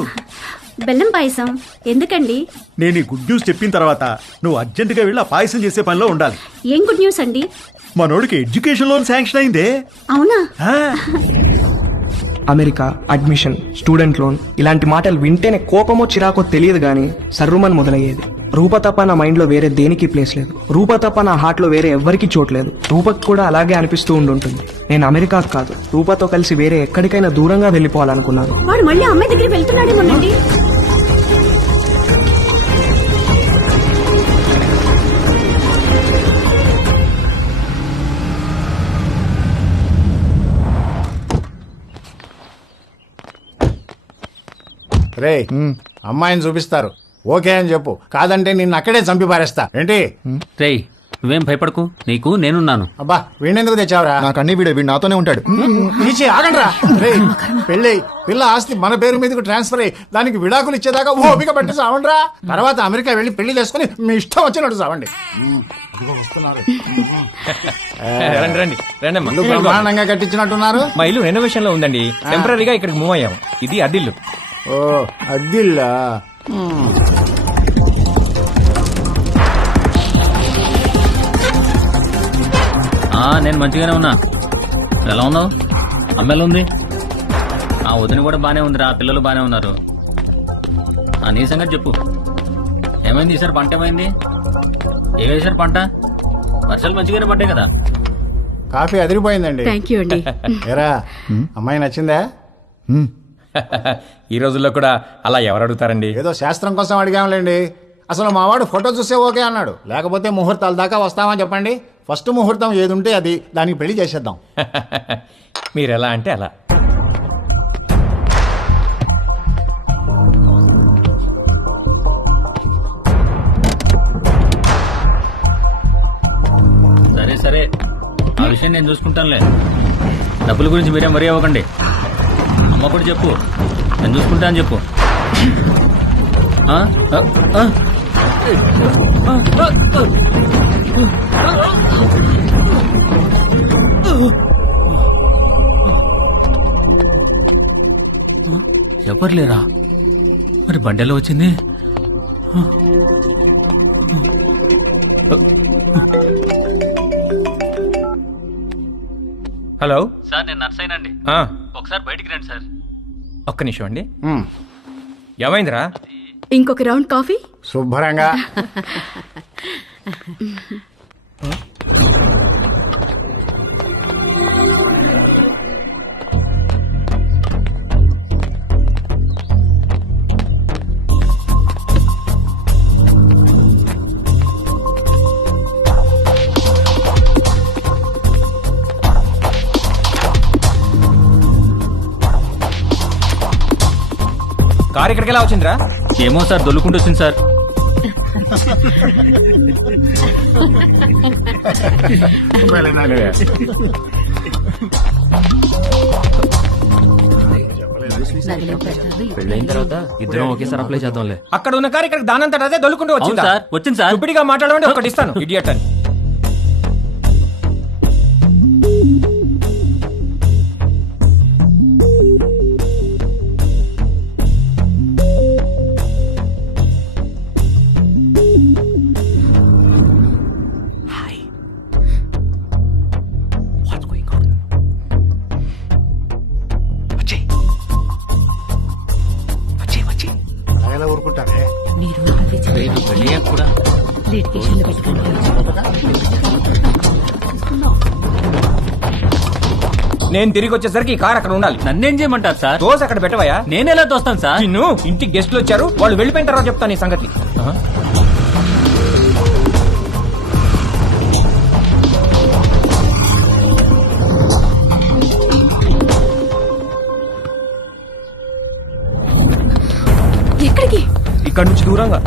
బెల్లం పాయసం. ఎందుకండి? నేను ఈ గుడ్ న్యూస్ చెప్పిన తర్వాత నువ్వు అర్జెంటుగా వెళ్ళి ఆ పాయసం చేసే పనిలో ఉండాలి. ఏం గుడ్ న్యూస్ అండి? మనోడికి ఎడ్యుకేషన్ లోన్ శాంక్షన్ అయిందే. అవునా? ఆ, అమెరికా, అడ్మిషన్, స్టూడెంట్ లోన్ ఇలాంటి మాటలు వింటేనే కోపమో చిరాకో తెలియదు కానీ సర్రుమని మొదలయ్యేది. రూప తప్ప నా మైండ్లో వేరే దేనికి ప్లేస్ లేదు. రూప తప్ప నా హార్ట్లో వేరే ఎవ్వరికీ చోట్లేదు. రూపకు కూడా అలాగే అనిపిస్తూ ఉండుంటుంది. నేను అమెరికాకు కాదు, రూపతో కలిసి వేరే ఎక్కడికైనా దూరంగా వెళ్ళిపోవాలనుకున్నాను. వాడు మళ్ళీ అమ్మాయి దగ్గరికి వెళ్తున్నాడేమోనండి. రే అమ్మాయిని చూపిస్తారు, ఓకే అని చెప్పు. కాదంటే నిన్ను అక్కడే చంపి పారేస్తా. ఏంటి రేయ్ నువ్వేం భయపడకు, నీకు నేనున్నాను. అబ్బా వీణెందుకు తెచ్చావురా? నాకు అన్ని వీడు నాతోనే ఉంటాడు. తీసి ఆగండ్రా. రే పెళ్ళి పిల్ల ఆస్తి మన పేరు మీదకి ట్రాన్స్ఫర్ అయ్యి దానికి విడాకులు ఇచ్చేదాకా ఓపిక పట్టి సావండ్రా. తర్వాత అమెరికా వెళ్ళి పెళ్లి చేసుకుని మీ ఇష్టం వచ్చినట్టు సావండి. ఇల్లు బ్రహ్మాండంగా కట్టించినట్టున్నారు. మా ఇల్లు రెనోవేషన్ లో ఉందండి, టెంపరీగా ఇక్కడికి మూవ్ అయ్యాము. ఇది అద్దిల్లు. ఓ అద్దిల్లా? నేను మంచిగానే ఉన్నా. ఎలా ఉన్నావు? అమ్మాయిలు ఉంది, ఆ వదిన కూడా బానే ఉందిరా, పిల్లలు బానే ఉన్నారు. నీ సంగతి చెప్పు, ఏమైంది ఈసారి? పంట ఏమైంది? ఏ వేసారు పంట? వర్షాలు మంచిగానే పడ్డాయి కదా. కాఫీ అదిరిపోయిందండి. థ్యాంక్ యూ అండి. ఏరా అమ్మాయి నచ్చిందా? ఈ రోజుల్లో కూడా అలా ఎవరు అడుగుతారండి? ఏదో శాస్త్రం కోసం అడిగాంలేండి. అసలు మావాడు ఫోటో చూసే ఓకే అన్నాడు. లేకపోతే ముహూర్తాల దాకా వస్తామని చెప్పండి. ఫస్ట్ ముహూర్తం ఏది ఉంటే అది, దానికి పెళ్లి చేసేద్దాం. మీరు ఎలా అంటే అలా. సరే సరే, ఆ విషయం నేను చూసుకుంటానులే. డబ్బుల గురించి మీరేం వరి అవ్వకండి. అమ్మ కూడా చెప్పు, నేను చూసుకుంటా అని చెప్పు. ఎవరు లేరా? మరి బండెలో వచ్చింది. హలో సార్, నేను నర్సైనండి. ఒకసారి బయటికి రండి సార్. ఒక్క నిమిషం అండి. ఏమైందిరా? ఇంకొక రౌండ్ కాఫీ? శుభ్రంగా. కారు ఇక్కడికి ఎలా వచ్చిందిరా? ఏమో సార్, దొల్లుకుంటూ వచ్చింది సార్. పెళ్ళైన తర్వాత ఇద్దరం ఒకేసారి అప్లై చేద్దాంలే. అక్కడ ఉన్న కారు ఇక్కడికి దానంతట అదే దొల్లుకుంటూ వచ్చింది సార్. వచ్చింది సార్. ఇప్పటిగా మాట్లాడమంటే ఒకటి ఇస్తాను, ఇడియట్ అని. ఊరుకుంటారే కూడా నేను తిరిగి వచ్చేసరికి ఈ కార్ అక్కడ ఉండాలి. నన్నేం చేయమంటారు సార్? దోశ అక్కడ పెట్టవయా? నేనెలా తోస్తాను సార్? నిన్ను ఇంటికి గెస్ట్లు వచ్చారు, వాళ్ళు వెళ్ళిపోయిన తర్వాత చెప్తాను ఈ సంగతి. ఎక్కడికి? ఇక్కడ నుంచి దూరంగా.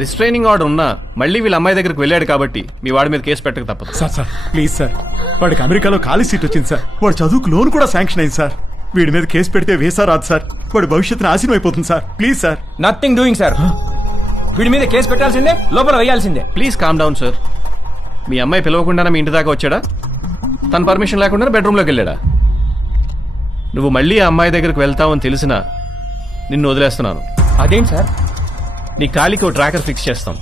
రిస్ట్రైనింగ్ ఆర్డర్ ఉన్నా మళ్ళీ వీళ్ళ అమ్మాయి దగ్గరికి వెళ్ళాడు కాబట్టి మీ వాడి మీద కేసు పెట్టక తప్పదు. సార్ ప్లీజ్ సార్, వాడికి అమెరికాలో ఖాళీ సీట్ వచ్చింది సార్. వాడు చదువుకు లోన్ కూడా శాంక్షన్ అయింది సార్. వీడి మీద కేసు పెడితే వేసా రాదు సార్. వాడి భవిష్యత్తు నాశనం అయిపోతుంది sir. Please sir. Nothing doing sir. వీడి మీద కేసు పెట్టాల్సిందే, లోపల వేయాల్సిందే. Please calm down sir. మీ అమ్మాయి పిలవకుండానే మీ ఇంటి దాకా వచ్చాడా? తన పర్మిషన్ లేకుండా బెడ్రూమ్లోకి వెళ్ళాడా? నువ్వు మళ్ళీ ఆ అమ్మాయి దగ్గరికి వెళ్తావని తెలిసినా నిన్ను వదిలేస్తున్నాను. అదేంటి సార్? నీ కాలికి ఓ ట్రాకర్ ఫిక్స్ చేస్తాం.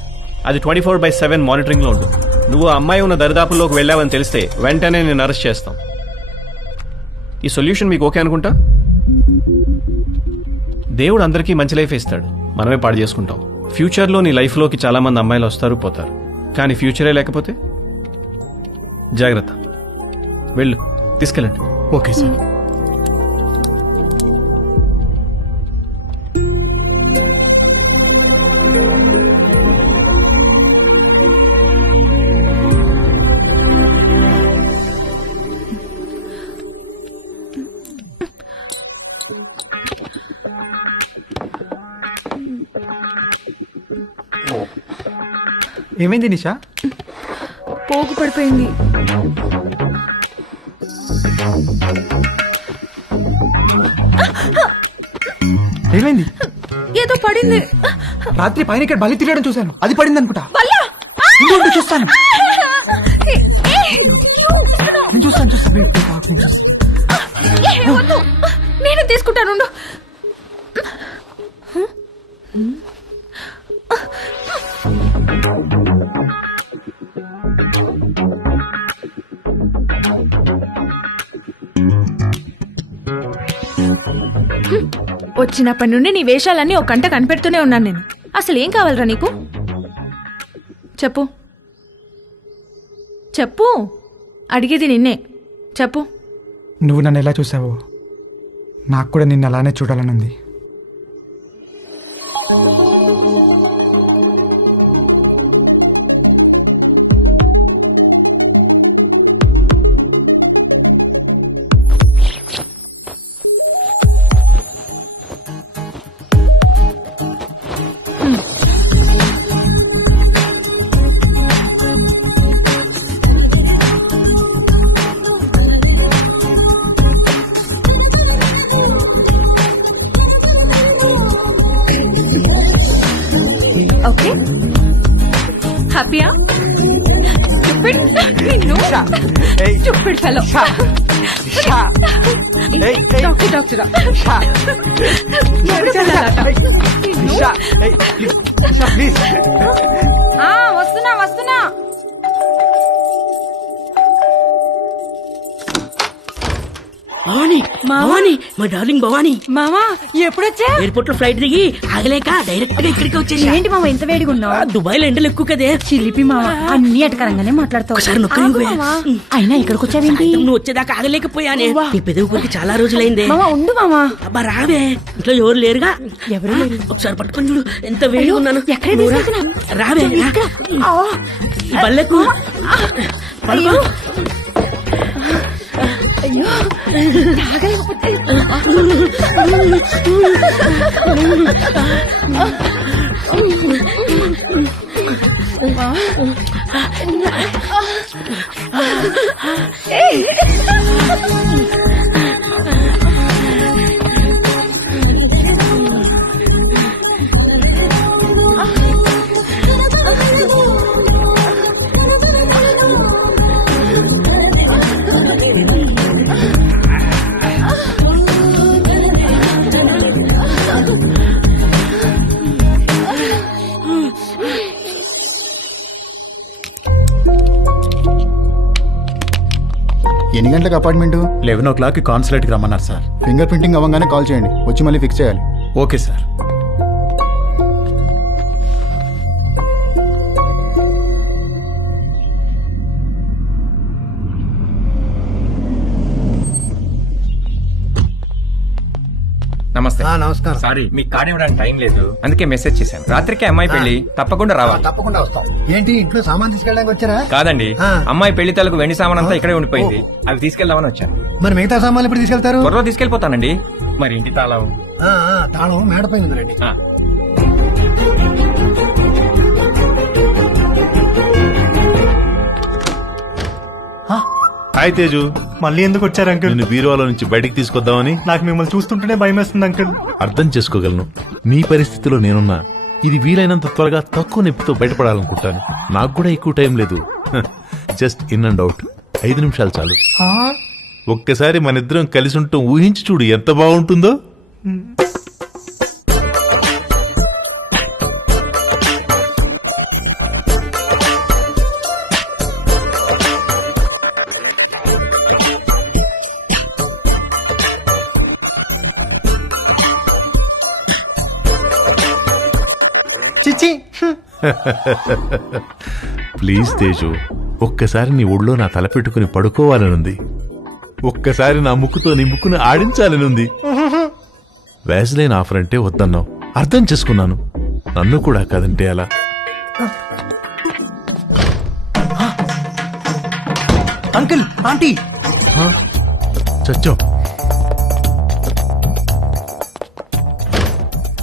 అది 24/7 మానిటరింగ్లో ఉంటుంది. నువ్వు ఆ అమ్మాయి ఉన్న దరిదాపుల్లోకి వెళ్ళావని తెలిస్తే వెంటనే నేను అరెస్ట్ చేస్తాం. ఈ సొల్యూషన్ మీకు ఓకే అనుకుంటా? దేవుడు అందరికీ మంచి లైఫ్ ఇస్తాడు, మనమే పాడు చేసుకుంటాం. ఫ్యూచర్లో నీ లైఫ్లోకి చాలా మంది అమ్మాయిలు వస్తారు పోతారు, కానీ ఫ్యూచరే లేకపోతే జాగ్రత్త. వెళ్ళు, తీసుకెళ్ళండి. Okay sir. ఏమైంది నిషా? పోగు పడిపోయింది. ఏమైంది? ఏదో పడింది. రాత్రి పైన ఇక్కడ బలి తిరగడం చూశాను, అది పడింది అనుకుంటా. చూస్తాను, నేను చూస్తాను. నేను తీసుకుంటాను. వచ్చినప్పటి నుండి నీ వేషాలన్నీ ఒక కంట కనిపెడుతూనే ఉన్నాను నేను. అసలు ఏం కావాలరా నీకు? చెప్పు చెప్పు, అడిగేది నిన్నే. చెప్పు. నువ్వు నన్ను ఎలా చూసావో నాకు కూడా నిన్ను అలానే చూడాలనుంది. ఓకే, హ్యాపీయా? Stupid. No. Stupid fellow. Doctor. వస్తున్నా. భవాని, మా డార్లింగ్ భవాని. మామా ఎప్పుడొచ్చా? ఎయిర్పోర్ట్ లో ఫ్లైట్ దిగి ఆగలేక డైరెక్ట్ గా ఇక్కడికి వచ్చేసి. ఏంటి మామ ఇంత వేడిగా ఉన్నావు? దుబాయ్ లో ఎండలు ఎక్కువ కదే. చిలిపి మామ, అన్ని అటకరంగానే మాట్లాడతావు. ఒకసారి నొక్కని అయినా ఇక్కడికి వచ్చావేంటి? నువ్వు వచ్చేదాకా ఆగలేకపోయానే. నీ పెదవి కొరికి చాలా రోజులైందే. మామ ఉండు మామా. అబ్బా రావే, ఇంట్లో ఎవరు లేరుగా? ఎవరు లేరు. ఒకసారి పట్టుకొని చూడు, ఎంత వేడిగా ఉన్నాను. ఎక్కడ తీసుకెళ్తున్నా? రావే, ఈ బల్లెకు పడుకో. అయ్యో తాగలేకపోతే. ఎన్ని గంటలకు అపార్ట్మెంట్? 11 కాన్సులేట్కి రమ్మన్నారు సార్. ఫింగర్ ప్రింటింగ్ అవ్వగానే కాల్ చేయండి, వచ్చి మళ్ళీ ఫిక్స్ చేయాలి. Okay sir. నమస్తే. నమస్కారం. సారీ, మీకు కార్డు ఇవ్వడానికి టైం లేదు, అందుకే మెసేజ్ చేశాను. రాత్రికి అమ్మాయి పెళ్లి, తప్పకుండా రావాలి. తప్పకుండా వస్తాం. ఏంటి ఇంట్లో సామాన్ తీసుకెళ్ళడానికి వచ్చారా? కాదండి, అమ్మాయి పెళ్లి తాలూకు వెండి సామాన్ అంతా ఇక్కడే ఉండిపోయింది, అవి తీసుకెళ్దామని వచ్చాను. మరి మిగతా సామాన్లు ఎప్పుడు తీసుకెళ్తారు? త్వరలో తీసుకెళ్లిపోతానండి. మరి ఇంటి తాళం? తాళం మేడపైన ఉందండి. హాయ్ తేజు, మళ్ళీ ఎందుకు వచ్చారు అంకుల్? నిన్ను బీరువాలో నుంచి బయటికి తీసుకొద్దామని. నాకు మిమ్మల్ని చూస్తుంటేనే భయం వేస్తుంది అంకుల్. అర్థం చేసుకోగలను, నీ పరిస్థితిలో నేనున్నా. ఇది వీలైనంత త్వరగా తక్కువ నొప్పితో బయటపడాలనుకుంటాను. నాకు కూడా ఎక్కువ టైం లేదు. జస్ట్ ఇన్ అండ్ అవుట్ 5 నిమిషాలు చాలు. ఒక్కసారి మన ఇద్దరం కలిసి ఉంటాం ఊహించి చూడు ఎంత బాగుంటుందో. చిచి ప్లీజ్ తేజు, ఒక్కసారి నీ ఒళ్ళో నా తల పెట్టుకుని పడుకోవాలనుంది. ఒక్కసారి నా ముక్కుతో నీ ముక్కుని ఆడించాలనుంది. వ్యాజ్లైన్ ఆఫర్ అంటే వద్దన్నావు, అర్థం చేసుకున్నాను. నన్ను కూడా కాదంటే అలా. అంకుల్ ఆంటీ చచ్చో.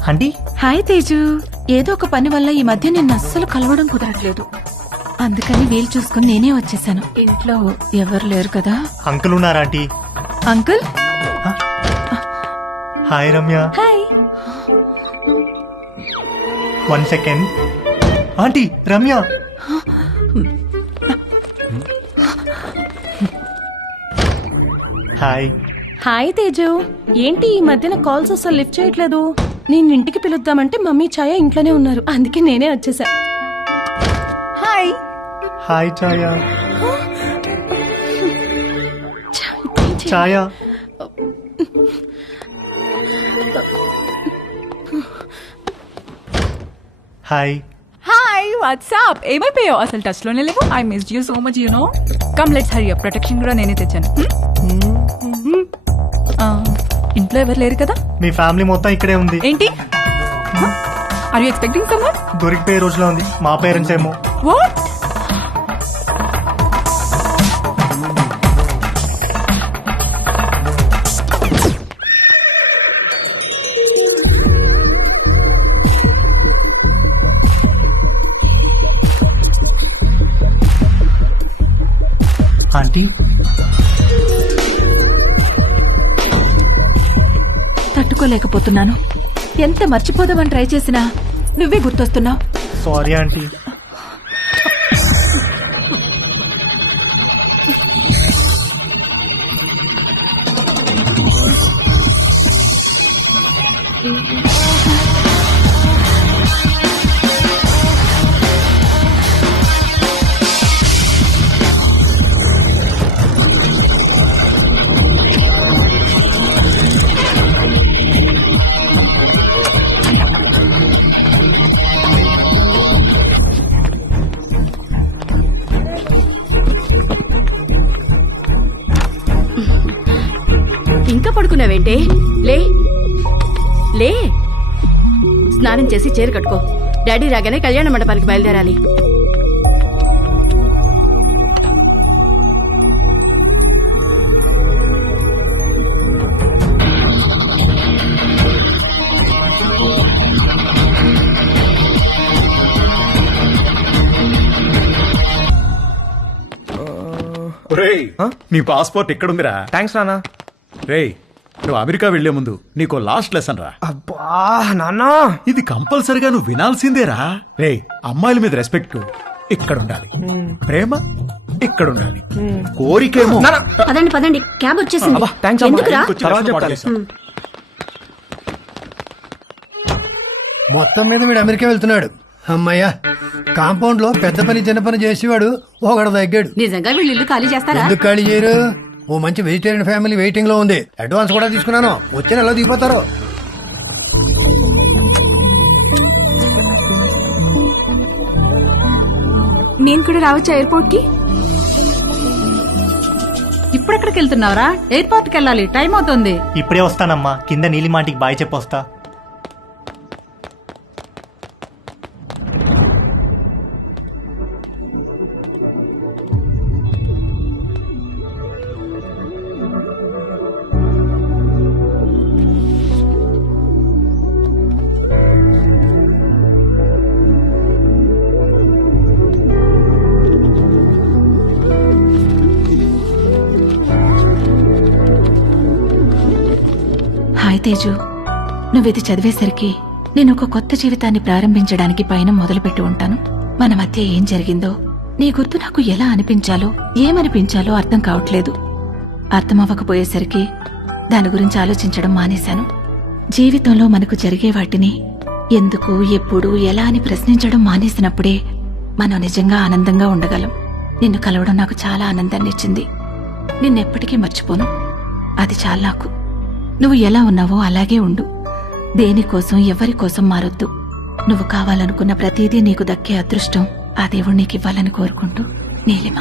Aunty hi Teju. ఏదో ఒక పని వల్ల ఈ మధ్య నిన్ను అస్సలు కలవడం కుదరట్లేదు. అందుకని వీలు చూసుకుని నేనే వచ్చేసాను. ఇంట్లో ఎవరు లేరు కదా? అంకుల్ ఉన్నారా aunty? Uncle hi Ramya. Hi. 1 second. Aunty Ramya. Hi. Hi Teju. ఏంటి ఈ మధ్యన కాల్స్ అసలు లిఫ్ట్ చేయట్లేదు? నేను ఇంటికి పిలుద్దామంటే మమ్మీ ఛాయ ఇంట్లోనే ఉన్నారు, అందుకే నేనే వచ్చేసా. Hi. Hi Chhaya. Chhaya. Hi. Hi what's up. ఏమైపోయావు? అసలు టచ్ లోనే లేవు. I missed you so much you know. Come let's hurry up. Protection కూడా నేనే తెచ్చాను. ఇంట్లో ఎవరు లేరు కదా? మీ ఫ్యామిలీ మొత్తం ఇక్కడే ఉంది. ఏంటి? Are you expecting someone? దొరికిపోయే రోజులో ఉంది. మా పేరెంట్స్ ఏమో. వాట్? ఆంటీ తట్టుకోలేకపోతున్నాను. ఎంత మర్చిపోదామని ట్రై చేసినా నువ్వే గుర్తొస్తున్నావు. Sorry aunty. ఇంకా పడుకున్నావేంటే? లే లే, స్నానం చేసి చీర కట్టుకో. డాడీ రాగానే కళ్యాణ మండపానికి బయలుదేరాలి. ఒరేయ్, నీ పాస్పోర్ట్ ఎక్కడుందిరా? థ్యాంక్స్ నాన్న. రేయ్, నువ్వు అమెరికా వెళ్లే ముందు నీకు లాస్ట్ లెసన్ రా. అబ్బా నాన్న, ఇది కంపల్సరిగా నువ్వు వినాల్సిందేరా. రే, అమ్మాయిల మీద రెస్పెక్ట్ ఇక్కడుండాలి, ప్రేమ ఇక్కడుండాలి, కోరికేమో. పదండి పదండి, క్యాబ్ వచ్చేసింది. ఎందుకురా? మొత్తం మీద వీడు అమెరికా వెళ్తున్నాడు. అమ్మయ్యా, కాంపౌండ్ లో పెద్ద పని చిన్న పని చేసేవాడు ఒకడు తగ్గాడు. నిజంగా వీళ్ళు ఇల్లు ఖాళీ చేస్తారా? ఎందుకు ఖాళీ చేయరు? ఓ మంచి వెజిటేరియన్ ఫ్యామిలీ వెయిటింగ్ లో ఉంది. అడ్వాన్స్ కూడా తీసుకున్నాను. వచ్చే నెలలో దిగిపోతారు. నేను కూడా రావచ్చా ఎయిర్పోర్ట్ కి? ఇప్పుడెక్కడికి వెళ్తున్నావురా? ఎయిర్పోర్ట్కి వెళ్ళాలి, టైం అవుతుంది. ఇప్పుడే వస్తానమ్మా. కింద నీలిమాటికి బాయ్ చెప్పొస్తా. హాయ్ తేజు, నువ్వు ఇది చదివేసరికి నేను ఒక కొత్త జీవితాన్ని ప్రారంభించడానికి పైన మొదలుపెట్టి ఉంటాను. మన మధ్య ఏం జరిగిందో నీ గుర్తు నాకు ఎలా అనిపించాలో ఏమనిపించాలో అర్థం కావట్లేదు. అర్థమవ్వకపోయేసరికి దాని గురించి ఆలోచించడం మానేశాను. జీవితంలో మనకు జరిగే వాటిని ఎందుకు, ఎప్పుడు, ఎలా అని ప్రశ్నించడం మానేసినప్పుడే మనం నిజంగా ఆనందంగా ఉండగలం. నిన్ను కలవడం నాకు చాలా ఆనందాన్ని ఇచ్చింది. నిన్నెప్పటికీ మర్చిపోను. అది చాలా నాకు. నువ్వు ఎలా ఉన్నావో అలాగే ఉండు. దేనికోసం ఎవరి కోసం మారొద్దు. నువ్వు కావాలనుకున్న ప్రతిదీ నీకు దక్కే అదృష్టం ఆ దేవుడు నీకు ఇవ్వాలని కోరుకుంటూ, నీలిమ.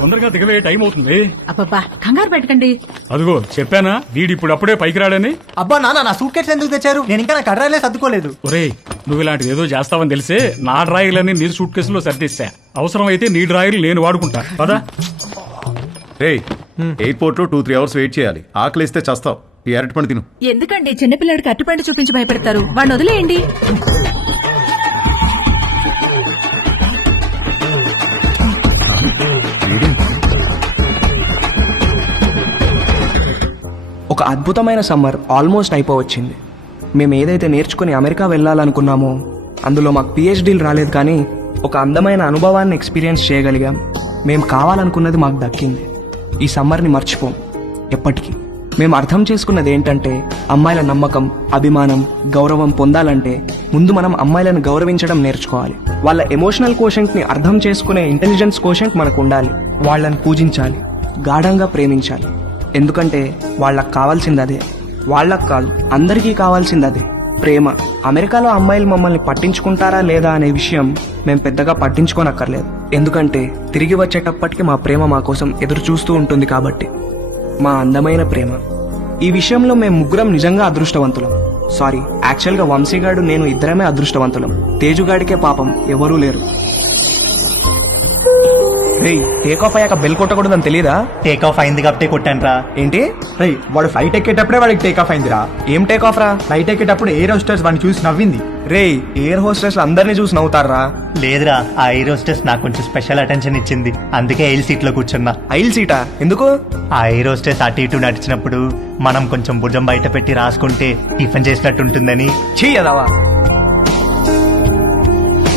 తొందరగా దిగవే, టైం అవుతుంది. అబ్బబ్బా కంగారు పెట్టకండి. అదిగో చెప్పానా వీడి ఇప్పుడు అప్పుడే పైకి రాడని. అబ్బా నాన్న, నా సూట్ కేసు ఎందుకు తెచ్చారు? నేను ఇంకా నా కడ్రాయిలే సర్దుకోలేదు. ఒరేయ్, నువ్వు ఇలాంటిది ఏదో చేస్తావని తెలిసే నా డ్రాయర్లని నీ సూట్ కేసులో సర్దేశా. అవసరం అయితే నీ డ్రాయర్లు నేను వాడుకుంటా పదా. రే, ఎయిర్పోర్ట్ లో 2-3 అవర్స్ వెయిట్ చేయాలి. ఆకలిస్తే చస్తావు. ఈ అరటిపండు తిను. ఎందుకండి చిన్నపిల్లడికి అట్టుపండు చూపించి భయపెడతారు? వాడిని వదిలేయండి. ఒక అద్భుతమైన సమ్మర్ ఆల్మోస్ట్ అయిపోవచ్చింది. మేము ఏదైతే నేర్చుకుని అమెరికా వెళ్ళాలనుకున్నామో అందులో మాకు పిహెచ్డీలు రాలేదు, కానీ ఒక అందమైన అనుభవాన్ని ఎక్స్పీరియన్స్ చేయగలిగాం. మేము కావాలనుకున్నది మాకు దక్కింది. ఈ సమ్మర్ని మర్చిపోం ఎప్పటికీ. మేము అర్థం చేసుకున్నది ఏంటంటే, అమ్మాయిల నమ్మకం, అభిమానం, గౌరవం పొందాలంటే ముందు మనం అమ్మాయిలను గౌరవించడం నేర్చుకోవాలి. వాళ్ళ ఎమోషనల్ కోషెంట్ని అర్థం చేసుకునే ఇంటెలిజెన్స్ కోషెంట్ మనకు ఉండాలి. వాళ్ళని పూజించాలి, గాఢంగా ప్రేమించాలి. ఎందుకంటే వాళ్ళకు కావాల్సింది అదే. వాళ్ళకు కాదు, అందరికీ కావాల్సింది అదే, ప్రేమ. అమెరికాలో అమ్మాయిలు మమ్మల్ని పట్టించుకుంటారా లేదా అనే విషయం మేము పెద్దగా పట్టించుకోనక్కర్లేదు. ఎందుకంటే తిరిగి వచ్చేటప్పటికి మా ప్రేమ మా కోసం ఎదురు చూస్తూ ఉంటుంది కాబట్టి. మా అందమైన ప్రేమ. ఈ విషయంలో మేము ముగ్గురం నిజంగా అదృష్టవంతులం. సారీ, యాక్చువల్గా వంశీగాడు నేను ఇద్దరమే అదృష్టవంతులం. తేజుగాడికే పాపం ఎవరూ లేరు. రేయ్, టేక్ ఆఫ్ అయ్యాక బెల్ కొట్టకూడదని తెలీదా? టేక్ ఆఫ్ అయింది కాబట్టి కొట్టాను రా. ఏంటి? రేయ్, వాడు ఫ్లైట్ ఎక్కేటప్పుడే వాడికి టేక్ ఆఫ్ అయిందిరా. ఏం టేక్ ఆఫ్ రా? ఫ్లైట్ ఎక్కేటప్పుడు ఎయిర్ హోస్టెస్ వాడిని చూసి నవ్వింది. రేయ్, ఎయిర్ హోస్టెస్ అందరినీ చూసి నవ్వుతారా? లేదురా, ఆ ఎయిర్ హోస్టెస్ నాకు కొంచెం స్పెషల్ అటెన్షన్ ఇచ్చింది. అందుకే ఎయిల్ సీట్ లో కూర్చున్నా. ఐల్ సీటా? ఎందుకు? ఆ ఎయిర్ హోస్టెస్ అటు ఇటు నడిచినప్పుడు మనం కొంచెం భుజం బయట పెట్టి రాసుకుంటే టిఫిన్ చేసినట్టు ఉంటుందని. చెయ్యదావా?